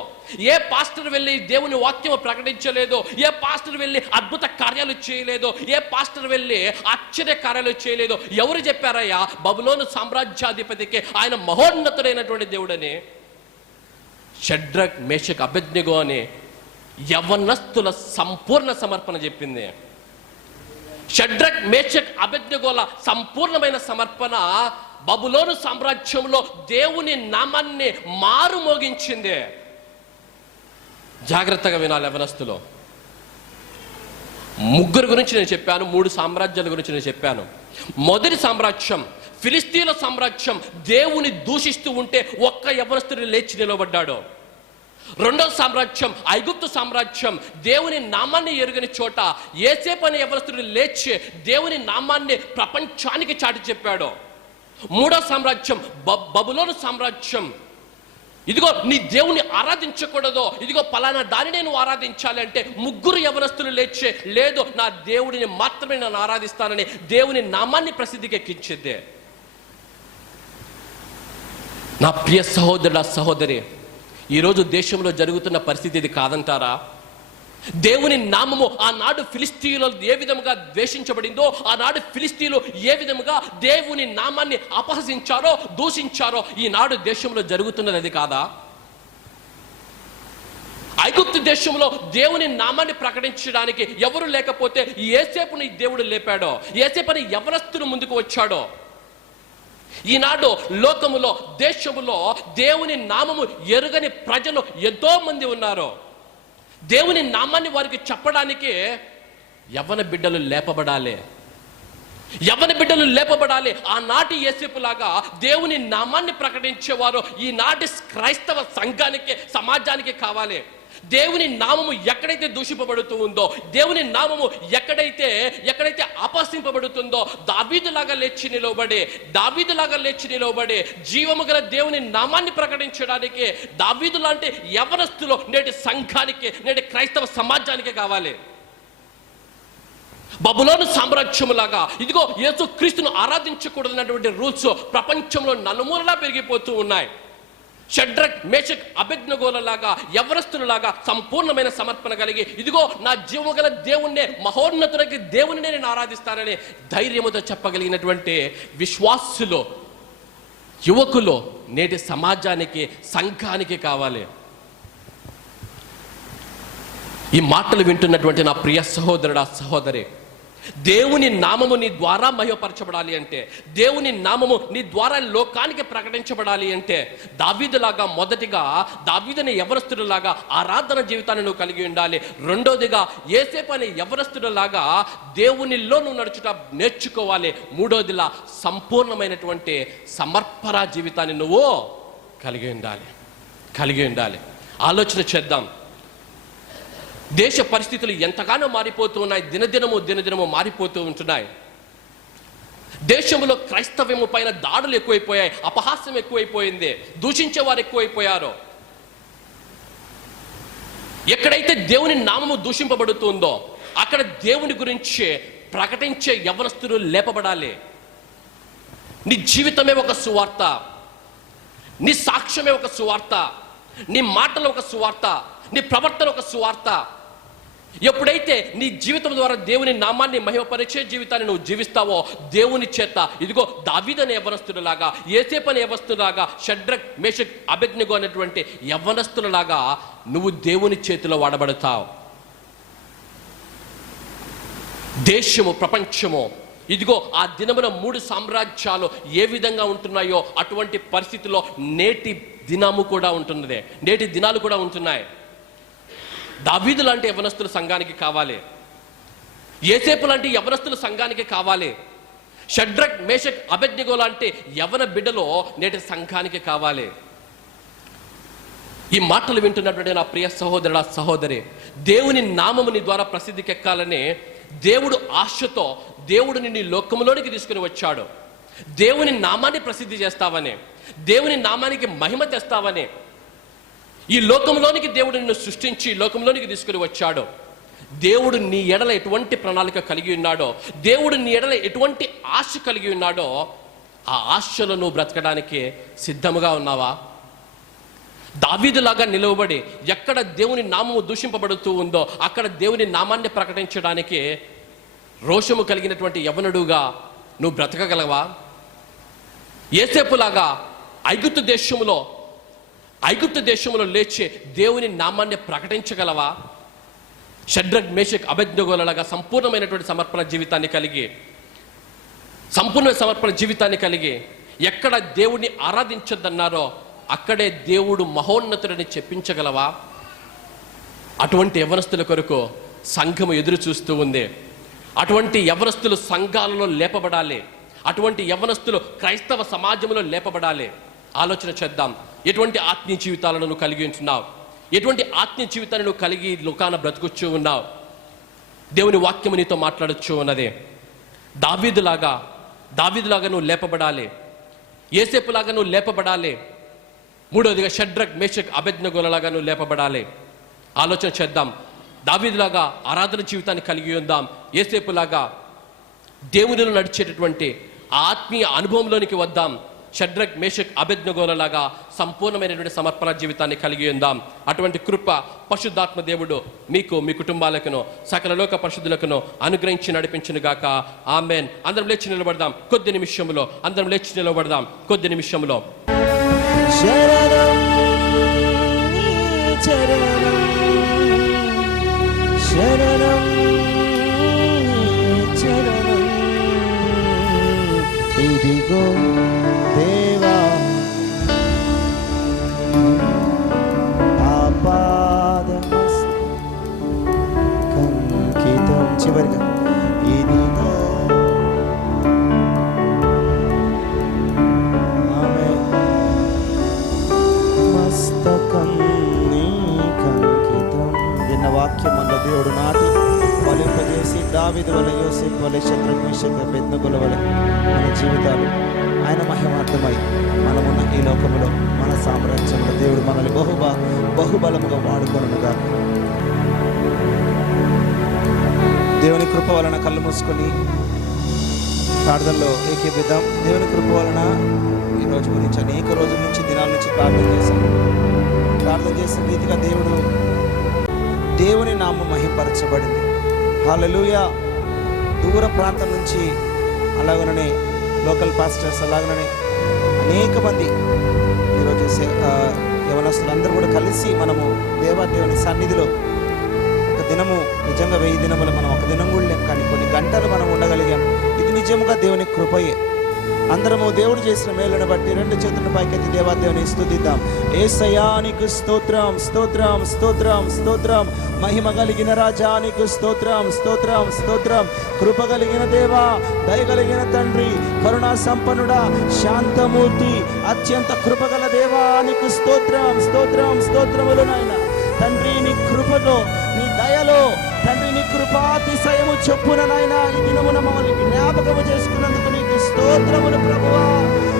ఏ పాస్టర్ వెళ్ళి దేవుని వాక్యము ప్రకటించలేదు, ఏ పాస్టర్ వెళ్ళి అద్భుత కార్యాలు చేయలేదు, ఏ పాస్టర్ వెళ్ళి ఆశ్చర్య కార్యాలు చేయలేదు. ఎవరు చెప్పారయ్యా బబులోను సామ్రాజ్యాధిపతికి ఆయన మహోన్నతుడైనటువంటి దేవుడని? షడ్రక్, మేషక్, అబేద్నెగో అని యవ్వనస్తుల సంపూర్ణ సమర్పణ చెప్పింది. షడ్రక్, మేషక్, అబేద్నెగోల సంపూర్ణమైన సమర్పణ బబులోను సామ్రాజ్యంలో దేవుని నామాన్ని మారుమోగించింది. జాగ్రత్తగా వినాలి యవ్వనస్తులు. 3 గురించి నేను చెప్పాను, 3 సామ్రాజ్యాల గురించి నేను చెప్పాను. మొదటి సామ్రాజ్యం ఫిలిస్తీన్ల సామ్రాజ్యం దేవుని దూషిస్తూ ఉంటే ఒక్క యవ్వనస్తుడు లేచి నిలబడ్డాడు. రెండవ సామ్రాజ్యం ఐగుప్తు సామ్రాజ్యం దేవుని నామాన్ని ఎరుగని చోట యోసేపు అనే యవ్వనస్తుడు లేచి దేవుని నామాన్ని ప్రపంచానికి చాటి చెప్పాడు. మూడవ సామ్రాజ్యం బబులోను సామ్రాజ్యం. ఇదిగో నీ దేవుని ఆరాధించకూడదు, ఇదిగో పలానా దానినే నువ్వు ఆరాధించాలి అంటే 3 యవ్వనస్తులు లేచే, లేదు నా దేవుడిని మాత్రమే నేను ఆరాధిస్తానని దేవుని నామాన్ని ప్రసిద్ధికి ఎక్కించేదే. నా ప్రియ సహోదరుల సహోదరి, ఈరోజు దేశంలో జరుగుతున్న పరిస్థితి ఇది కాదంటారా? దేవుని నామము ఆనాడు ఫిలిస్తీన్లు ఏ విధముగా ద్వేషించబడిందో, ఆనాడు ఫిలిస్తీన్లు ఏ విధముగా దేవుని నామాన్ని అపహసించారో, దూషించారో, ఈనాడు దేశంలో జరుగుతున్నది అది కాదా? ఐగుప్తు దేశంలో దేవుని నామాన్ని ప్రకటించడానికి ఎవరు లేకపోతే యోసేపుని దేవుడు లేపాడో, యోసేపుని యవ్వనస్తులు ముందుకు వచ్చాడో. ఈనాడు లోకములో, దేశములో దేవుని నామము ఎరుగని ప్రజలు ఎంతో మంది ఉన్నారు. దేవుని నామాన్ని వారికి చెప్పడానికి యవ్వన బిడ్డలు లేపబడాలి. ఆనాటి యేసేపులాగా దేవుని నామాన్ని ప్రకటించేవారు ఈనాటి క్రైస్తవ సంఘానికి, సమాజానికి కావాలి. దేవుని నామము ఎక్కడైతే దూషింపబడుతూ ఉందో, దేవుని నామము ఎక్కడైతే అపహసింపబడుతుందో, దావీదులాగా లేచి నిలవబడి జీవము గల దేవుని నామాన్ని ప్రకటించడానికి దావీదు లాంటి యవ్వనస్తులు నేటి సంఘానికి, నేటి క్రైస్తవ సమాజానికి కావాలి. బబులోను సామ్రాజ్యములాగా ఇదిగో యేసు క్రీస్తును ఆరాధించకూడదన్నటువంటి రూల్స్ ప్రపంచంలో నలుమూలలా పెరిగిపోతూ ఉన్నాయి. షడ్రక్ మేషక్ అబేద్నెగోలలాగా యవ్వనస్తులలాగా సంపూర్ణమైన సమర్పణ కలిగి, ఇదిగో నా జీవము గల దేవుణ్ణే, మహోన్నతునికి దేవునినే నేను ఆరాధిస్తానని ధైర్యముతో చెప్పగలిగినటువంటి విశ్వాసులు, యువకులు నేటి సమాజానికి, సంఘానికి కావాలి. ఈ మాటలు వింటున్నటువంటి నా ప్రియ సహోదరుడా, సహోదరి, దేవుని నామము నీ ద్వారా మహిమపరచబడాలి అంటే, దేవుని నామము నీ ద్వారా లోకానికి ప్రకటించబడాలి అంటే, దావీదులాగా మొదటిగా దావీదుని యవ్వనస్తుడిలాగా ఆరాధన జీవితాన్ని నువ్వు కలిగి ఉండాలి. రెండోదిగా యేసేపు అనే యవ్వనస్తుడిలాగా దేవునిలో నువ్వు నడుచుట నేర్చుకోవాలి. మూడోదిలా సంపూర్ణమైనటువంటి సమర్పణ జీవితాన్ని నువ్వు కలిగి ఉండాలి. ఆలోచన చేద్దాం. దేశ పరిస్థితులు ఎంతగానో మారిపోతూ ఉన్నాయి, దినదినము మారిపోతూ ఉంటున్నాయి. దేశంలో క్రైస్తవ్యము పైన దాడులు ఎక్కువైపోయాయి, అపహాస్యం ఎక్కువైపోయింది, దూషించే వారు ఎక్కువైపోయారు. ఎక్కడైతే దేవుని నామము దూషింపబడుతుందో అక్కడ దేవుని గురించి ప్రకటించే యవ్వనస్తులు లేపబడాలి. నీ జీవితమే ఒక సువార్త, నీ సాక్ష్యమే ఒక సువార్త, నీ మాటలు ఒక సువార్త, నీ ప్రవర్తన ఒక సువార్త. ఎప్పుడైతే నీ జీవితం ద్వారా దేవుని నామాన్ని మహిమపరిచే జీవితాన్ని నువ్వు జీవిస్తావో, దేవుని చేత ఇదిగో దావీదు అనే యవ్వనస్తులలాగా, యేసేపు అనే యవ్వనస్తులలాగా, షడ్రక్ మేషక్ అబేద్నెగో అనేటువంటి యవ్వనస్తులలాగా నువ్వు దేవుని చేతిలో వాడబడతావు. దేశము, ప్రపంచము ఇదిగో ఆ దినమున 3 సామ్రాజ్యాలు ఏ విధంగా ఉంటున్నాయో అటువంటి పరిస్థితుల్లో నేటి దినాలు కూడా ఉంటున్నాయి. దావీదు లాంటి యవ్వనస్తులు సంఘానికి కావాలి. యేసేపు లాంటి యవ్వనస్తులు సంఘానికి కావాలి. షడ్రక్ మేషక్ అబేద్నెగో లాంటి యవ్వన బిడ్డలో నేటి సంఘానికి కావాలి. ఈ మాటలు వింటున్నటువంటి నా ప్రియ సహోదరుడా, సహోదరి, దేవుని నామము నీ ద్వారా ప్రసిద్ధికి ఎక్కాలని దేవుడు ఆశతో దేవుడు నిన్ను లోకంలోనికి తీసుకుని వచ్చాడు. దేవుని నామాన్ని ప్రసిద్ధి చేస్తావని, దేవుని నామానికి మహిమ తెస్తావని ఈ లోకంలోనికి దేవుడు నిన్ను సృష్టించి లోకంలోనికి తీసుకుని వచ్చాడు. దేవుడు నీ ఎడల ఎటువంటి ప్రణాళిక కలిగి ఉన్నాడో, దేవుడు నీ ఎడల ఎటువంటి ఆశ కలిగి ఉన్నాడో ఆ ఆశలో నువ్వు బ్రతకడానికి సిద్ధముగా ఉన్నావా? దావీదులాగా నిలవబడి ఎక్కడ దేవుని నామము దూషింపబడుతూ ఉందో అక్కడ దేవుని నామాన్ని ప్రకటించడానికి రోషము కలిగినటువంటి యవ్వనుడుగా నువ్వు బ్రతకగలవా? యేసేపులాగా ఐగుప్తు దేశములో లేచి దేవుని నామాన్ని ప్రకటించగలవా? షడ్రక్ మేషక్ అబేద్నెగోలలాగా సంపూర్ణ సమర్పణ జీవితాన్ని కలిగి ఎక్కడ దేవుడిని ఆరాధించొద్దన్నారో అక్కడే దేవుడు మహోన్నతుడని చెప్పించగలవా? అటువంటి యవ్వనస్తుల కొరకు సంఘము ఎదురు చూస్తూ ఉంది. అటువంటి యవ్వనస్తులు సంఘాలలో లేపబడాలి. అటువంటి యవ్వనస్తులు క్రైస్తవ సమాజంలో లేపబడాలి. ఆలోచన చేద్దాం. ఎటువంటి ఆత్మీయ జీవితాలను నువ్వు కలిగి ఉంటున్నావు? ఎటువంటి ఆత్మీయ జీవితాన్ని నువ్వు కలిగి లోకాన బ్రతుకుచ్చు ఉన్నావు? దేవుని వాక్యము నీతో మాట్లాడచ్చు ఉన్నది. దావీదులాగా నువ్వు లేపబడాలి. యేసేపులాగా నువ్వు లేపబడాలి. మూడవదిగా షడ్రక్ మేషక్ అబేద్నెగోలలాగా నువ్వు లేపబడాలి. ఆలోచన చేద్దాం. దావీదులాగా ఆరాధన జీవితాన్ని కలిగి ఉందాం. యేసేపులాగా దేవునిలో నడిచేటటువంటి ఆత్మీయ అనుభవంలోనికి వద్దాం. షడ్రక్ మేషక్ అబేద్నెగోలలాగా సంపూర్ణమైనటువంటి సమర్పణ జీవితాన్ని కలిగి ఉందాం. అటువంటి కృప పరిశుద్ధాత్మ దేవుడు మీకు, మీ కుటుంబాలకును, సకల లోక పరిశుద్ధులకును అనుగ్రహించి నడిపించును గాక. ఆమేన్. అందరం లేచి నిలబడదాం కొద్ది నిమిషంలో. శరణం శరణం శరణం ఇదిగో దేవా ఆపాదమస్తకం. చివరిగా ఇదిగో వాక్యములో దేవుడు నాటి ఫలింపజేసి దావీదు వలె, యోసేపు వలె, షడ్రక్ మేషక్ అబేద్నెగోల వలె మన జీవితాలు ఆయన మహిమార్థమై మనమున్న ఈ లోకములో, మన సామ్రాజ్యంలో దేవుడు మనల్ని బహుబలముగా వాడుకొనుగా. దేవుని కృప వలన కళ్ళు మూసుకొని ప్రార్థనలో ఏకీపిద్దాం. దేవుని కృప వలన ఈ రోజు గురించి అనేక రోజుల నుంచి దినాల నుంచి ప్రార్థన చేసిన రీతిగా దేవుని నామం మహింపరచబడింది. హల్లెలూయా. దూర ప్రాంతం నుంచి అలాగనే లోకల్ పాస్టర్స్ అలాగనే అనేక మంది ఈరోజు యవనస్తులందరూ కూడా కలిసి మనము దేవుని సన్నిధిలో ఒక దినము, నిజంగా 1000 దినములు మనం ఒక దినం కూడా లేం, కానీ కొన్ని గంటలు మనం ఉండగలిగాం. ఇది నిజముగా దేవుని కృపయే. అందరము దేవుడు చేసిన మేలును బట్టి 2 చేతులను పైకెత్తి దేవుని స్తుతిద్దాం. యేసయ్యా నీకు స్తోత్రం, స్తోత్రం, స్తోత్రం, స్తోత్రం. మహిమ కలిగిన రాజా నీకు స్తోత్రం, స్తోత్రం, స్తోత్రం. కృప కలిగిన దేవా, దయగలిగిన తండ్రి, కరుణా సంపన్నుడా, శాంతమూర్తి, అత్యంత కృపగల దేవా నీకు స్తోత్రం, స్తోత్రం, స్తోత్రములు నాయన. తండ్రి నీ కృపలో, నీ దయలో తండ్రి, నీ కృపాతిశయము చొప్పున నాయన ఈ దినమున మమ్మల్ని జ్ఞాపకము చేసుకున్నందుకు నీకు స్తోత్రములు ప్రభువా.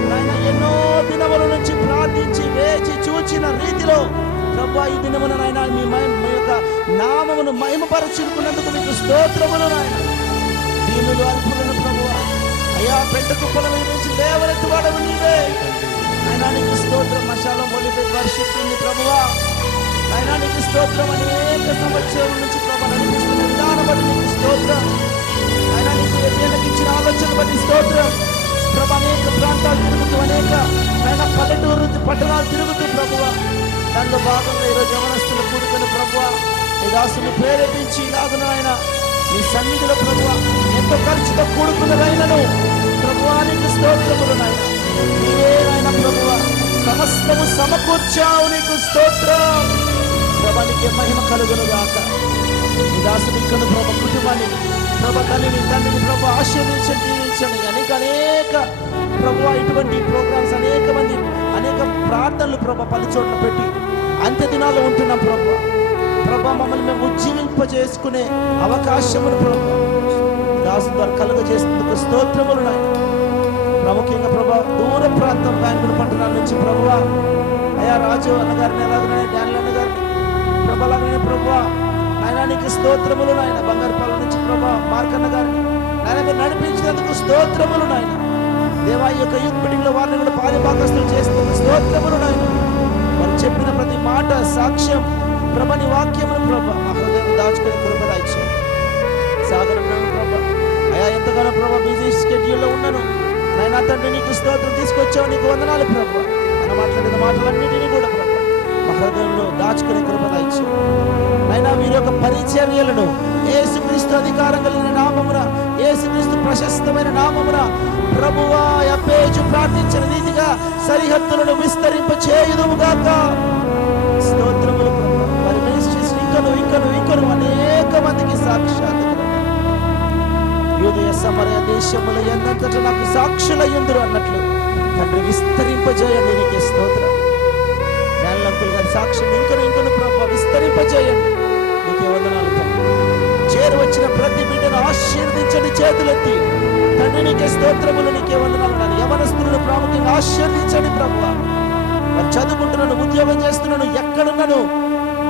నాయన ఎన్నో దినముల నుంచి ప్రార్థించి వేచి చూచిన రీతిలో ప్రభువా ఈ దినమున నాయన మీ యొక్క నామమును మహిమపరచుకున్నందుకు మీకు స్తోత్రములు నాయన. దీనులు అల్పులను ప్రభువా, అయ్యా పెంట కుప్పల మీద నుంచి లేవనెత్తువాడవు నీవే నాయన. నీకు స్తోత్రం. మశాలం ఒలిపెట్టి వర్షిస్తుంది ప్రభువా. అయినా నీకు స్తోత్రం. అనేక సంవత్సరాల నుంచి ప్రభా నడిపిస్తున్న విధానం బట్టి నీకు స్తోత్రం. అయినా నీకు ఎన్నెలకు ఇచ్చిన ఆలోచన బట్టి స్తోత్రం ప్రభా. అనేక ప్రాంతాలు తిరుగుతూ, అనేక ఆయన పల్లెటూరు పట్టణాలు తిరుగుతూ ప్రభువా, దానిలో భాగంగా ఈరోజు యవనస్తులు కూడుకుని ప్రభువా నీ దాసుని ప్రేరేపించి ఇలాగున ఆయన నీ సన్నిధిలో ప్రభువా ఎంతో ఖర్చుతో కూడుకున్నదైనను ప్రభువా నీకు స్తోత్రములు నాయన. నీవే నాయన ప్రభువా సమస్తము సమకూర్చావు, నీకు స్తోత్రం ప్రభా. నీకే మహిమ కలుగును గాక. నీ దాసుని ప్రభ కుటుంబాన్ని ప్రభ తల్లిని తండ్రిని ప్రభ ఆశీర్వదించండి, దీవించండి. అనేక ప్రభు ఇటువంటి ప్రోగ్రామ్స్ అనేక మంది అనేక ప్రార్థనలు ప్రభ 10 చోట్ల పెట్టి అంత్య దినాల్లో ఉంటున్నాం ప్రభ. మమ్మల్ని మేము ఉజ్జీవింపజేసుకునే అవకాశమును ప్రభ దాసు ద్వారా కలుగజేసినందుకు స్తోత్రములు నాయన. ప్రాముఖ్యంగా ప్రభా దూర ప్రాంతం బెంగళూరు పట్టణాల నుంచి ప్రభువా అయ్యా రాజు అన్నగారిని ఎలాగనే డాన్లు అన్నగారిని ప్రభలాగనే ప్రభువా ఆయన నీకు స్తోత్రములు నాయన. బంగారుపాల నుంచి ప్రభా మార్కన్న గారిని ఆయన మీరు నడిపించినందుకు స్తోత్రములు నాయన. దేవా ఈ యొక్క యూత్ మీటింగ్ లో వారిని కూడా పారిభాగస్తులు చేసినందుకు స్తోత్రములు నాయన. వారు చెప్పిన ప్రతి మాట సాక్ష్యం ప్రభ నీ వాక్యమును ప్రభ మా హృదయం దాచుకుని కృప దయచేయండి. సాగరం ప్రభ అయ్యా ఎంతగానో ప్రభ బిజీ షెడ్యూల్లో ఉన్నాను నాయనా తండ్రి, నీకు స్తోత్రం. తీసుకొచ్చావు, నీకు వందనాలు ప్రభు. ఆయన మాట్లాడిన మాటలన్నిటినీ కూడా ప్రభు మా హృదయంలో దాచుకునే కృప దయచేయండి. అయినా వీరి యొక్క పరిచర్యలను యేసుక్రీస్తు అధికారం కలిగిన నామమున, యేసుక్రీస్తు ప్రశస్తమైన నామమున ప్రభువా అప్పేజు ప్రార్థించిన రీతిగా సరిహద్దులను విస్తరింప చేయుదువుగాక. స్తోత్రములు ప్రభు. వారి మినిస్ట్రీస్ ఇంకను అనేక మందికి సాక్షాత్ యూదయ సమరయ దేశములు ఎందంతట నాకు సాక్షులయ్యుందురు అన్నట్లు తండ్రి విస్తరింపజేయండి. నీకే స్తోత్రం. జ్ఞానులంకులు గారి సాక్ష్యం ఇంకను ప్రభు విస్తరింపజేయండి. నీకే వందనాలు తండ్రి. చేరువచ్చిన ప్రతి బిడ్డను ఆశీర్వదించండి చేతులెత్తి తండ్రి. నీకే స్తోత్రములు, నీకే వందనాలు. నన్ను యవనస్తులను ప్రాముఖ్యంగా ఆశీర్వదించండి ప్రభు. మరి చదువుకుంటున్నాను, ఉద్యోగం చేస్తున్నాను, ఎక్కడున్నాను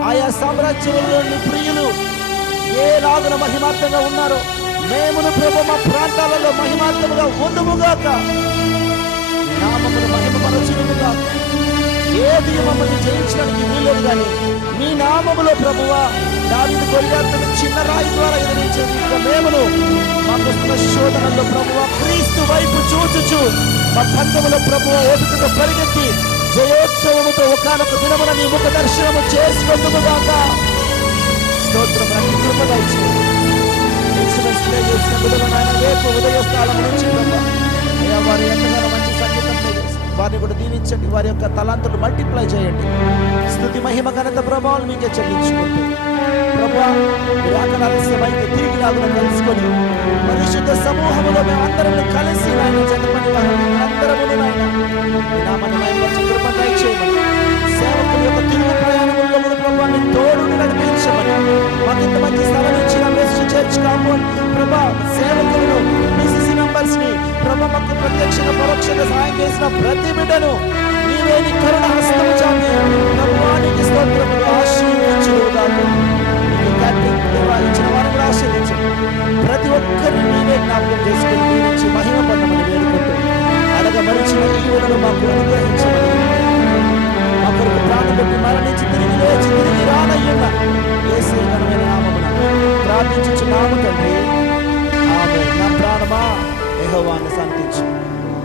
ఆయా సామ్రాజ్యంలోని ప్రియులు ఏ లాగున మహిమార్థంగా ఉన్నారో మేమును ప్రభు మా ప్రాంతాలలో మహిమార్థముగా ఉండుముగాక. నామమును మహిమపరచునుగాక. ఏది మమ్మల్ని జయించడానికి వీలేదు కానీ మీ నామములో ప్రభువా దావీదు గొలియాతును చిన్న రాయి ద్వారా ఎదిరించిన మేమును మాకొస్తున్న శోధనలో ప్రభువా క్రీస్తు వైపు చూచుచు మా పందములో ప్రభువా ఓపికతో పరిగెత్తి జయోత్సవముతో ఒకానొక దినమున నీ ముఖ దర్శనము చేసుకొందుముగాక. స్తోత్రం. నాకు కృప దయచేయండి. ఇన్సూరెన్స్ ప్లే చేసిన బిడ్డలను రేపు ఉదయస్థానం నుంచి ప్రభా వారి ఎంతగానో మంచి సంగీతం ప్లే చేసి వారిని కూడా దీవించండి. వారి యొక్క తలాంతులు మల్టిప్లై చేయండి. స్థుతి మహిమ ఘనత ప్రభావాలు మీకే చెల్లించుకుంటూ ప్రభా మీరు ఆకలాలస్యమైతే తిరిగి రాగున కలుసుకొని పరిశుద్ధ సమూహములో మేము అందరం కలిసి ఆయన జతపడి అందరమును నాయన మీ నామాన్ని మహిమపరచు కృప దయచేయమని సేవకుల యొక్క తిరుగు ప్రయాణముల్లో కూడా ప్రభా మీ తోడుని నడిపించమని మాకు ఇంత మంచి స్థలం ఇచ్చిన బెస్ట్ చర్చ్ కాంపౌండ్ ప్రభా సేవకులను పిసిసి మెంబర్స్ ని ప్రభా మాకు ప్రత్యక్షంగా పరోక్షంగా సహాయం చేసిన ప్రతి బిడ్డను నీవే నీ కరుణ హస్తము చాపి ప్రభువానికి స్తోత్రములు ఆశీర్వదించుగాక. నీకు క్యాటరింగ్ దేవా ఇచ్చిన వారిని కూడా ఆశీర్వదించండి. ప్రతి ఒక్కరిని నీవే జ్ఞాపకం చేసుకుని దీవించి మహిమ పొందమని వేడుకుంటూ అడగ మరిచిన ఈవులను మాకు అనుగ్రహించమని యెహోవాను సంతించు.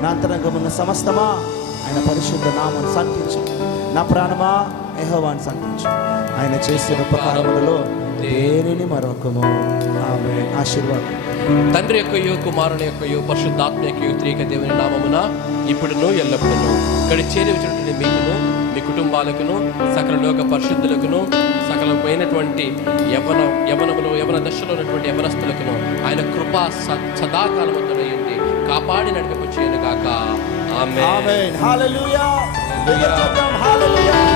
నా అంతరంగమున్న సమస్తమా ఆయన పరిశుద్ధ నామమును సంతించు. నా ప్రాణమా యెహోవాను సంతించు. ఆయన చేసిన ఉపకారములలో దేనిని మరొకము. ఆమేన్. ఆశీర్వాదం. తండ్రి యొక్కయో కుమారుని యొక్కయో పరిశుద్ధాత్మ యొక్కయో త్రియేక దేవుని నామమున ఇప్పుడును ఎల్లప్పుడును ఇక్కడ చేరి వచ్చినటువంటి మీకును మీ కుటుంబాలకును సకల లోక పరిశుద్ధులకును సకలమైనటువంటి యవన దశలో ఉన్నటువంటి యవనస్తులకును ఆయన కృప సదాకాలముతో కాపాడి నడిపించను గాక. ఆమేన్. హల్లెలూయా. హల్లెలూయా.